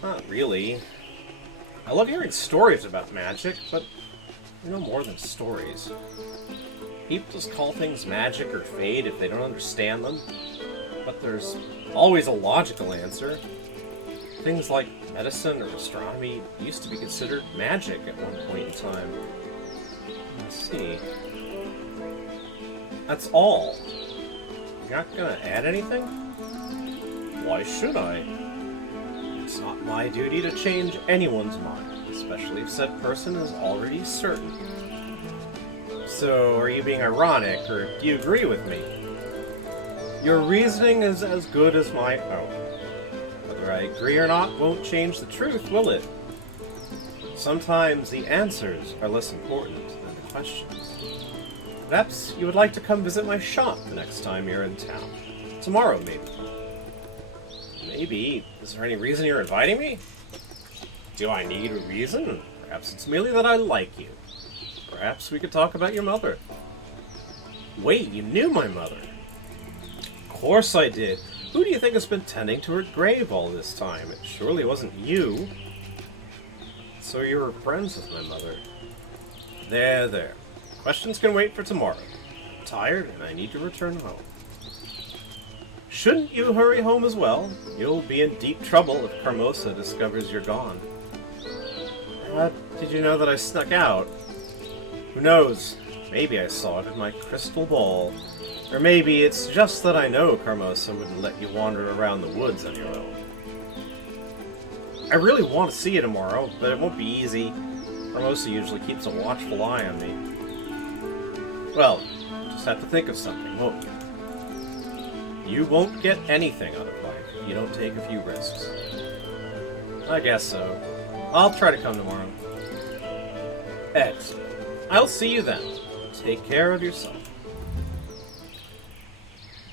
Not really. I love hearing stories about magic, but no more than stories. People just call things magic or fate if they don't understand them, but there's always a logical answer. Things like medicine or astronomy used to be considered magic at one point in time. Let's see. That's all. You're not gonna add anything? Why should I? It's not my duty to change anyone's mind, especially if said person is already certain. So, are you being ironic, or do you agree with me? Your reasoning is as good as my own. Whether I agree or not won't change the truth, will it? Sometimes the answers are less important than the questions. Perhaps you would like to come visit my shop the next time you're in town. Tomorrow, maybe. Maybe. Is there any reason you're inviting me? Do I need a reason? Perhaps it's merely that I like you. Perhaps we could talk about your mother. Wait, you knew my mother? Of course I did. Who do you think has been tending to her grave all this time? It surely wasn't you. So you were friends with my mother. There. Questions can wait for tomorrow. I'm tired and I need to return home. Shouldn't you hurry home as well? You'll be in deep trouble if Carmosa discovers you're gone. How did you know that I snuck out? Who knows? Maybe I saw it in my crystal ball. Or maybe it's just that I know Carmosa wouldn't let you wander around the woods on your own. I really want to see you tomorrow, but it won't be easy. Hermosa usually keeps a watchful eye on me. Well, just have to think of something, won't you? You won't get anything out of life if you don't take a few risks. I guess so. I'll try to come tomorrow. Excellent. I'll see you then. Take care of yourself.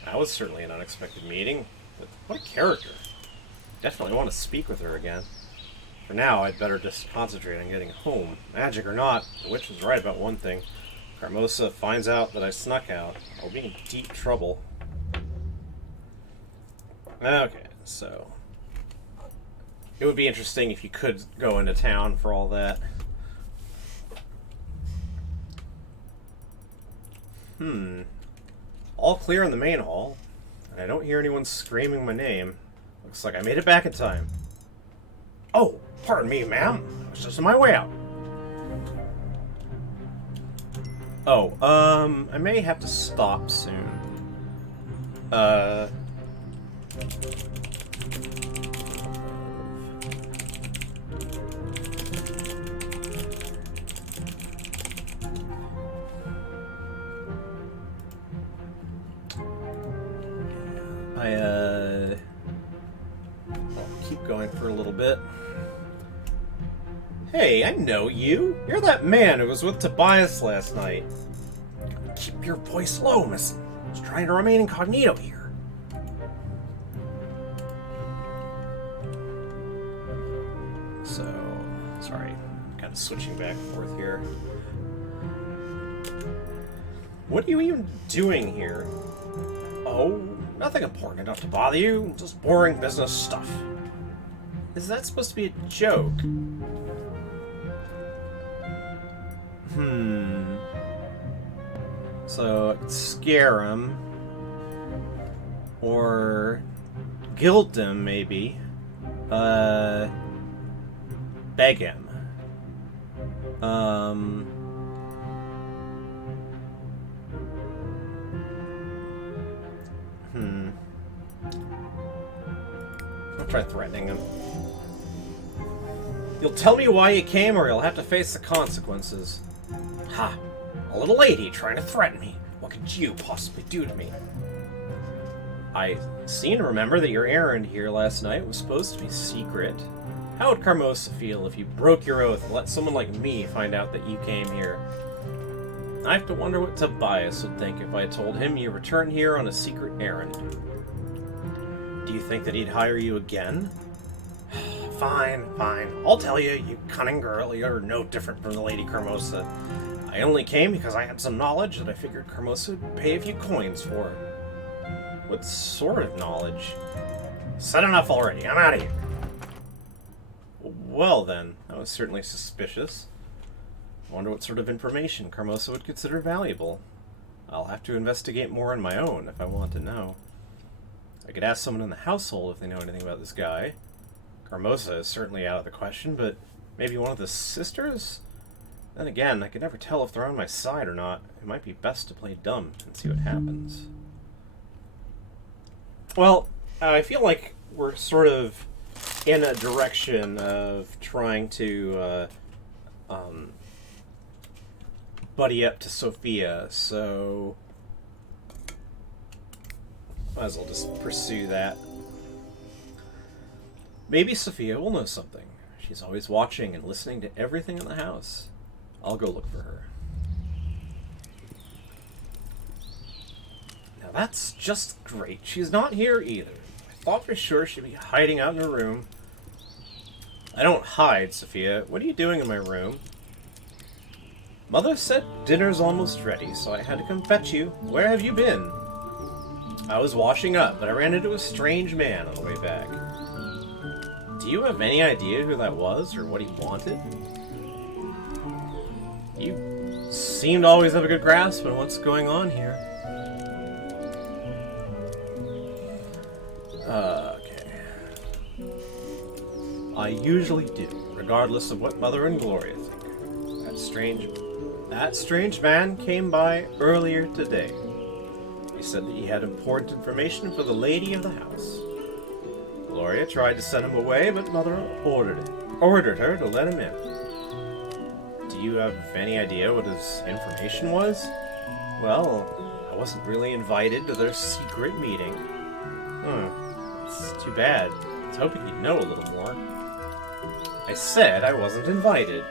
That was certainly an unexpected meeting, but what a character. Definitely want to speak with her again. For now, I'd better just concentrate on getting home. Magic or not, the witch was right about one thing. If Hermosa finds out that I snuck out, I'll be in deep trouble. Okay, so... it would be interesting if you could go into town for all that. All clear in the main hall, and I don't hear anyone screaming my name. Looks like I made it back in time. Oh, pardon me, ma'am. I was just on my way out. Oh, I may have to stop soon. I'll keep going for a little bit. Hey, I know you. You're that man who was with Tobias last night. Keep your voice low, miss. I was trying to remain incognito here. So, sorry, I'm kind of switching back and forth here. What are you even doing here? Oh, nothing important enough to bother you. Just boring business stuff. Is that supposed to be a joke? So, scare him. Or guilt him, maybe. Beg him. I'll try threatening him. You'll tell me why you came, or you'll have to face the consequences. Ha! A little lady trying to threaten me. What could you possibly do to me? I seem to remember that your errand here last night was supposed to be secret. How would Carmosa feel if you broke your oath and let someone like me find out that you came here? I have to wonder what Tobias would think if I told him you returned here on a secret errand. Do you think that he'd hire you again? Fine, fine. I'll tell you, you cunning girl, you're no different from the Lady Carmosa. I only came because I had some knowledge that I figured Carmosa would pay a few coins for. What sort of knowledge? Said enough already. I'm out of here. Well then, that was certainly suspicious. I wonder what sort of information Carmosa would consider valuable. I'll have to investigate more on my own if I want to know. I could ask someone in the household if they know anything about this guy. Carmosa is certainly out of the question, but maybe one of the sisters? Then again, I could never tell if they're on my side or not. It might be best to play dumb and see what happens. Well, I feel like we're sort of in a direction of trying to buddy up to Sophia, so might as well just pursue that. Maybe Sophia will know something. She's always watching and listening to everything in the house. I'll go look for her. Now that's just great. She's not here either. I thought for sure she'd be hiding out in her room. I don't hide, Sophia. What are you doing in my room? Mother said dinner's almost ready, so I had to come fetch you. Where have you been? I was washing up, but I ran into a strange man on the way back. Do you have any idea who that was, or what he wanted? You seem to always have a good grasp on what's going on here. Okay. I usually do, regardless of what Mother and Gloria think. That strange man came by earlier today. He said that he had important information for the lady of the house. Gloria tried to send him away, but Mother ordered her to let him in. Do you have any idea what his information was? Well, I wasn't really invited to their secret meeting. It's too bad. I was hoping you'd know a little more. I said I wasn't invited.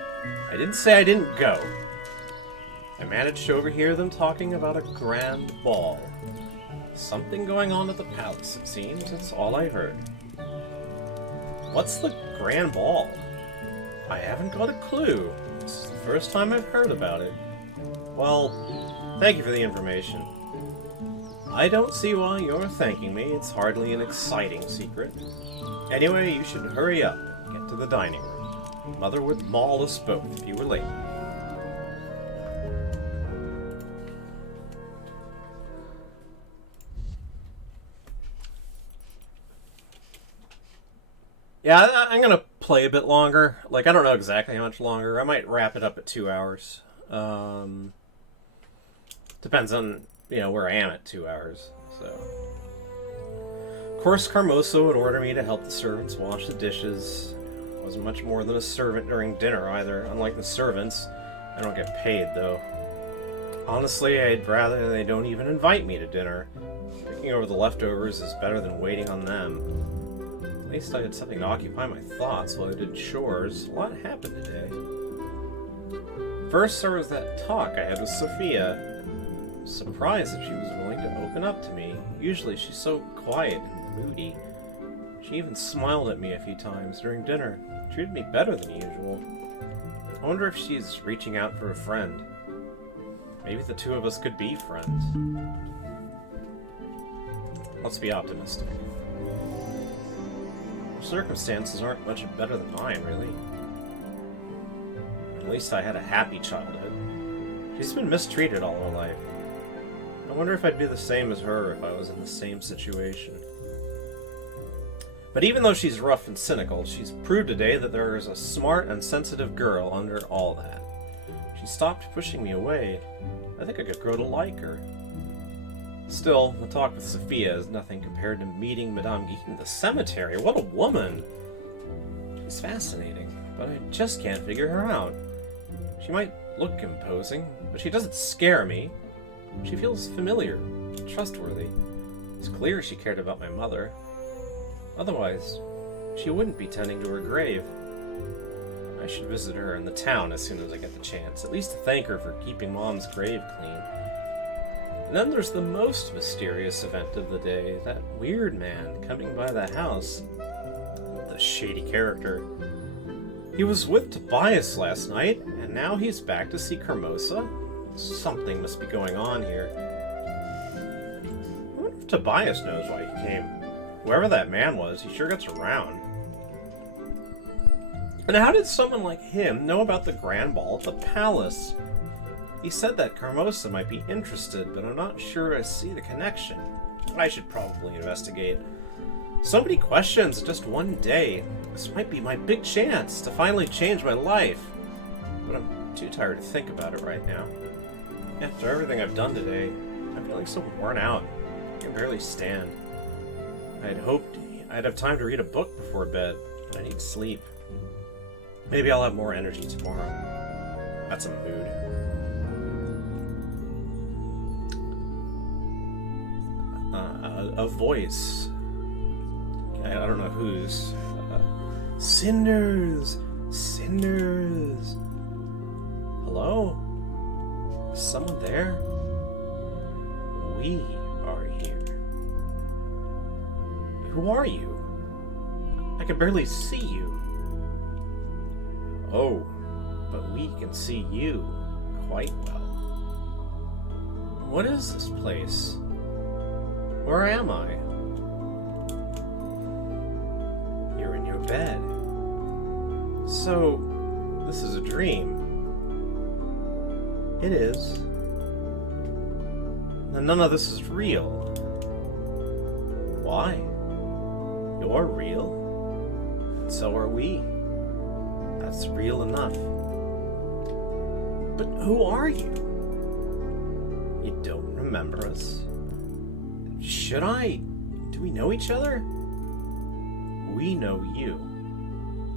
I didn't say I didn't go. I managed to overhear them talking about a grand ball. Something going on at the palace, it seems. That's all I heard. What's the grand ball? I haven't got a clue. This is the first time I've heard about it. Well, thank you for the information. I don't see why you're thanking me. It's hardly an exciting secret. Anyway, you should hurry up and get to the dining room. Mother would maul us both if you were late. Yeah, I'm gonna play a bit longer. Like, I don't know exactly how much longer. I might wrap it up at 2 hours. Depends on, where I am at 2 hours. So, of course, Carmosa would order me to help the servants wash the dishes. I wasn't much more than a servant during dinner either. Unlike the servants, I don't get paid, though. Honestly, I'd rather they don't even invite me to dinner. Picking over the leftovers is better than waiting on them. At least I had something to occupy my thoughts while I did chores. A lot happened today. First, there was that talk I had with Sophia. I was surprised that she was willing to open up to me. Usually she's so quiet and moody. She even smiled at me a few times during dinner. Treated me better than usual. I wonder if she's reaching out for a friend. Maybe the two of us could be friends. Let's be optimistic. Her circumstances aren't much better than mine, really. At least I had a happy childhood. She's been mistreated all her life. I wonder if I'd be the same as her if I was in the same situation. But even though she's rough and cynical, she's proved today that there is a smart and sensitive girl under all that. She stopped pushing me away. I think I could grow to like her. Still, the talk with Sophia is nothing compared to meeting Madame Geek in the cemetery. What a woman! She's fascinating, but I just can't figure her out. She might look imposing, but she doesn't scare me. She feels familiar, trustworthy. It's clear she cared about my mother. Otherwise, she wouldn't be tending to her grave. I should visit her in the town as soon as I get the chance, at least to thank her for keeping Mom's grave clean. And then there's the most mysterious event of the day, that weird man coming by the house. The shady character. He was with Tobias last night, and now he's back to see Carmosa? Something must be going on here. I wonder if Tobias knows why he came. Whoever that man was, he sure gets around. And how did someone like him know about the grand ball at the palace? He said that Carmosa might be interested, but I'm not sure I see the connection. I should probably investigate. So many questions in just one day. This might be my big chance to finally change my life. But I'm too tired to think about it right now. After everything I've done today, I'm feeling so worn out. I can barely stand. I'd hoped I'd have time to read a book before bed, but I need sleep. Maybe I'll have more energy tomorrow. That's a mood. A voice. I don't know whose. Cinders! Cinders! Hello? Is someone there? We are here. Who are you? I can barely see you. Oh, but we can see you quite well. What is this place? Where am I? You're in your bed. So, this is a dream. It is. And none of this is real. Why? You're real. And so are we. That's real enough. But who are you? You don't remember us? Should I? Do we know each other? We know you.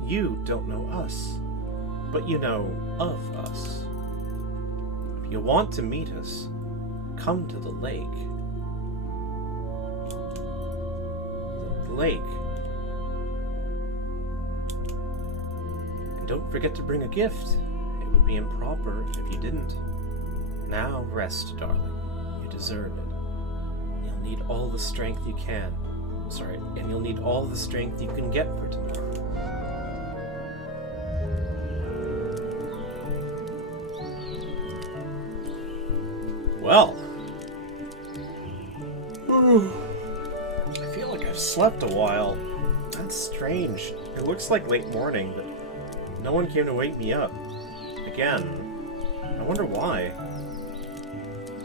You don't know us. but you know of us. If you want to meet us, come to the lake. The lake. And don't forget to bring a gift. It would be improper if you didn't. Now rest, darling. You deserve it. You'll need all the strength you can. And you'll need all the strength you can get for tomorrow. Well. I feel like I've slept a while. That's strange. It looks like late morning, but no one came to wake me up. Again. I wonder why.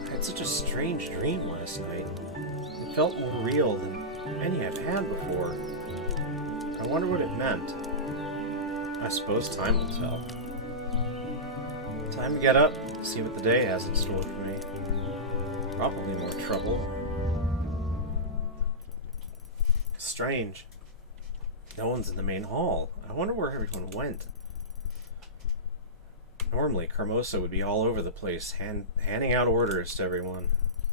I had such a strange dream last night. It felt more real than any I've had before. I wonder what it meant. I suppose time will tell. Time to get up, see what the day has in store for me. Probably more trouble. Strange. No one's in the main hall. I wonder where everyone went. Normally, Carmosa would be all over the place, handing out orders to everyone.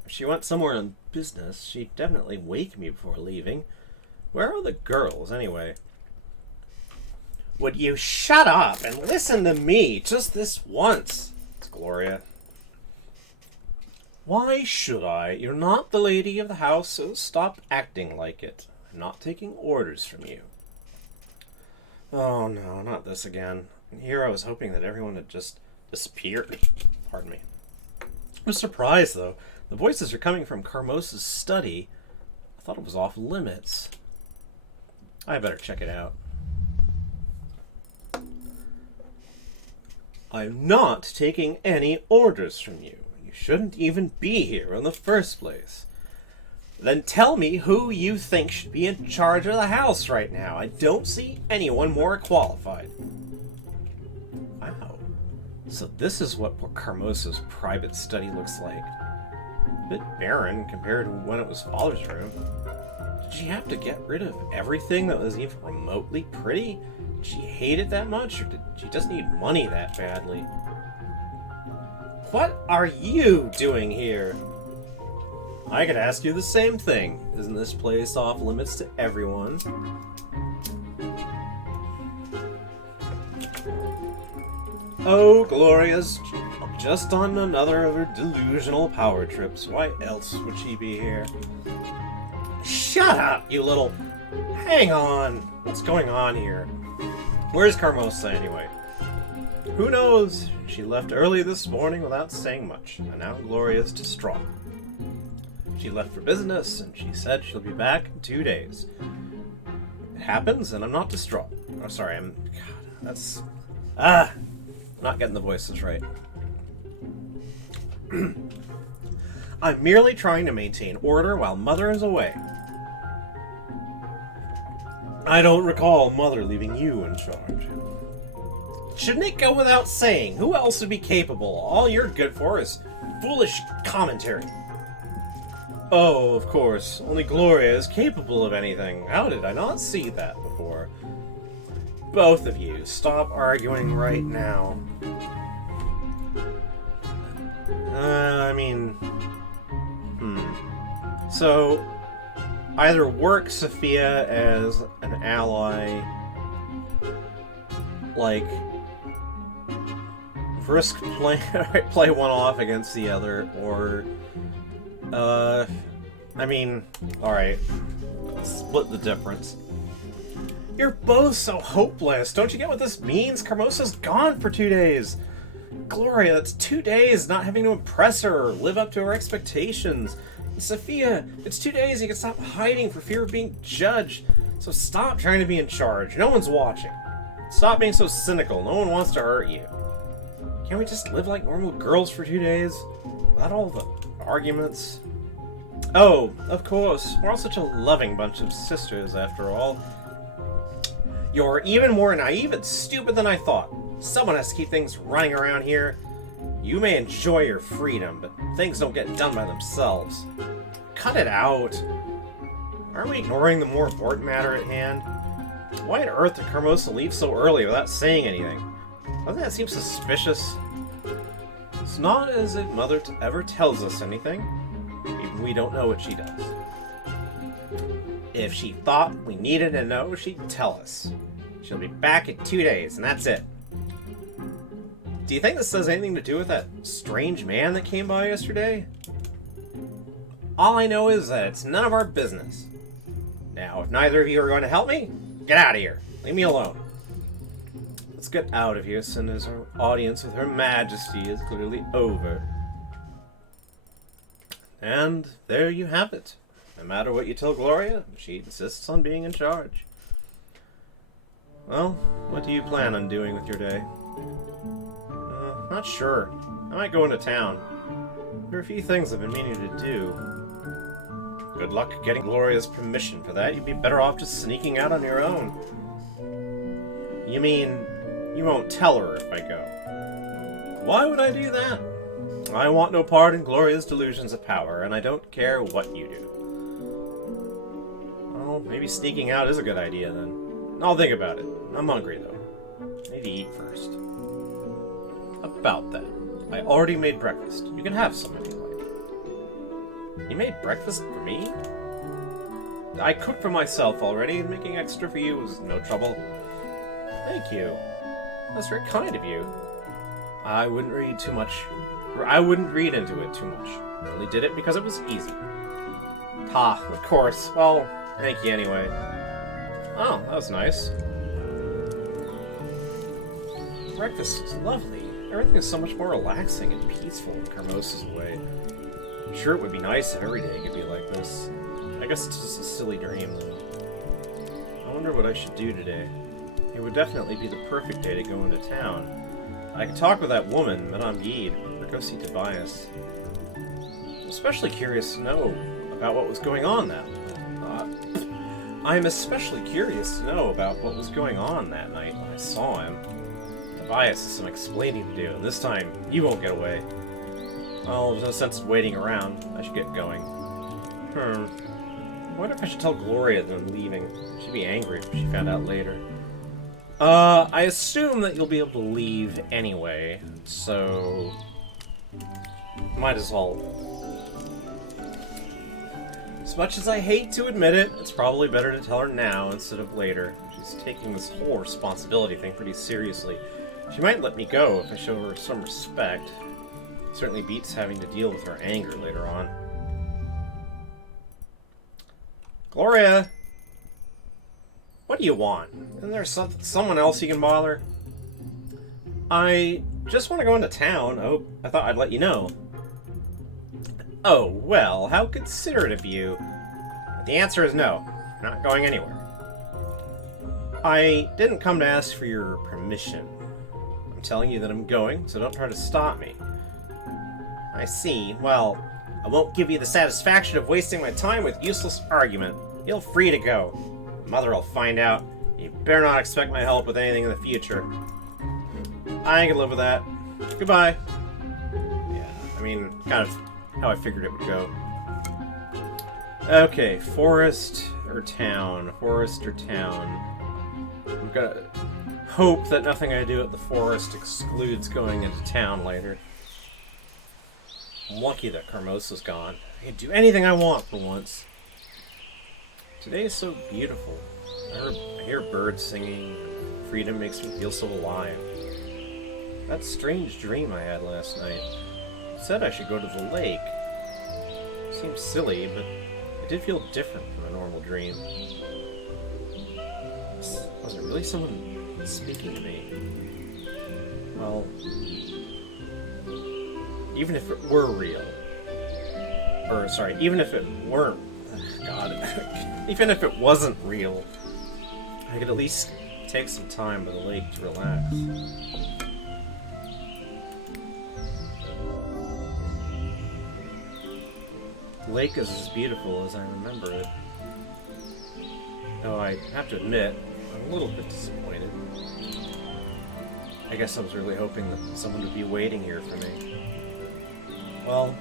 If she went somewhere on business, she'd definitely wake me before leaving. Where are the girls, anyway? Would you shut up and listen to me just this once? It's Gloria. Why should I? You're not the lady of the house, so stop acting like it. I'm not taking orders from you. Oh no, not this again. Here I was hoping that everyone had just disappeared. Pardon me. I'm surprised, though. The voices are coming from Carmosa's study. I thought it was off limits. I better check it out. I'm not taking any orders from you. You shouldn't even be here in the first place. Then tell me who you think should be in charge of the house right now. I don't see anyone more qualified. Wow. So this is what Carmosa's private study looks like. A bit barren compared to when it was Father's room. Did she have to get rid of everything that was even remotely pretty? Did she hate it that much, or did she just need money that badly? What are you doing here? I could ask you the same thing. Isn't this place off limits to everyone? Oh, Gloria's just on another of her delusional power trips. Why else would she be here? Shut up, you little... Hang on. What's going on here? Where's Carmosa, anyway? Who knows? She left early this morning without saying much, and now Gloria's distraught. She left for business, and she said she'll be back in 2 days. It happens, and I'm not distraught. I'm sorry, God, that's... I'm not getting the voices right. I'm merely trying to maintain order while Mother is away. I don't recall Mother leaving you in charge. Shouldn't it go without saying? Who else would be capable? All you're good for is foolish commentary. Oh, of course. Only Gloria is capable of anything. How did I not see that before? Both of you, stop arguing right now. So, either work Sophia as an ally, like Frisk play one off against the other, or alright, split the difference. You're both so hopeless. Don't you get what this means? Carmosa's gone for 2 days. Gloria, that's 2 days not having to impress her or live up to her expectations. And Sophia, it's 2 days you can stop hiding for fear of being judged. So stop trying to be in charge. No one's watching. Stop being so cynical. No one wants to hurt you. Can't we just live like normal girls for 2 days? Without all the arguments? Oh, of course. We're all such a loving bunch of sisters, after all. You're even more naive and stupid than I thought. Someone has to keep things running around here. You may enjoy your freedom, but things don't get done by themselves. Cut it out. Aren't we ignoring the more important matter at hand? Why on earth did Carmosa leave so early without saying anything? Doesn't that seem suspicious? It's not as if Mother ever tells us anything. Even we don't know what she does. If she thought we needed to know, she'd tell us. She'll be back in 2 days, and that's it. Do you think this has anything to do with that strange man that came by yesterday? All I know is that it's none of our business. Now, if neither of you are going to help me, get out of here. Leave me alone. Let's get out of here, Cinders. Our audience with Her Majesty is clearly over. And there you have it. No matter what you tell Gloria, she insists on being in charge. Well, what do you plan on doing with your day? Not sure. I might go into town. There are a few things I've been meaning to do. Good luck getting Gloria's permission for that. You'd be better off just sneaking out on your own. You mean, you won't tell her if I go? Why would I do that? I want no part in Gloria's delusions of power, and I don't care what you do. Well, maybe sneaking out is a good idea, then. I'll think about it. I'm hungry, though. Maybe eat first. About that. I already made breakfast. You can have some if you like. You made breakfast for me? I cooked for myself already, and making extra for you was no trouble. Thank you. That's very kind of you. I wouldn't read into it too much. I only did it because it was easy. Ha, of course. Well, thank you anyway. Oh, that was nice. Breakfast is lovely. Everything is so much more relaxing and peaceful in Carmosa's way. I'm sure it would be nice if every day could be like this. I guess it's just a silly dream, though. I wonder what I should do today. It would definitely be the perfect day to go into town. I could talk with that woman, Madame Yide, or go see Tobias. I'm especially curious to know about what was going on that I'm especially curious to know about what was going on that night when I saw him. Tobias has some explaining to do, and this time, you won't get away. Well, there's no sense in waiting around. I should get going. I wonder if I should tell Gloria that I'm leaving. She'd be angry if she found out later. I assume that you'll be able to leave anyway, so... might as well. As much as I hate to admit it, it's probably better to tell her now instead of later. She's taking this whole responsibility thing pretty seriously. She might let me go if I show her some respect. Certainly beats having to deal with her anger later on. Gloria! What do you want? Isn't there someone else you can bother? I just want to go into town. Oh, I thought I'd let you know. Oh, well, how considerate of you. But the answer is no. I'm not going anywhere. I didn't come to ask for your permission. I'm telling you that I'm going, so don't try to stop me. I see. Well, I won't give you the satisfaction of wasting my time with useless argument. Feel free to go. Mother will find out. You better not expect my help with anything in the future. I can live with that. Goodbye. Yeah, I mean, kind of how I figured it would go. Okay, forest or town? Forest or town? I'm gonna hope that nothing I do at the forest excludes going into town later. I'm lucky that Carmosa's gone. I can do anything I want for once. Today is so beautiful. I hear birds singing. Freedom makes me feel so alive. That strange dream I had last night. It said I should go to the lake. It seemed silly, but it did feel different from a normal dream. Was it really someone speaking to me? Well, even if it were real, or sorry, even if it weren't, God, even if it wasn't real, I could at least take some time by the lake to relax. The lake is as beautiful as I remember it. Though I have to admit, I'm a little bit disappointed. I guess I was really hoping that someone would be waiting here for me. Well,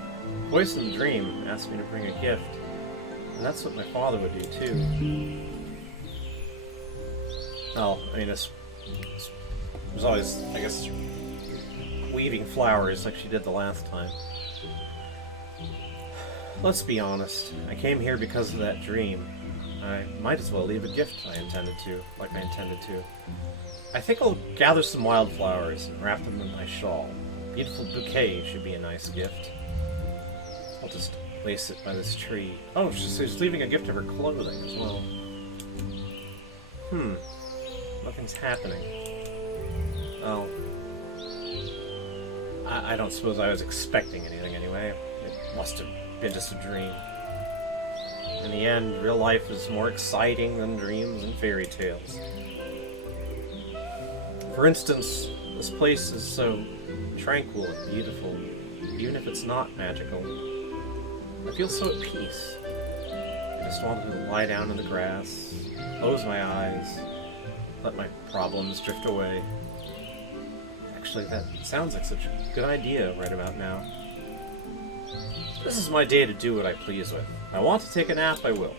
Voice in the Dream asked me to bring a gift, and that's what my father would do too. Well, I mean, was always, I guess, weaving flowers like she did the last time. Let's be honest. I came here because of that dream. I might as well leave a gift I intended to. I think I'll gather some wildflowers and wrap them in my shawl. A beautiful bouquet should be a nice gift. I'll just place it by this tree. Oh, she's leaving a gift of her clothing as well. Nothing's happening. Oh. I don't suppose I was expecting anything anyway. It must have been just a dream. In the end, real life is more exciting than dreams and fairy tales. For instance, this place is so tranquil and beautiful, even if it's not magical. I feel so at peace. I just wanted to lie down in the grass, close my eyes, let my problems drift away. Actually, that sounds like such a good idea right about now. This is my day to do what I please with. If I want to take a nap, I will.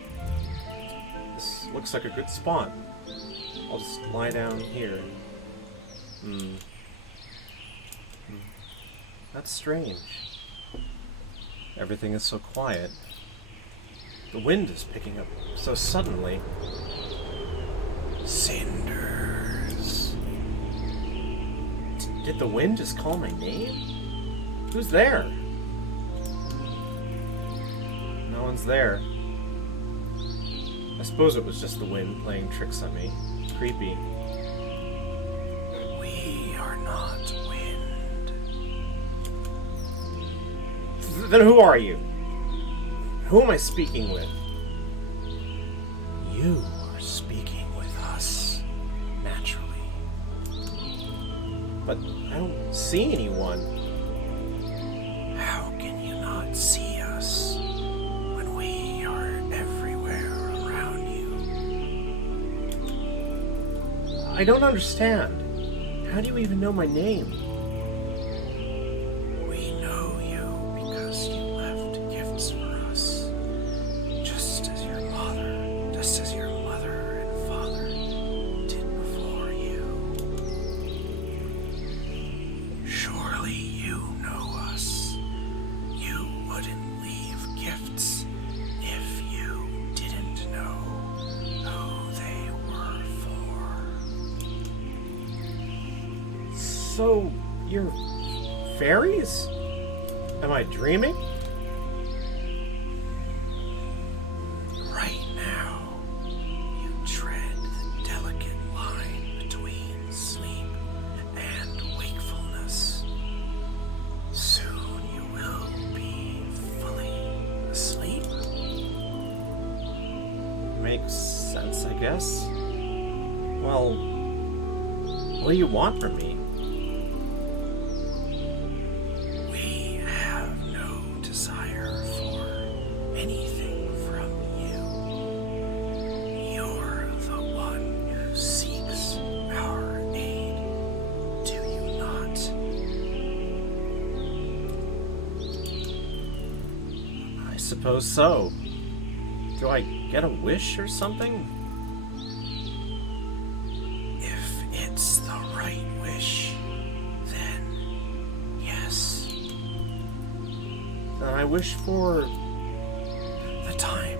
This looks like a good spot. I'll just lie down here. That's strange. Everything is so quiet. The wind is picking up so suddenly. Cinders. Did the wind just call my name? Who's there? No one's there. I suppose it was just the wind playing tricks on me. Creepy. We are not wind. Then who are you? Who am I speaking with? You are speaking with us, naturally. But I don't see anyone. How can you not see us when we are everywhere around you? I don't understand. How do you even know my name? We know you because you left gifts for us. Just as your mother and father did before you. Surely you know us. You wouldn't leave gifts if you didn't know who they were for. So, you're fairies? Am I dreaming? Right now, you tread the delicate line between sleep and wakefulness. Soon you will be fully asleep. Makes sense, I guess. Well, what do you want from me? We have no desire for anything from you. You're the one who seeks our aid, do you not? I suppose so. Do I get a wish or something? If it's the right wish, then yes. Then I wish for... The time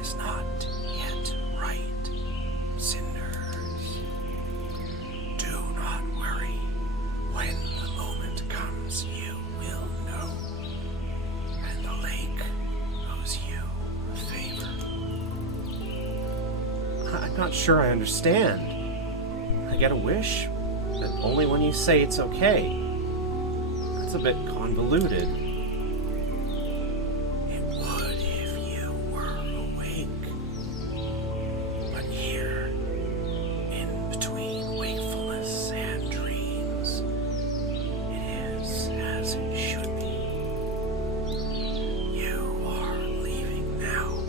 is not yet right, Cinders. Do not worry. When the moment comes, you will know. And the lake owes you a favor. I'm not sure I understand. I get a wish, but only when you say it's okay. That's a bit convoluted. It would if you were awake. But here, in between wakefulness and dreams, it is as it should be. You are leaving now,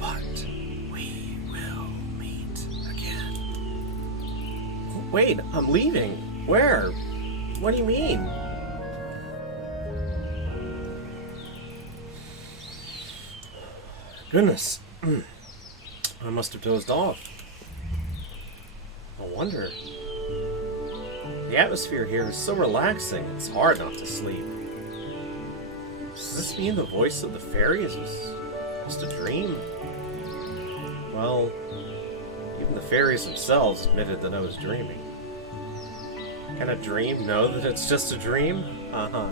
but we will meet again. Wait, I'm leaving. Where? What do you mean? Goodness. I must have dozed off. No wonder. The atmosphere here is so relaxing, it's hard not to sleep. Does this mean the voice of the fairies was just a dream? Well, even the fairies themselves admitted that I was dreaming. Can a dream know that it's just a dream? Uh-huh.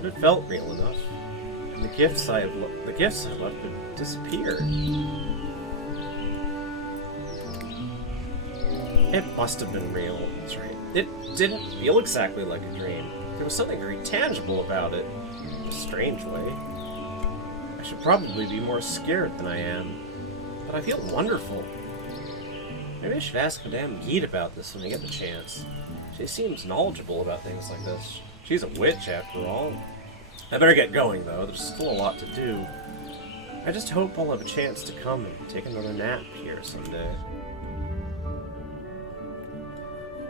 But it felt real enough. And the gifts I left had disappeared. It must have been real. That's right. It didn't feel exactly like a dream. There was something very tangible about it. In a strange way. I should probably be more scared than I am. But I feel wonderful. Maybe I should ask Madame Geet about this when I get the chance. She seems knowledgeable about things like this. She's a witch, after all. I better get going, though. There's still a lot to do. I just hope I'll have a chance to come and take another nap here someday.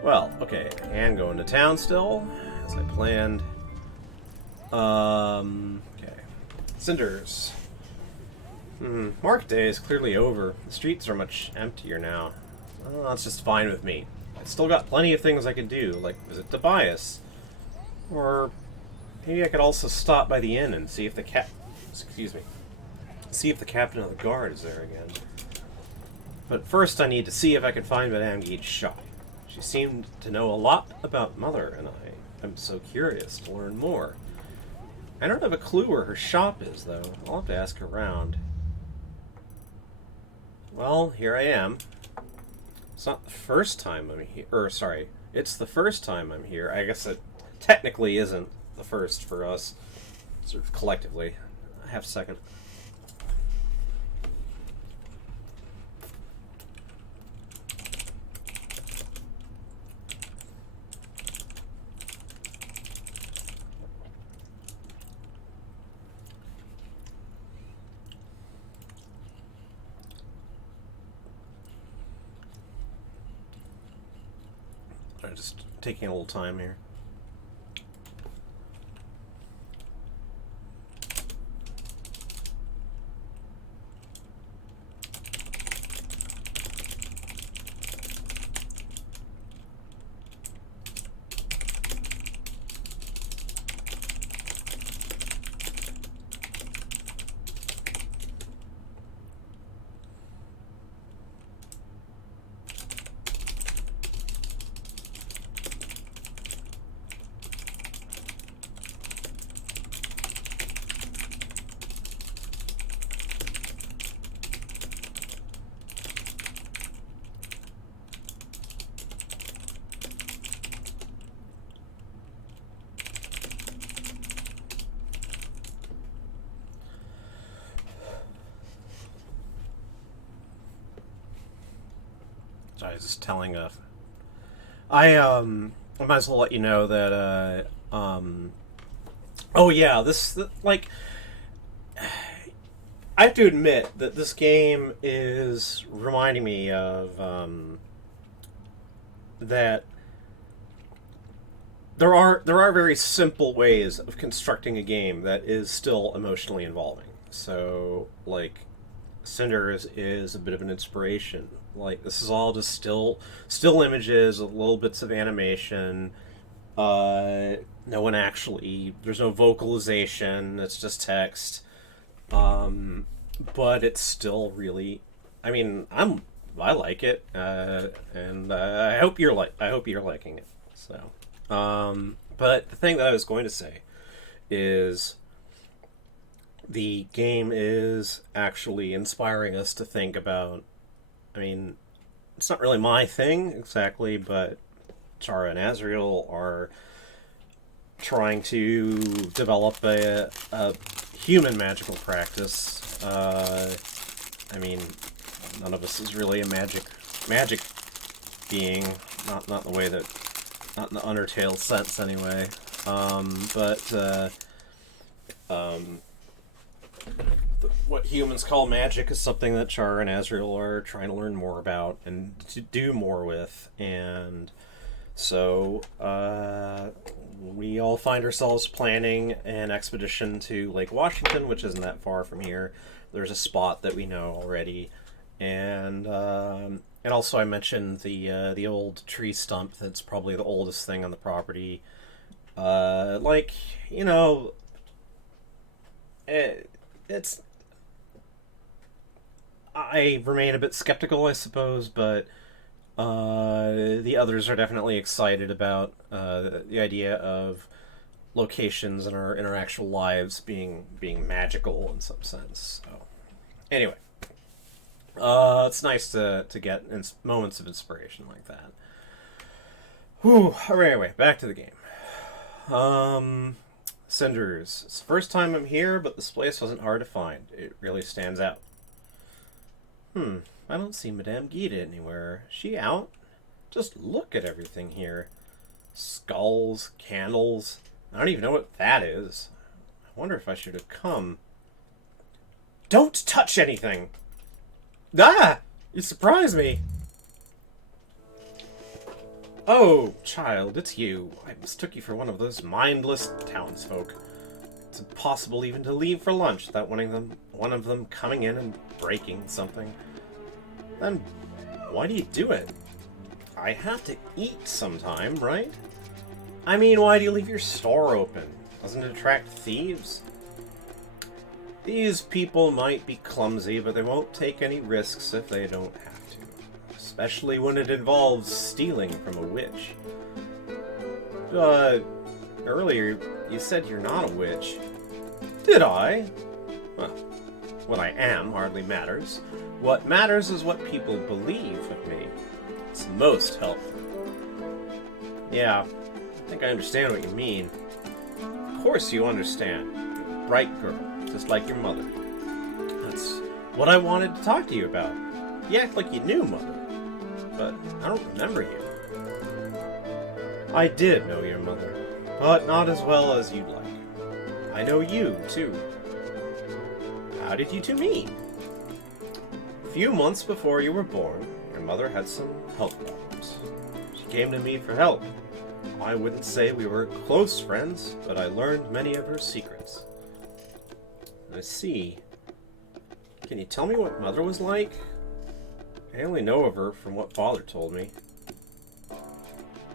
Well, okay, I can go into town still, as I planned. Okay. Cinders. Market day is clearly over. The streets are much emptier now. Well, that's just fine with me. I still got plenty of things I can do, like visit Tobias. Or maybe I could also stop by the inn and see if the see if the captain of the guard is there again. But first I need to see if I can find Madame Geet's shop. She seemed to know a lot about Mother, and I'm so curious to learn more. I don't have a clue where her shop is, though. I'll have to ask around. Well, here I am. It's not the first time I'm here. It's the first time I'm here. I guess it technically isn't the first for us, sort of collectively. I have a second. I'm just taking a little time here. I was just telling I might as well let you know that oh yeah, like I have to admit that this game is reminding me of that there are very simple ways of constructing a game that is still emotionally involving. So like Cinders is a bit of an inspiration. Like this is all just still images, little bits of animation. No one actually. There's no vocalization. It's just text. But it's still really. I mean, I like it, and I hope you're liking it. So, but the thing that I was going to say is the game is actually inspiring us to think about. I mean, it's not really my thing exactly, but Chara and Azrael are trying to develop a human magical practice. I mean, none of us is really a magic being, not the way that, not in the Undertale sense anyway. What humans call magic is something that Char and Azrael are trying to learn more about and to do more with, and so we all find ourselves planning an expedition to Lake Washington, which isn't that far from here. There's a spot that we know already, and And also, I mentioned the old tree stump that's probably the oldest thing on the property. Like, you know, it's. I remain a bit skeptical, I suppose, but the others are definitely excited about the idea of locations in our actual lives being magical in some sense. So, anyway, it's nice to get moments of inspiration like that. Whew. Anyway, back to the game. Cinders. It's the first time I'm here, but this place wasn't hard to find. It really stands out. I don't see Madame Gita anywhere. Is she out? Just look at everything here. Skulls, candles. I don't even know what that is. I wonder if I should have come. Don't touch anything! Ah! You surprised me! Oh, child, it's you. I mistook you for one of those mindless townsfolk. It's impossible even to leave for lunch without one of them coming in and breaking something. Then why do you do it? I have to eat sometime, right? I mean, why do you leave your store open? Doesn't it attract thieves? These people might be clumsy, but they won't take any risks if they don't have to. Especially when it involves stealing from a witch. Earlier you said you're not a witch. Did I? Well, what I am hardly matters. What matters is what people believe of me. It's most helpful. Yeah, I think I understand what you mean. Of course you understand. You're a bright girl, just like your mother. That's what I wanted to talk to you about. You act like you knew Mother, but I don't remember you. I did know your mother, but not as well as you'd like. I know you, too. How did you two meet? A few months before you were born, your mother had some health problems. She came to me for help. I wouldn't say we were close friends, but I learned many of her secrets. I see. Can you tell me what Mother was like? I only know of her from what Father told me.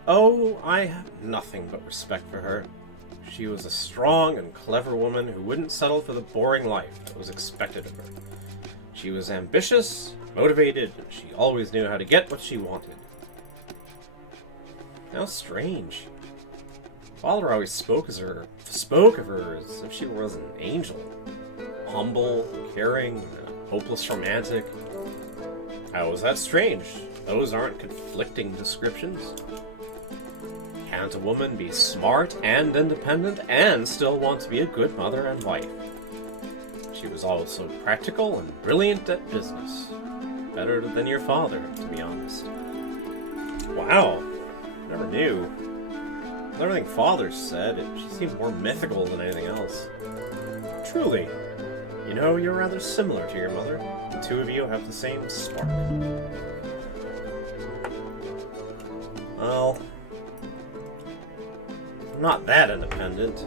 Oh, I have nothing but respect for her. She was a strong and clever woman who wouldn't settle for the boring life that was expected of her. She was ambitious, motivated, and she always knew how to get what she wanted. How strange. Father always spoke of her as if she was an angel. Humble, caring, and a hopeless romantic. How is that strange? Those aren't conflicting descriptions. Can't a woman be smart and independent and still want to be a good mother and wife? She was also practical and brilliant at business. Better than your father, to be honest. Wow, never knew. With everything Father said, she seemed more mythical than anything else. Truly, you know, you're rather similar to your mother. The two of you have the same spark. Well, I'm not that independent.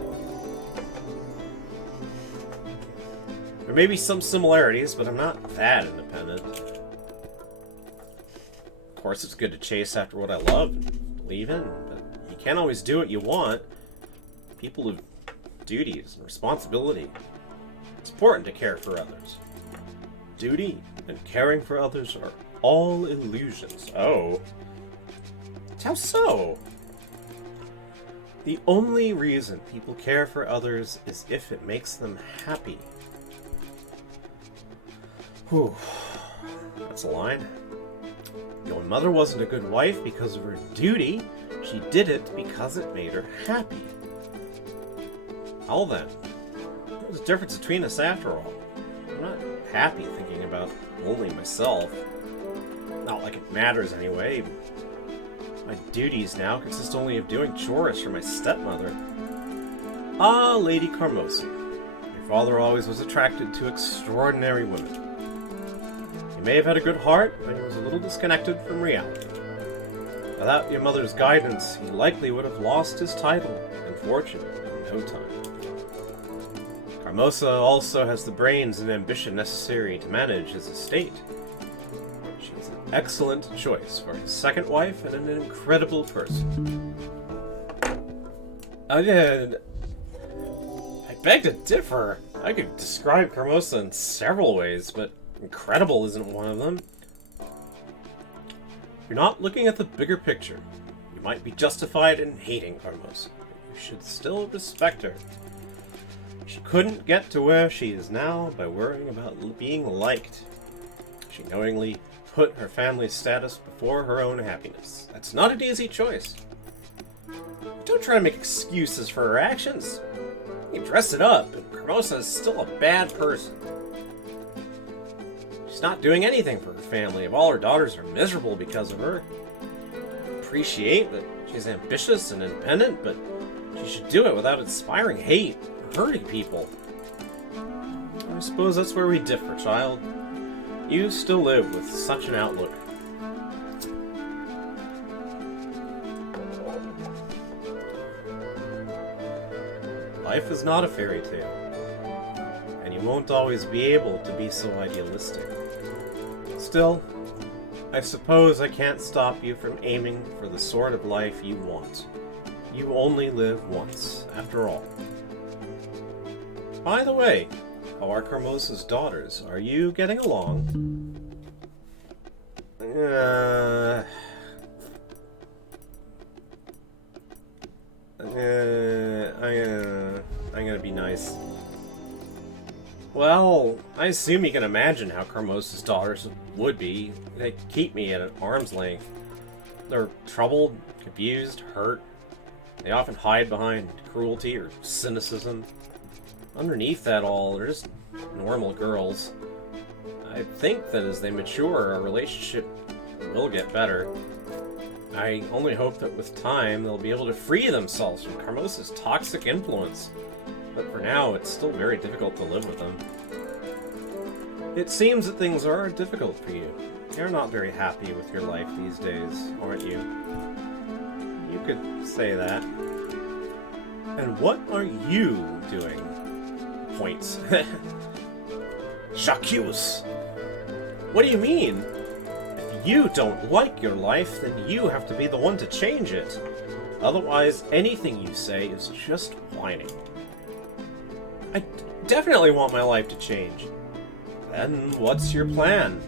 There may be some similarities, but I'm not that independent. Of course, it's good to chase after what I love and believe in, but you can't always do what you want. People have duties and responsibility. It's important to care for others. Duty and caring for others are all illusions. Oh. How so? The only reason people care for others is if it makes them happy. Whew. That's a line. Your mother wasn't a good wife because of her duty. She did it because it made her happy. Well then, there's a difference between us after all. I'm not happy thinking about only myself. Not like it matters anyway. My duties now consist only of doing chores for my stepmother. Ah, Lady Carmosa. Your father always was attracted to extraordinary women. He may have had a good heart, but he was a little disconnected from reality. Without your mother's guidance, he likely would have lost his title and fortune in no time. Carmosa also has the brains and ambition necessary to manage his estate. She's an excellent choice for his second wife and an incredible person. I beg to differ. I could describe Hermosa in several ways, but incredible isn't one of them. You're not looking at the bigger picture. You might be justified in hating Hermosa, but you should still respect her. She couldn't get to where she is now by worrying about being liked. She knowingly put her family's status before her own happiness. That's not an easy choice. Don't try to make excuses for her actions. You dress it up, and Hermosa is still a bad person. She's not doing anything for her family if all her daughters are miserable because of her. Appreciate that she's ambitious and independent, but she should do it without inspiring hate or hurting people. I suppose that's where we differ, child. You still live with such an outlook. Life is not a fairy tale, and you won't always be able to be so idealistic. Still, I suppose I can't stop you from aiming for the sort of life you want. You only live once, after all. By the way, how are Hermosa's daughters? Are you getting along? I'm gonna be nice. Well, I assume you can imagine how Hermosa's daughters would be. They keep me at an arm's length. They're troubled, confused, hurt. They often hide behind cruelty or cynicism. Underneath that all, they're just normal girls. I think that as they mature, our relationship will get better. I only hope that with time, they'll be able to free themselves from Hermosa's toxic influence. But for now, it's still very difficult to live with them. It seems that things are difficult for you. You're not very happy with your life these days, aren't you? You could say that. And what are you doing? Points. J'accuse! What do you mean? If you don't like your life, then you have to be the one to change it. Otherwise, anything you say is just whining. I definitely want my life to change. Then what's your plan?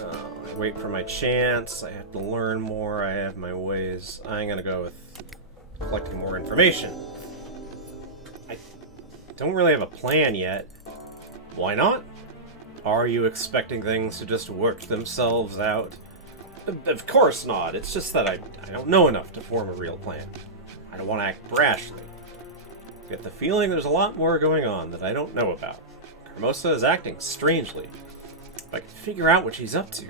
I wait for my chance, I have to learn more, I have my ways. I'm gonna go with collecting more information. I don't really have a plan yet. Why not? Are you expecting things to just work themselves out? Of course not. It's just that I don't know enough to form a real plan. I don't want to act brashly. I get the feeling there's a lot more going on that I don't know about. Hermosa is acting strangely. If I could figure out what she's up to,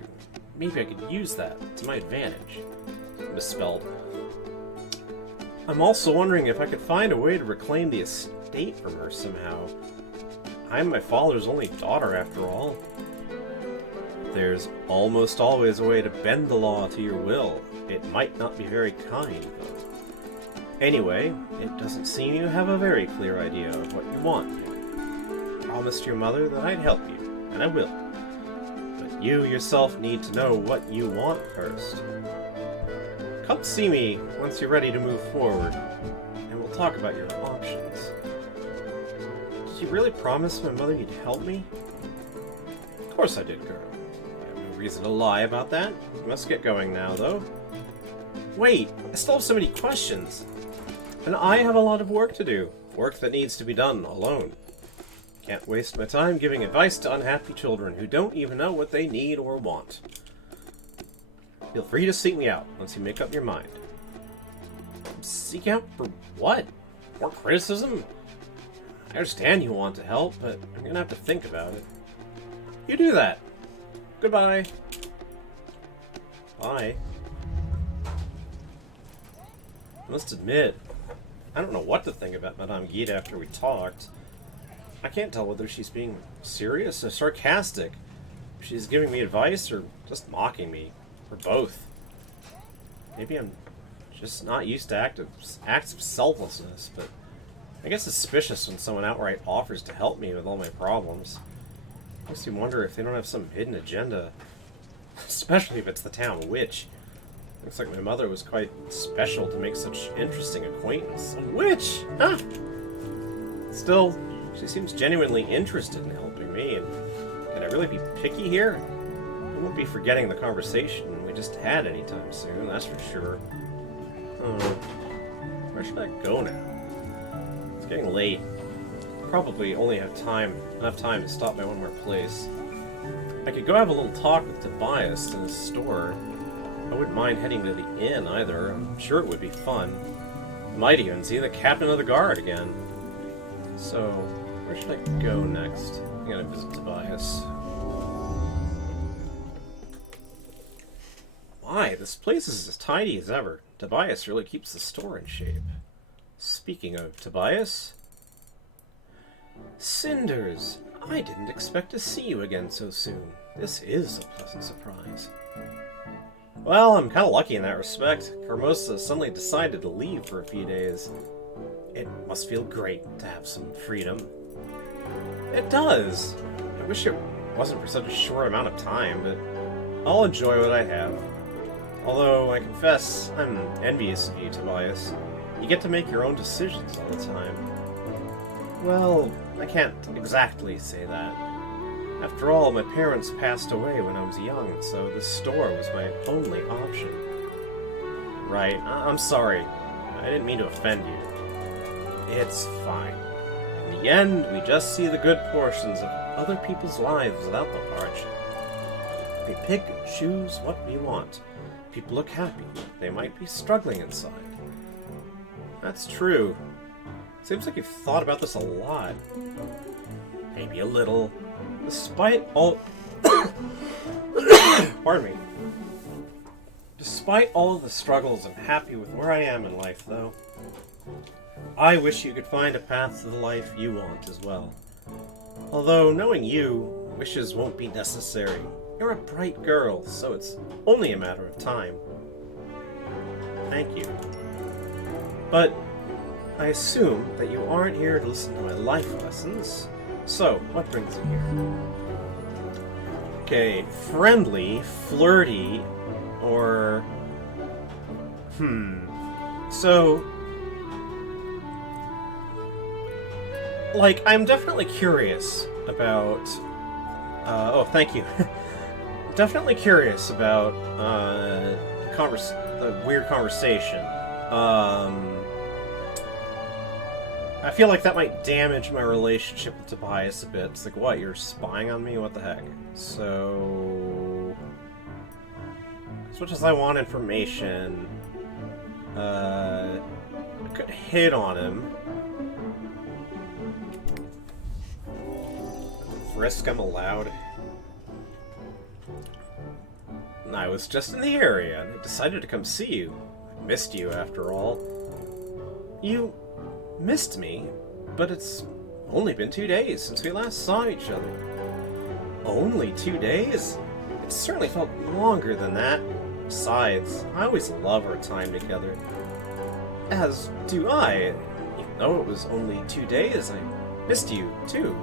maybe I could use that to my advantage. Misspelled. I'm also wondering if I could find a way to reclaim the estate from her somehow. I'm my father's only daughter, after all. There's almost always a way to bend the law to your will. It might not be very kind, though. Anyway, it doesn't seem you have a very clear idea of what you want. I promised your mother that I'd help you, and I will. But you yourself need to know what you want first. Come see me once you're ready to move forward, and we'll talk about your options. Did you really promise my mother you'd help me? Of course I did, girl. I have no reason to lie about that. We must get going now, though. Wait, I still have so many questions. And I have a lot of work to do. Work that needs to be done alone. Can't waste my time giving advice to unhappy children who don't even know what they need or want. Feel free to seek me out once you make up your mind. Seek out for what? More criticism? I understand you want to help, but I'm gonna have to think about it. You do that. Goodbye. Bye. I must admit, I don't know what to think about Madame Guide after we talked. I can't tell whether she's being serious or sarcastic. If she's giving me advice or just mocking me. Or both. Maybe I'm just not used to acts of selflessness, but I get suspicious when someone outright offers to help me with all my problems. Makes me wonder if they don't have some hidden agenda. Especially if it's the town witch. Looks like my mother was quite special to make such interesting acquaintance. A witch! Huh? Still, she seems genuinely interested in helping me, and can I really be picky here? I won't be forgetting the conversation we just had anytime soon, that's for sure. Where should I go now? It's getting late. Probably only have enough time to stop by one more place. I could go have a little talk with Tobias in his store. I wouldn't mind heading to the inn either. I'm sure it would be fun. Might even see the captain of the guard again. So, where should I go next? I'm gonna visit Tobias. My, this place is as tidy as ever. Tobias really keeps the store in shape. Speaking of Tobias... Cinders! I didn't expect to see you again so soon. This is a pleasant surprise. Well, I'm kind of lucky in that respect. Carmosa suddenly decided to leave for a few days. It must feel great to have some freedom. It does. I wish it wasn't for such a short amount of time, but I'll enjoy what I have. Although, I confess, I'm envious of you, Tobias. You get to make your own decisions all the time. Well, I can't exactly say that. After all, my parents passed away when I was young, so the store was my only option. Right, I'm sorry. I didn't mean to offend you. It's fine. In the end, we just see the good portions of other people's lives without the hardship. We pick and choose what we want. People look happy. They might be struggling inside. That's true. Seems like you've thought about this a lot. Maybe a little. Despite all... Pardon me. Despite all of the struggles, I'm happy with where I am in life, though. I wish you could find a path to the life you want as well. Although, knowing you, wishes won't be necessary. You're a bright girl, so it's only a matter of time. Thank you. But I assume that you aren't here to listen to my life lessons. So, what brings you here? Okay, friendly, flirty, or... So... Like, I'm definitely curious about... oh, thank you. Definitely curious about, the weird conversation. I feel like that might damage my relationship with Tobias a bit. It's like, what, you're spying on me? What the heck? So... As much as I want information, I could hit on him. Frisk, I'm allowed. I was just in the area, and I decided to come see you. I missed you, after all. You missed me, but it's only been 2 days since we last saw each other. Only 2 days? It certainly felt longer than that. Besides, I always love our time together. As do I. Even though it was only 2 days, I missed you, too.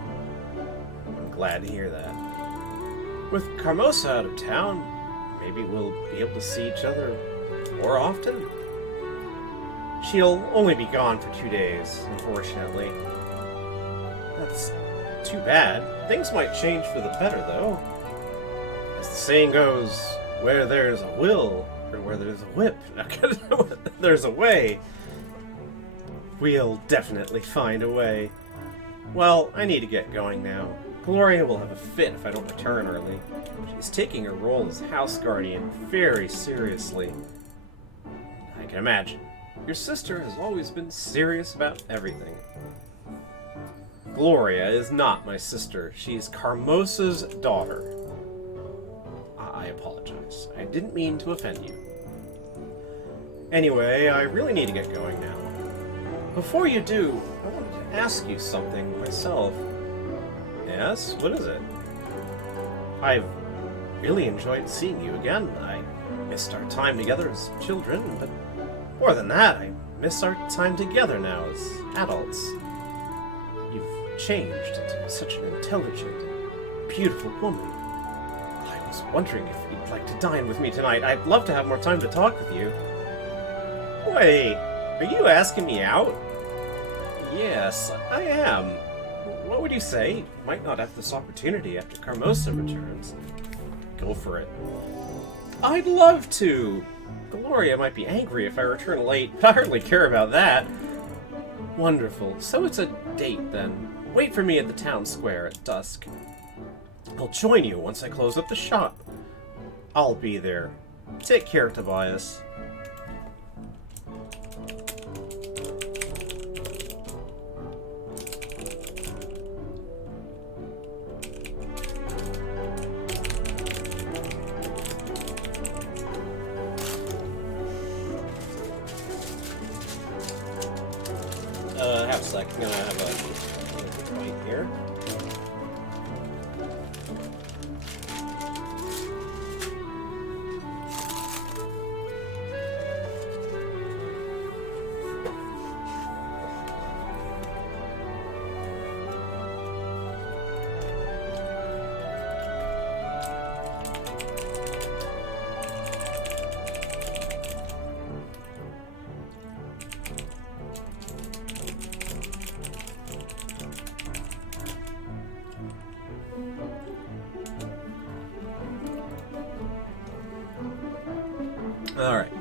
I'm glad to hear that. With Carmosa out of town, maybe we'll be able to see each other more often? She'll only be gone for 2 days, unfortunately. That's too bad. Things might change for the better, though. As the saying goes, where there's a will, or where there's a whip, there's a way. We'll definitely find a way. Well, I need to get going now. Gloria will have a fit if I don't return early. She's taking her role as house guardian very seriously. I can imagine. Your sister has always been serious about everything. Gloria is not my sister. She's Carmosa's daughter. I apologize. I didn't mean to offend you. Anyway, I really need to get going now. Before you do, I wanted to ask you something myself. Yes? What is it? I've really enjoyed seeing you again. I missed our time together as children, but more than that, I miss our time together now as adults. You've changed into such an intelligent, beautiful woman. I was wondering if you'd like to dine with me tonight. I'd love to have more time to talk with you. Wait, are you asking me out? Yes, I am. What would you say? Might not have this opportunity after Carmosa returns. Go for it. I'd love to. Gloria might be angry if I return late, but I hardly care about that. Wonderful. So it's a date, then. Wait for me at the town square at dusk. I'll join you once I close up the shop. I'll be there. Take care, Tobias. Have a sec. I'm gonna have a wait here. Alright.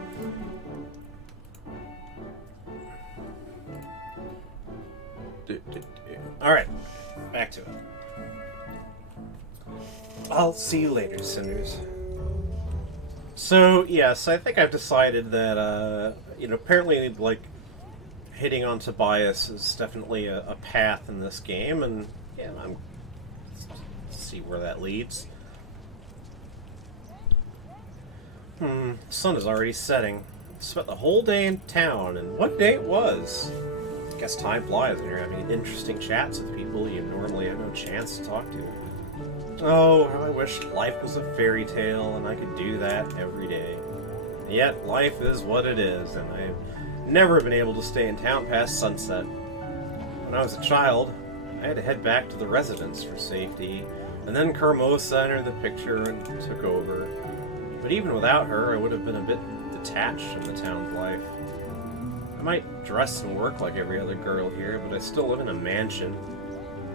Alright. Back to it. I'll see you later, Cinders. So, yes, I think I've decided that, apparently, like, hitting on Tobias is definitely a path in this game, and, yeah, I'm... Let's see where that leads. The sun is already setting. Spent the whole day in town, and what day it was. Guess time flies when you're having interesting chats with people you normally have no chance to talk to. Oh, how I wish life was a fairy tale and I could do that every day. Yet, life is what it is, and I've never been able to stay in town past sunset. When I was a child, I had to head back to the residence for safety, and then Carmosa entered the picture and took over. But even without her, I would have been a bit detached from the town's life. I might dress and work like every other girl here, but I still live in a mansion,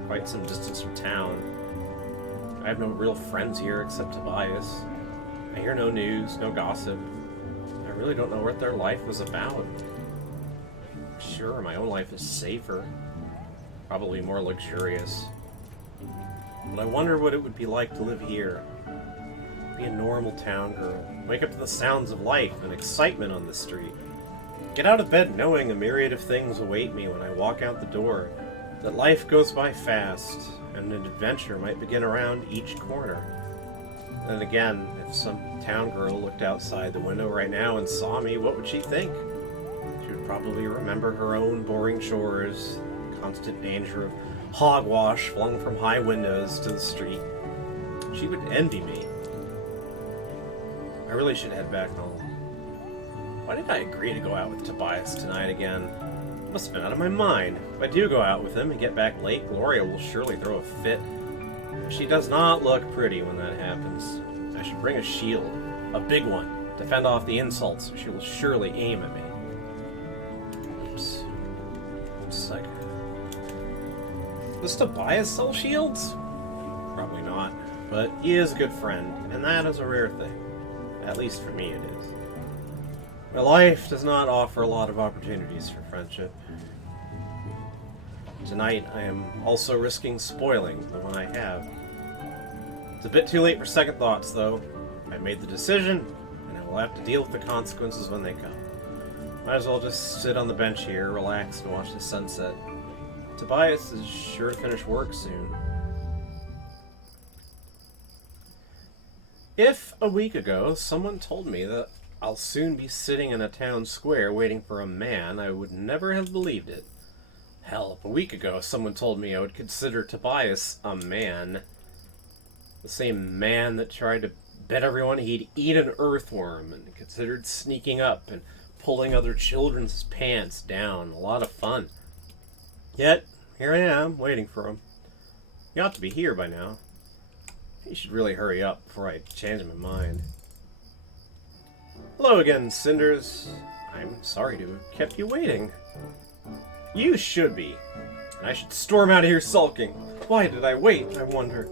quite some distance from town. I have no real friends here except Tobias. I hear no news, no gossip. I really don't know what their life was about. Sure, my own life is safer, probably more luxurious. But I wonder what it would be like to live here. Be a normal town girl. Wake up to the sounds of life and excitement on the street. Get out of bed knowing a myriad of things await me when I walk out the door. That life goes by fast, and an adventure might begin around each corner. Then again, if some town girl looked outside the window right now and saw me, what would she think? She would probably remember her own boring chores, the constant danger of hogwash flung from high windows to the street. She would envy me. I really should head back home. Why did I agree to go out with Tobias tonight again? Must have been out of my mind. If I do go out with him and get back late, Gloria will surely throw a fit. She does not look pretty when that happens. I should bring a shield. A big one. To fend off the insults she will surely aim at me. Oops. Just like... Does Tobias sell shields? Probably not. But he is a good friend, and that is a rare thing. At least for me it is. My life does not offer a lot of opportunities for friendship. Tonight, I am also risking spoiling the one I have. It's a bit too late for second thoughts, though. I've made the decision, and I will have to deal with the consequences when they come. Might as well just sit on the bench here, relax, and watch the sunset. Tobias is sure to finish work soon. If, a week ago, someone told me that I'll soon be sitting in a town square waiting for a man, I would never have believed it. Hell, if a week ago someone told me I would consider Tobias a man, the same man that tried to bet everyone he'd eat an earthworm and considered sneaking up and pulling other children's pants down. A lot of fun. Yet, here I am, waiting for him. He ought to be here by now. You should really hurry up before I change my mind. Hello again, Cinders. I'm sorry to have kept you waiting. You should be. I should storm out of here sulking. Why did I wait, I wonder?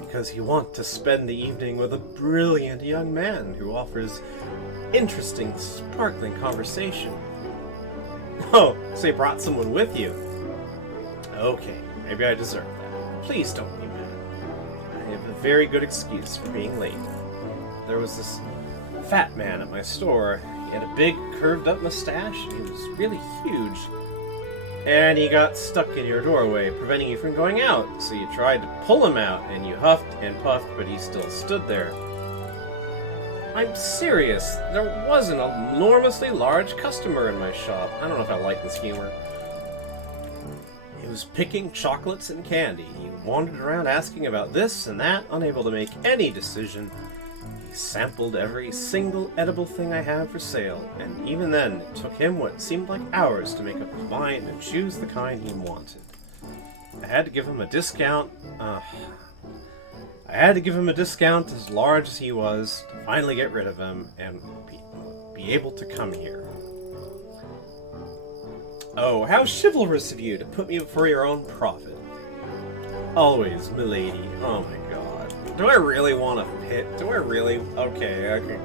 Because you want to spend the evening with a brilliant young man who offers interesting, sparkling conversation. Oh, so you brought someone with you. Okay, maybe I deserve that. Please don't be mad. I have a very good excuse for being late. There was this fat man at my store. He had a big, curved-up mustache, and he was really huge. And he got stuck in your doorway, preventing you from going out. So you tried to pull him out, and you huffed and puffed, but he still stood there. I'm serious. There was an enormously large customer in my shop. I don't know if I like this humor. He was picking chocolates and candy. He wandered around asking about this and that, unable to make any decision. He sampled every single edible thing I have for sale, and even then, it took him what seemed like hours to make up his mind and choose the kind he wanted. I had to give him a discount. I had to give him a discount as large as he was to finally get rid of him and be able to come here. Oh, how chivalrous of you to put me for your own profit. Always, milady. Oh my god. Do I really want to pit? Do I really? Okay.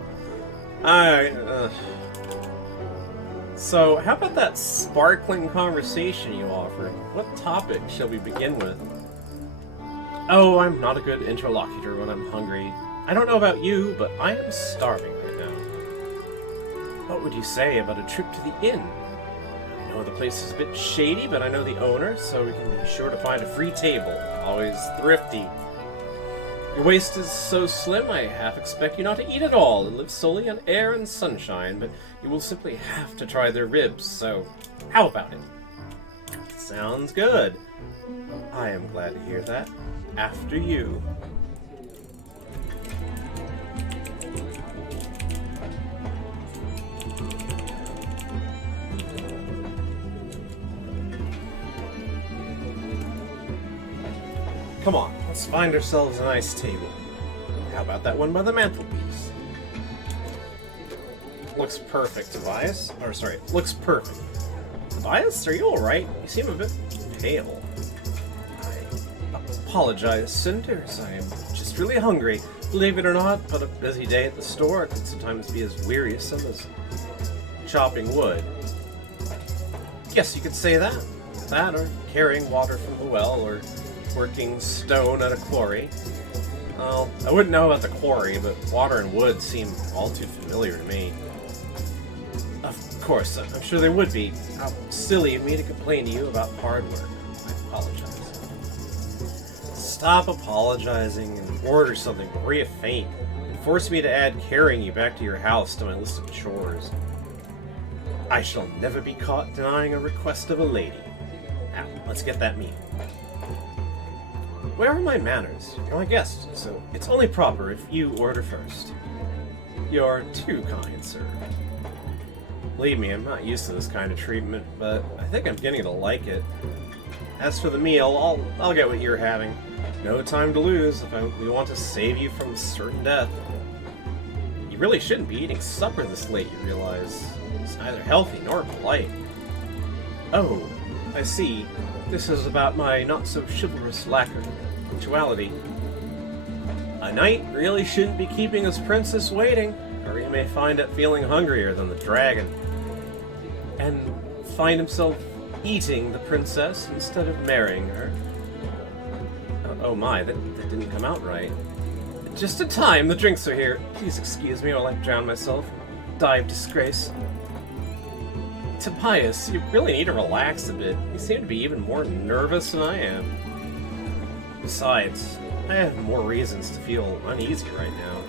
So, how about that sparkling conversation you offered? What topic shall we begin with? Oh, I'm not a good interlocutor when I'm hungry. I don't know about you, but I am starving right now. What would you say about a trip to the inn? I know the place is a bit shady, but I know the owner, so we can be sure to find a free table. Always thrifty. Your waist is so slim, I half expect you not to eat at all and live solely on air and sunshine, but you will simply have to try their ribs, so how about it? Sounds good. I am glad to hear that. After you. Come on, let's find ourselves a nice table. How about that one by the mantelpiece? Looks perfect, Tobias. Or, sorry, looks perfect. Tobias, are you alright? You seem a bit pale. I apologize, Cinders. I am just really hungry. Believe it or not, but a busy day at the store can sometimes be as wearisome as chopping wood. Yes, you could say that. That, or carrying water from the well, or working stone at a quarry. Well, I wouldn't know about the quarry, but water and wood seem all too familiar to me. Of course, I'm sure they would be. How silly of me to complain to you about hard work. I apologize. Stop apologizing and order something before you faint, and force me to add carrying you back to your house to my list of chores. I shall never be caught denying a request of a lady. Now, let's get that meal. Where are my manners? You're my guest, so it's only proper if you order first. You're too kind, sir. Believe me, I'm not used to this kind of treatment, but I think I'm beginning to like it. As for the meal, I'll get what you're having. No time to lose if we want to save you from certain death. You really shouldn't be eating supper this late, you realize. It's neither healthy nor polite. Oh, I see. This is about my not-so-chivalrous lack of punctuality. A knight really shouldn't be keeping his princess waiting, or he may find it feeling hungrier than the dragon, and find himself eating the princess instead of marrying her. Oh my, that didn't come out right. Just in time, the drinks are here. Please excuse me while I drown myself and die of disgrace. Tobias, you really need to relax a bit. You seem to be even more nervous than I am. Besides, I have more reasons to feel uneasy right now.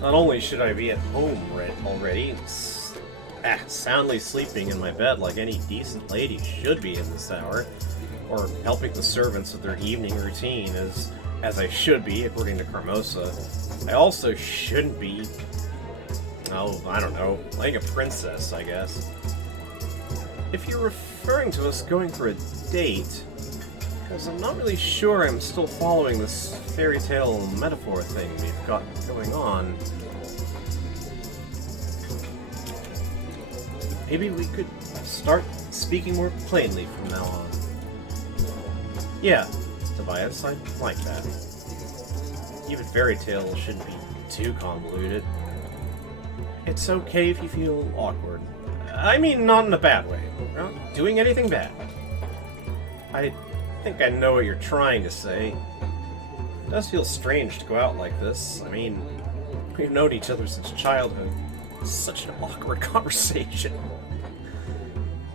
Not only should I be at home already, soundly sleeping in my bed like any decent lady should be in this hour, or helping the servants with their evening routine as I should be, according to Carmosa, I also shouldn't be, I don't know, playing a princess, I guess. If you're referring to us going for a date, Because I'm not really sure I'm still following this fairy tale metaphor thing we've got going on. Maybe we could start speaking more plainly from now on. Yeah, Tobias, I like that. Even fairy tales shouldn't be too convoluted. It's okay if you feel awkward. I mean, not in a bad way. We're not doing anything bad. I think I know what you're trying to say. It does feel strange to go out like this. I mean, we've known each other since childhood. It's such an awkward conversation.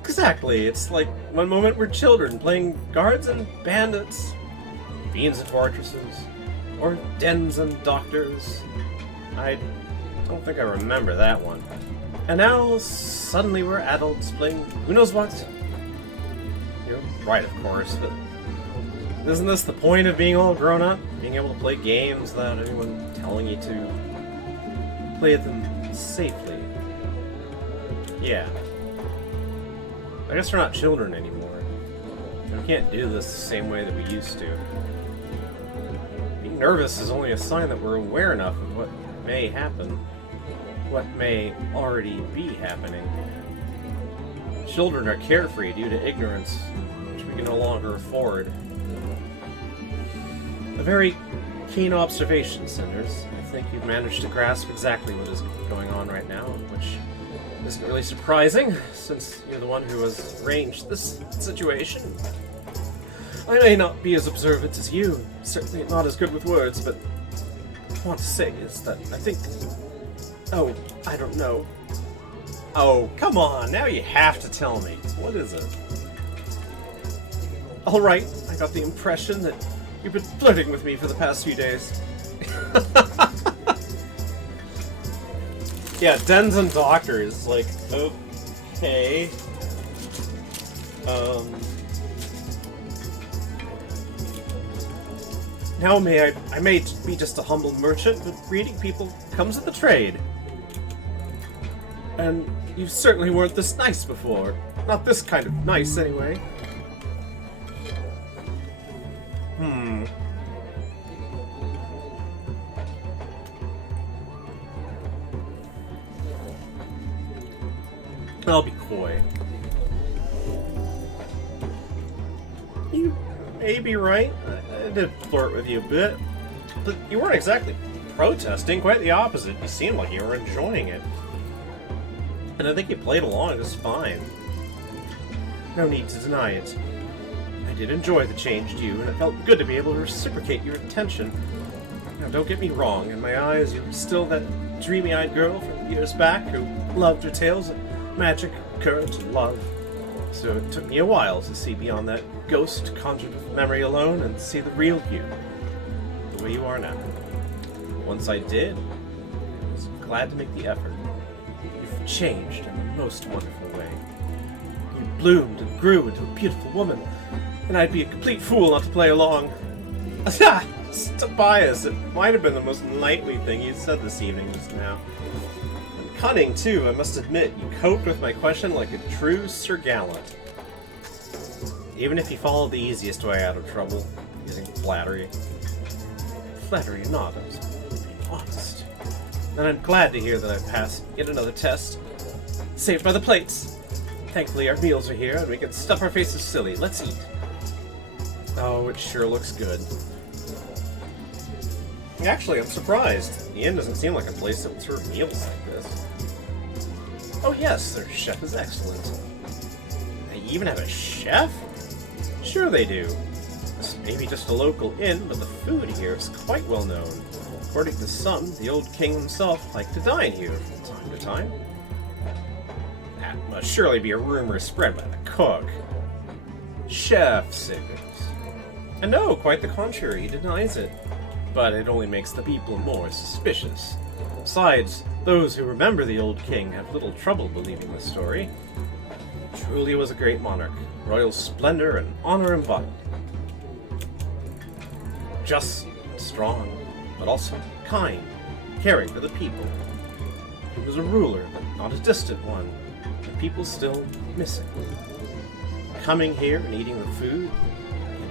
Exactly, it's like one moment we're children playing guards and bandits, fiends and fortresses, or dens and doctors. I don't think I remember that one. And now, suddenly we're adults playing who knows what? You're right, of course, but isn't this the point of being all grown up? Being able to play games without anyone telling you to play them safely. Yeah. I guess we're not children anymore. We can't do this the same way that we used to. Being nervous is only a sign that we're aware enough of what may happen. What may already be happening. Children are carefree due to ignorance, which we can no longer afford. A very keen observation, Cinders. I think you've managed to grasp exactly what is going on right now, which isn't really surprising, since you're the one who has arranged this situation. I may not be as observant as you, certainly not as good with words, but what I want to say is that I think... Oh, I don't know. Oh, come on, now you have to tell me. What is it? Alright, I got the impression that you've been flirting with me for the past few days. Yeah, dens and doctors, like, okay. Now I may be just a humble merchant, but reading people comes with the trade. And you certainly weren't this nice before. Not this kind of nice, anyway. I'll be coy. You may be right. I did flirt with you a bit. But you weren't exactly protesting, quite the opposite. You seemed like you were enjoying it. And I think you played along just fine. No need to deny it. I did enjoy the change to you, and it felt good to be able to reciprocate your attention. Now, don't get me wrong, in my eyes, you're still that dreamy-eyed girl from years back who loved your tales of magic, courage, and love. So it took me a while to see beyond that ghost conjured of memory alone and see the real you, the way you are now. Once I did, I was glad to make the effort. You've changed in the most wonderful way. You bloomed and grew into a beautiful woman, and I'd be a complete fool not to play along. Tobias, it might have been the most knightly thing you said this evening just now. And cunning, too, I must admit. You coped with my question like a true Sir Gallant. Even if you followed the easiest way out of trouble, using flattery. Flattery not, I was being honest. And I'm glad to hear that I've passed yet another test. Saved by the plates. Thankfully our meals are here and we can stuff our faces silly. Let's eat. Oh, it sure looks good. Actually, I'm surprised. The inn doesn't seem like a place that would serve meals like this. Oh yes, their chef is excellent. They even have a chef? Sure they do. This may be just a local inn, but the food here is quite well known. According to some, the old king himself liked to dine here from time to time. That must surely be a rumor spread by the cook. Chef Cinders. And no, quite the contrary, he denies it. But it only makes the people more suspicious. Besides, those who remember the old king have little trouble believing the story. Truly was a great monarch, royal splendor and honor embodied. Just, strong, but also kind, caring for the people. He was a ruler, but not a distant one. The people still miss him. Coming here and eating the food,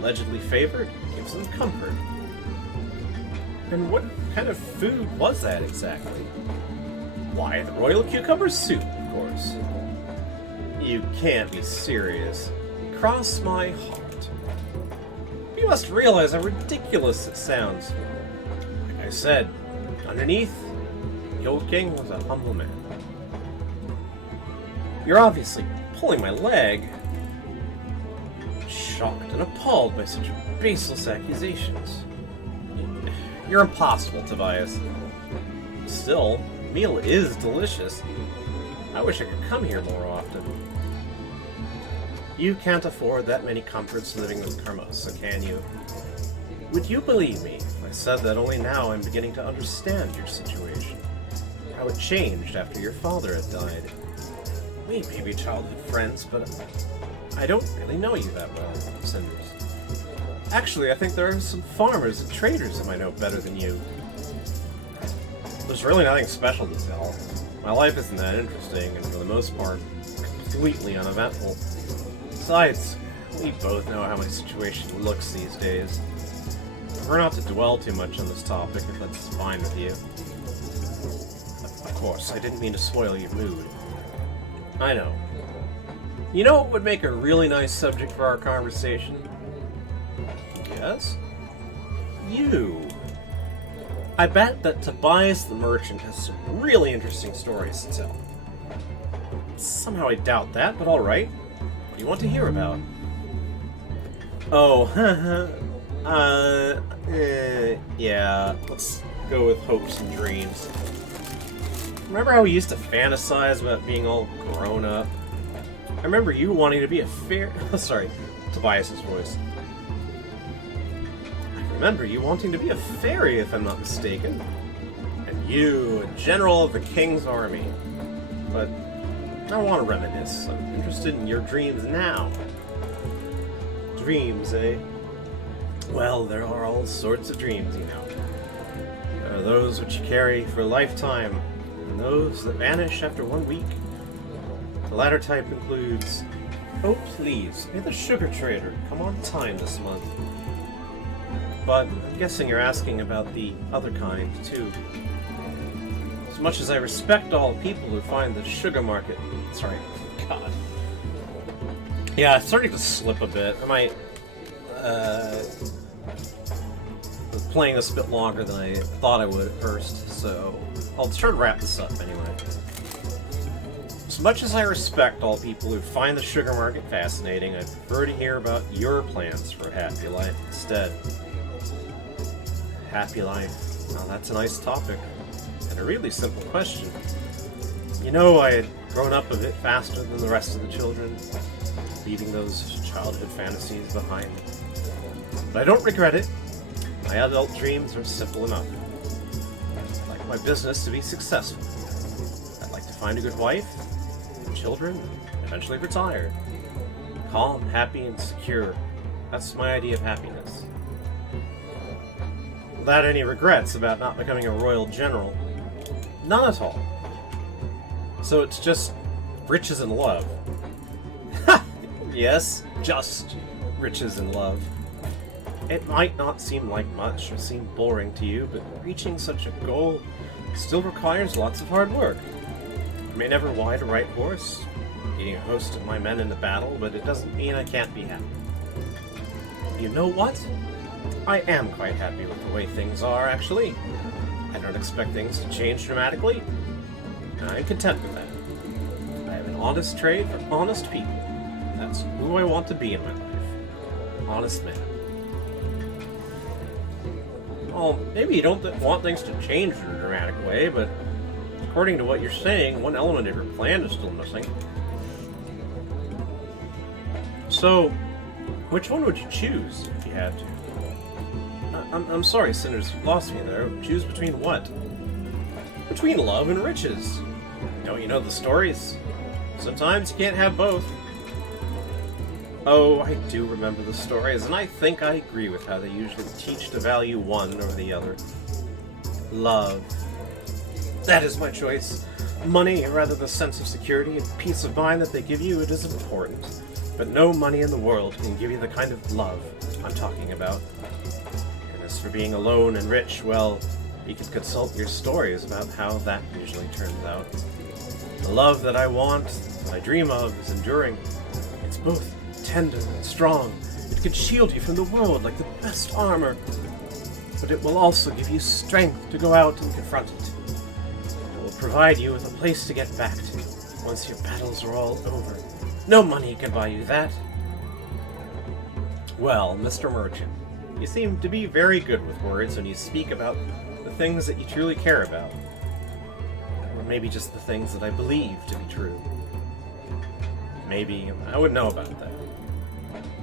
allegedly favored gives them comfort. And what kind of food was that exactly? Why, the royal cucumber soup, of course. You can't be serious. Cross my heart. You must realize how ridiculous it sounds. Like I said, underneath, the old king was a humble man. You're obviously pulling my leg. Shocked and appalled by such baseless accusations. You're impossible, Tobias. Still, the meal is delicious. I wish I could come here more often. You can't afford that many comforts living with Carmosa, can you? Would you believe me if I said that only now I'm beginning to understand your situation? How it changed after your father had died. We may be childhood friends, but I don't really know you that well, Cinders. Actually, I think there are some farmers and traders whom I know better than you. There's really nothing special to tell. My life isn't that interesting, and for the most part, completely uneventful. Besides, we both know how my situation looks these days. We're not to dwell too much on this topic, if that's fine with you. Of course, I didn't mean to spoil your mood. I know. You know what would make a really nice subject for our conversation? Yes? You. I bet that Tobias the merchant has some really interesting stories to tell. Somehow I doubt that, but alright. What do you want to hear about? Oh, yeah, let's go with hopes and dreams. Remember how we used to fantasize about being all grown up? I remember you wanting to be a sorry, Tobias's voice. I remember you wanting to be a fairy, if I'm not mistaken. And you, a general of the king's army. But I don't want to reminisce. I'm interested in your dreams now. Dreams, eh? Well, there are all sorts of dreams, you know. There are those which you carry for a lifetime, and those that vanish after 1 week. The latter type includes, oh please, may the sugar trader come on time this month. But I'm guessing you're asking about the other kind, too. As much as I respect all people who find the sugar market... Sorry, God. Yeah, it's starting to slip a bit. I might, playing this a bit longer than I thought I would at first, so I'll try to wrap this up anyway. As much as I respect all people who find the sugar market fascinating, I prefer to hear about your plans for a happy life instead. Happy life. Now that's a nice topic, and a really simple question. You know, I had grown up a bit faster than the rest of the children, leaving those childhood fantasies behind. But I don't regret it. My adult dreams are simple enough. I'd like my business to be successful. I'd like to find a good wife, children, and eventually retire. Calm, happy, and secure. That's my idea of happiness. Without any regrets about not becoming a royal general. None at all. So it's just riches and love. Yes, just riches and love. It might not seem like much or seem boring to you, but reaching such a goal still requires lots of hard work. I may never ride a right horse, leading a host of my men in the battle, but it doesn't mean I can't be happy. You know what? I am quite happy with the way things are, actually. I don't expect things to change dramatically, and I'm content with that. I have an honest trade for honest people. That's who I want to be in my life. Honest man. Well, maybe you don't want things to change in a dramatic way, but according to what you're saying, one element of your plan is still missing. So, which one would you choose if you had to? I'm sorry, Cinders, you lost me there. Choose between what? Between love and riches. Don't you know the stories? Sometimes you can't have both. Oh, I do remember the stories, and I think I agree with how they usually teach to value one over the other. Love. That is my choice. Money, or rather the sense of security and peace of mind that they give you, it is important. but no money in the world can give you the kind of love I'm talking about. And as for being alone and rich, well, you can consult your stories about how that usually turns out. The love that I want, that I dream of, is enduring. It's both tender and strong. It can shield you from the world like the best armor. But it will also give you strength to go out and confront it. It will provide you with a place to get back to once your battles are all over. No money can buy you that. Well, Mr. Merchant, you seem to be very good with words when you speak about the things that you truly care about. Or maybe just the things that I believe to be true. Maybe I would know about that.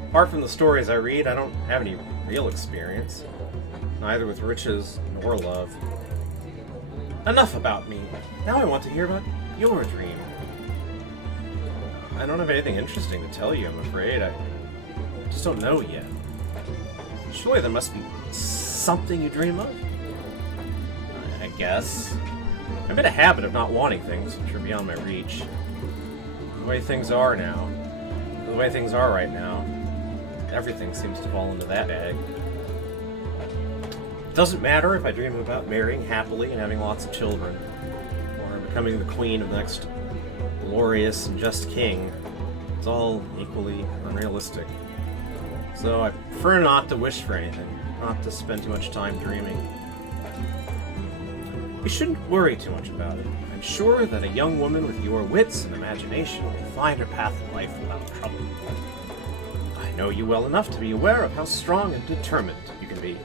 Apart from the stories I read, I don't have any real experience. Neither with riches nor love. Enough about me. Now I want to hear about your dream. I don't have anything interesting to tell you, I'm afraid. I just don't know yet. Surely there must be something you dream of? I guess. I'm in a habit of not wanting things which are beyond my reach. The way things are right now, everything seems to fall into that bag. It doesn't matter if I dream about marrying happily and having lots of children, or becoming the queen of the next glorious and just king. It's all equally unrealistic. So I prefer not to wish for anything, not to spend too much time dreaming. You shouldn't worry too much about it. I'm sure that a young woman with your wits and imagination will find her path in life without trouble. I know you well enough to be aware of how strong and determined you can be.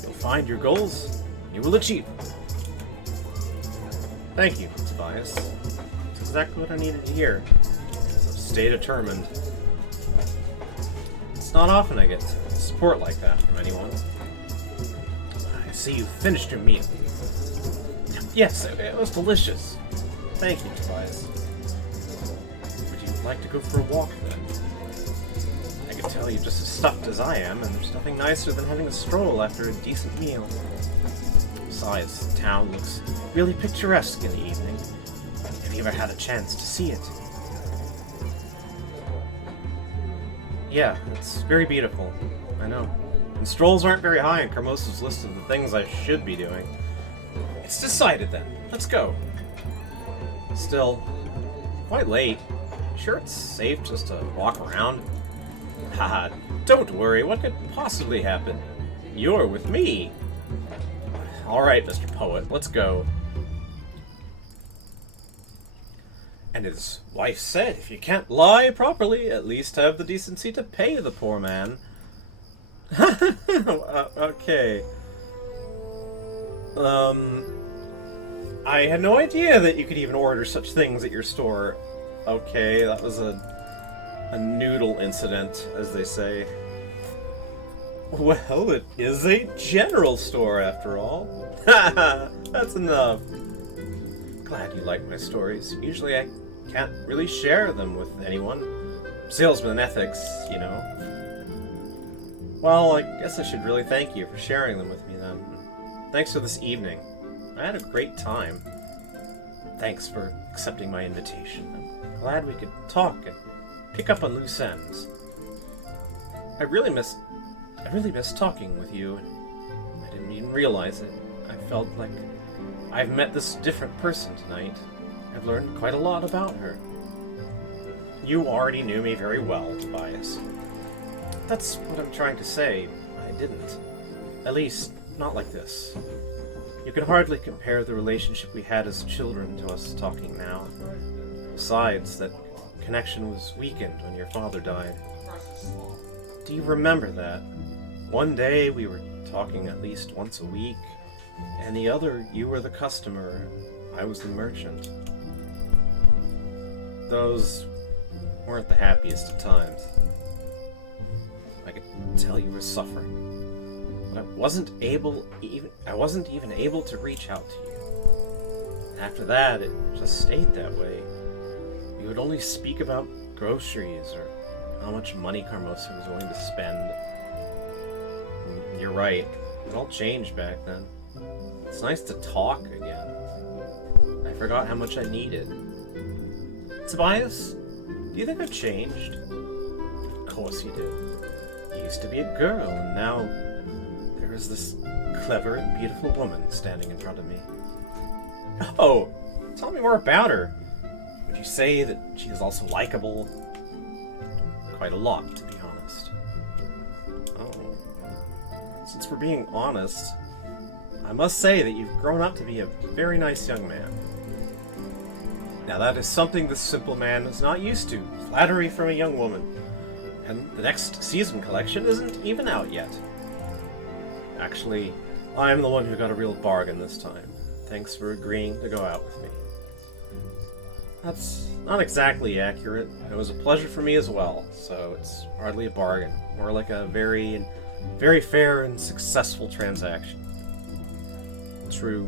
You'll find your goals, you will achieve them. Thank you, Tobias. That's exactly what I needed to hear. So stay determined. It's not often I get support like that from anyone. I see you finished your meal. Yes, it was delicious. Thank you, Tobias. Would you like to go for a walk, then? I can tell you're just as stuffed as I am, and there's nothing nicer than having a stroll after a decent meal. Besides, the town looks really picturesque in the evening. Have you ever had a chance to see it? Yeah, it's very beautiful. I know. And strolls aren't very high on Carmosa's list of the things I should be doing. It's decided then. Let's go. Still, quite late. Sure it's safe just to walk around? Haha, don't worry. What could possibly happen? You're with me. Alright, Mr. Poet, let's go. And his wife said, if you can't lie properly, at least have the decency to pay the poor man. Okay. I had no idea that you could even order such things at your store. Okay, that was a noodle incident, as they say. Well, it is a general store, after all. Haha, that's enough. Glad you like my stories. Usually I can't really share them with anyone. Salesman ethics, you know. Well, I guess I should really thank you for sharing them with me, then. Thanks for this evening. I had a great time. Thanks for accepting my invitation. I'm glad we could talk and pick up on loose ends. I really miss talking with you, and I didn't even realize it. I felt like I've met this different person tonight. I've learned quite a lot about her. You already knew me very well, Tobias. That's what I'm trying to say. I didn't. At least, not like this. You can hardly compare the relationship we had as children to us talking now. Besides, that connection was weakened when your father died. Do you remember that? One day we were talking at least once a week, and the other you were the customer, I was the merchant. Those weren't the happiest of times. I could tell you were suffering, but I wasn't even able to reach out to you. After that, it just stayed that way. We would only speak about groceries or how much money Carmosa was willing to spend. You're right. It all changed back then. It's nice to talk again. I forgot how much I needed. Tobias, Do you think I've changed? Of course you did. You used to be a girl, and now there is this clever and beautiful woman standing in front of me. Oh, tell me more about her. Would you say that she is also likable? Quite a lot, to be honest. Oh. Since we're being honest, I must say that you've grown up to be a very nice young man. Now that is something this simple man is not used to. Flattery from a young woman. And the next season collection isn't even out yet. Actually, I'm the one who got a real bargain this time. Thanks for agreeing to go out with me. That's not exactly accurate. It was a pleasure for me as well, so it's hardly a bargain. More like a very fair and successful transaction. True.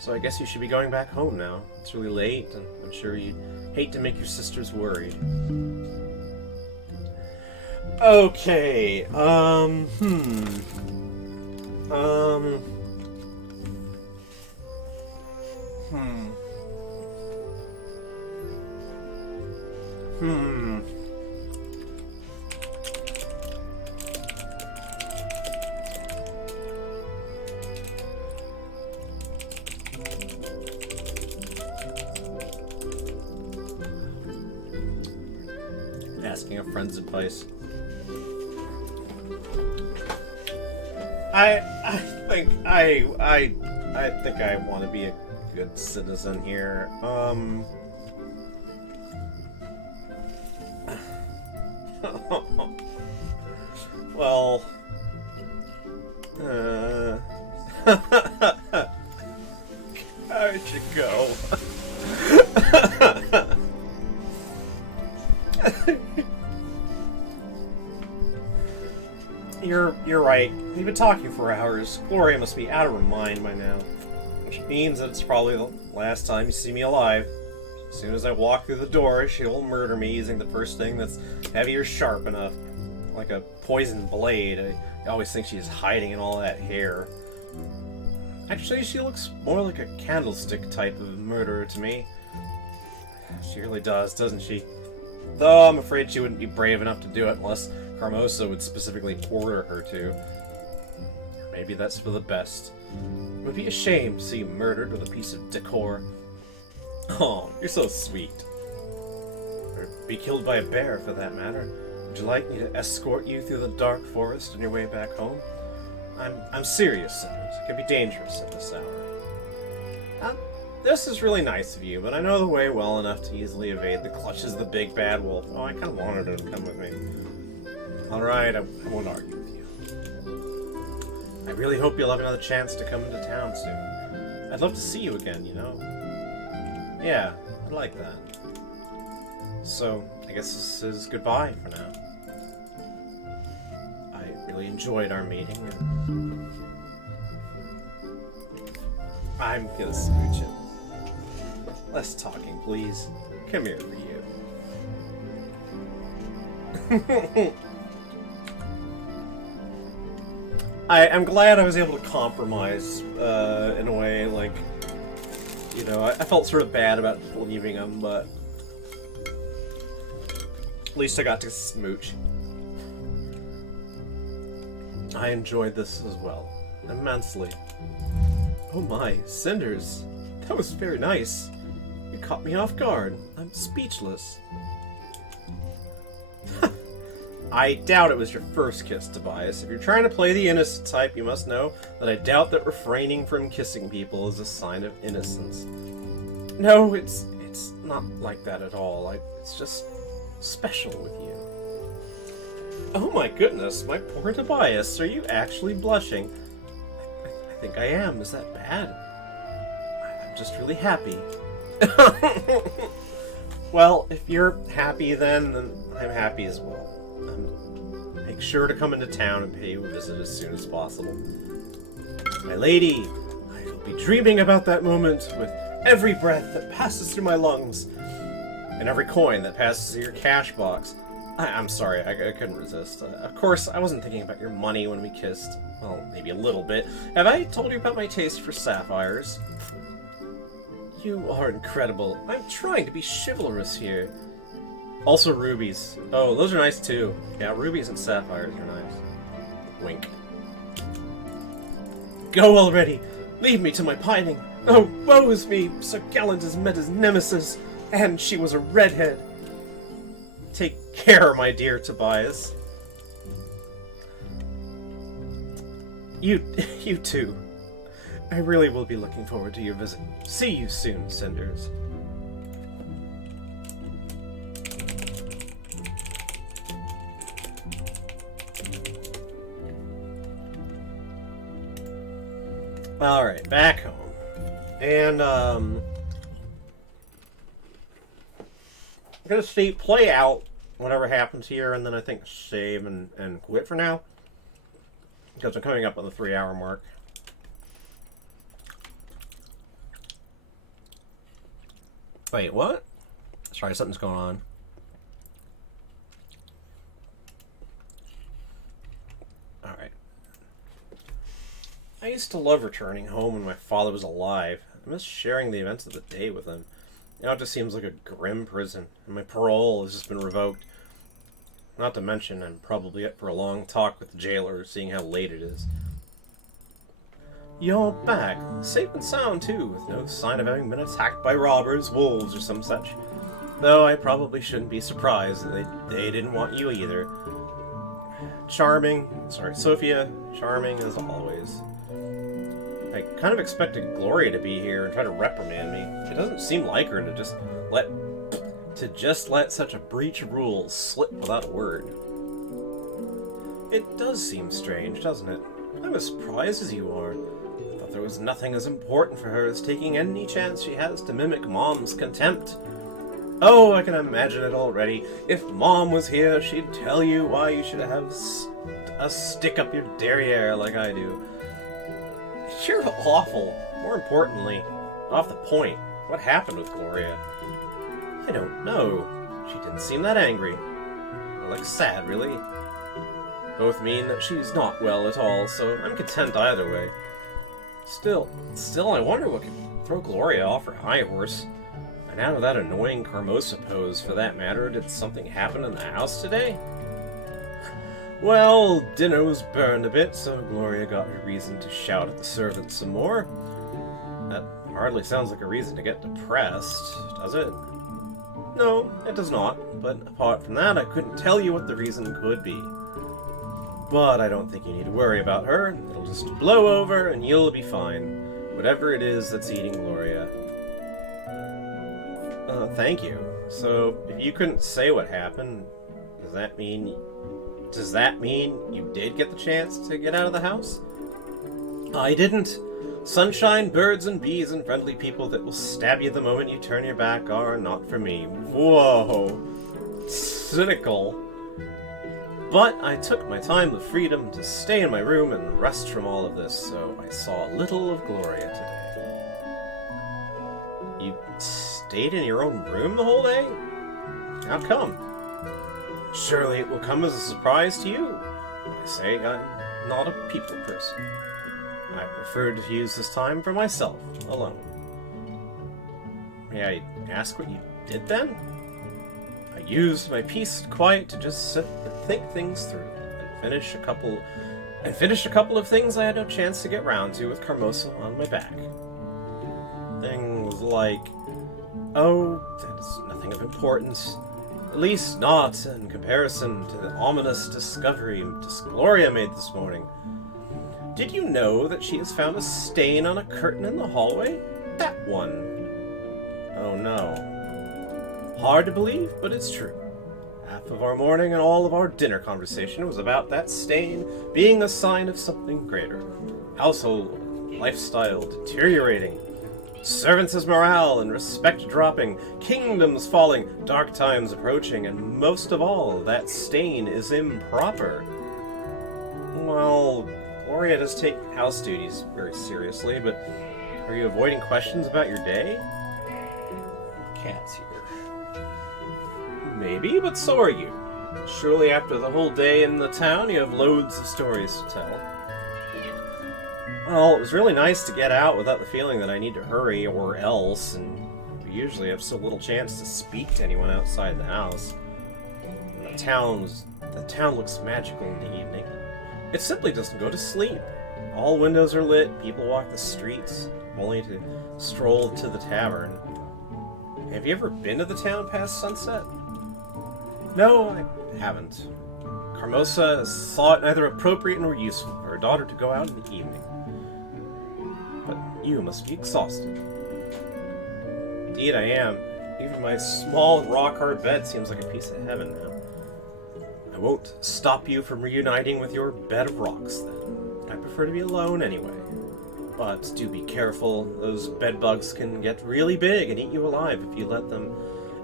So I guess you should be going back home now. It's really late, and I'm sure you'd hate to make your sisters worried. Okay, Asking a friend's advice. I think I want to be a good citizen here. Well, how'd you go? You're right. We've been talking for hours. Gloria must be out of her mind by now. Which means that it's probably the last time you see me alive. As soon as I walk through the door, she'll murder me using the first thing that's heavy or sharp enough. Like a poisoned blade. I always think she's hiding in all that hair. Actually, she looks more like a candlestick type of murderer to me. She really does, doesn't she? Though I'm afraid she wouldn't be brave enough to do it unless Carmosa would specifically order her to. Maybe that's for the best. It would be a shame to see you murdered with a piece of decor. Oh, you're so sweet. Or be killed by a bear, for that matter. Would you like me to escort you through the dark forest on your way back home? I'm serious, Cinders. It can be dangerous at this hour. This is really nice of you, but I know the way well enough to easily evade the clutches of the big bad wolf. Oh, I kind of wanted her to come with me. Alright, I won't argue with you. I really hope you'll have another chance to come into town soon. I'd love to see you again, you know? Yeah, I'd like that. So, I guess this is goodbye for now. I really enjoyed our meeting. And I'm gonna smooch him. Less talking, please. Come here for you. I'm glad I was able to compromise, in a way, like, you know, I felt sort of bad about leaving him, but at least I got to smooch. I enjoyed this as well, immensely. Oh my, Cinders, that was very nice. You caught me off guard. I'm speechless. I doubt it was your first kiss, Tobias. If you're trying to play the innocent type, you must know that I doubt that refraining from kissing people is a sign of innocence. No, it's not like that at all. It's just special with you. Oh my goodness, my poor Tobias, are you actually blushing? I think I am. Is that bad? I'm just really happy. Well, if you're happy then I'm happy as well. Make sure to come into town and pay you a visit as soon as possible. My lady, I will be dreaming about that moment with every breath that passes through my lungs, and every coin that passes through your cash box. I'm sorry, I couldn't resist. Of course, I wasn't thinking about your money when we kissed. Well, maybe a little bit. Have I told you about my taste for sapphires? You are incredible. I'm trying to be chivalrous here. Also rubies. Oh, those are nice too. Yeah, rubies and sapphires are nice. Wink. Go already! Leave me to my pining! Oh, woe is me! Sir Gallant has met his nemesis, and she was a redhead. Take care, my dear Tobias. You too. I really will be looking forward to your visit. See you soon, Cinders. Alright, back home. And, I'm gonna play out whatever happens here, and then I think save and quit for now. Because I'm coming up on the 3-hour mark. Wait, what? Sorry, something's going on. Alright. I used to love returning home when my father was alive. I miss sharing the events of the day with him. Now it just seems like a grim prison, and my parole has just been revoked. Not to mention, I'm probably up for a long talk with the jailer, seeing how late it is. You're back, safe and sound too, with no sign of having been attacked by robbers, wolves, or some such. Though I probably shouldn't be surprised that they didn't want you either. Sophia, charming as always. I kind of expected Gloria to be here and try to reprimand me. It doesn't seem like her to just let such a breach of rules slip without a word. It does seem strange, doesn't it? I'm as surprised as you are. I thought there was nothing as important for her as taking any chance she has to mimic Mom's contempt. Oh, I can imagine it already. If Mom was here, she'd tell you why you should have a stick up your derriere like I do. You're awful. More importantly, off the point, what happened with Gloria? I don't know. She didn't seem that angry. Or like sad, really. Both mean that she's not well at all, so I'm content either way. Still, I wonder what could throw Gloria off her high horse. And out of that annoying Carmosa pose, for that matter, did something happen in the house today? Well, dinner was burned a bit, so Gloria got her reason to shout at the servants some more. That hardly sounds like a reason to get depressed, does it? No, it does not, but apart from that, I couldn't tell you what the reason could be. But I don't think you need to worry about her. It'll just blow over and you'll be fine. Whatever it is that's eating Gloria. Thank you. So, if you couldn't say what happened, does that mean you did get the chance to get out of the house? I didn't. Sunshine, birds, and bees, and friendly people that will stab you the moment you turn your back are not for me. Whoa. Cynical. But I took my time with freedom to stay in my room and rest from all of this, so I saw little of Gloria today. You stayed in your own room the whole day? How come? Surely it will come as a surprise to you. I say I'm not a people person. I prefer to use this time for myself, alone. May I ask what you did then? I used my peace and quiet to just sit and think things through, and finish a couple of things I had no chance to get round to with Carmosa on my back. Things like, oh, that's nothing of importance. At least not in comparison to the ominous discovery Gloria made this morning. Did you know that she has found a stain on a curtain in the hallway? That one. Oh no. Hard to believe, but it's true. Half of our morning and all of our dinner conversation was about that stain being a sign of something greater. Household, lifestyle deteriorating. Servants' morale and respect dropping, kingdoms falling, dark times approaching, and most of all, that stain is improper. Well, Gloria does take house duties very seriously, but are you avoiding questions about your day? Cat's here. Maybe, but so are you. Surely after the whole day in the town, you have loads of stories to tell. Well, it was really nice to get out without the feeling that I need to hurry or else, and we usually have so little chance to speak to anyone outside the house. The town looks magical in the evening. It simply doesn't go to sleep. All windows are lit, people walk the streets, only to stroll to the tavern. Have you ever been to the town past sunset? No, I haven't. Carmosa saw it neither appropriate nor useful for her daughter to go out in the evening. But you must be exhausted. Indeed I am. Even my small rock-hard bed seems like a piece of heaven now. I won't stop you from reuniting with your bed of rocks, then. I prefer to be alone anyway. But do be careful. Those bedbugs can get really big and eat you alive if you let them.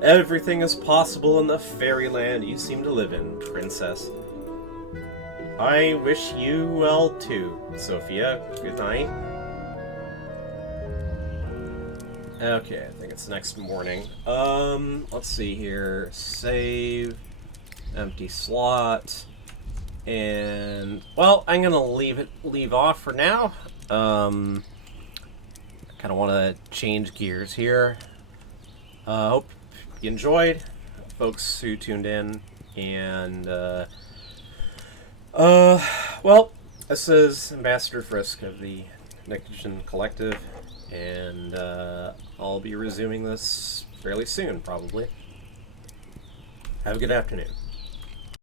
Everything is possible in the fairyland you seem to live in, princess. I wish you well, too, Sophia. Good night. Okay, I think it's next morning. Let's see here. Save. Empty slot. And, well, I'm gonna leave off for now. I kind of want to change gears here. Hope you enjoyed, folks who tuned in. And, well, this is Ambassador Frisk of the Niction Collective. And I'll be resuming this fairly soon, probably. Have a good afternoon.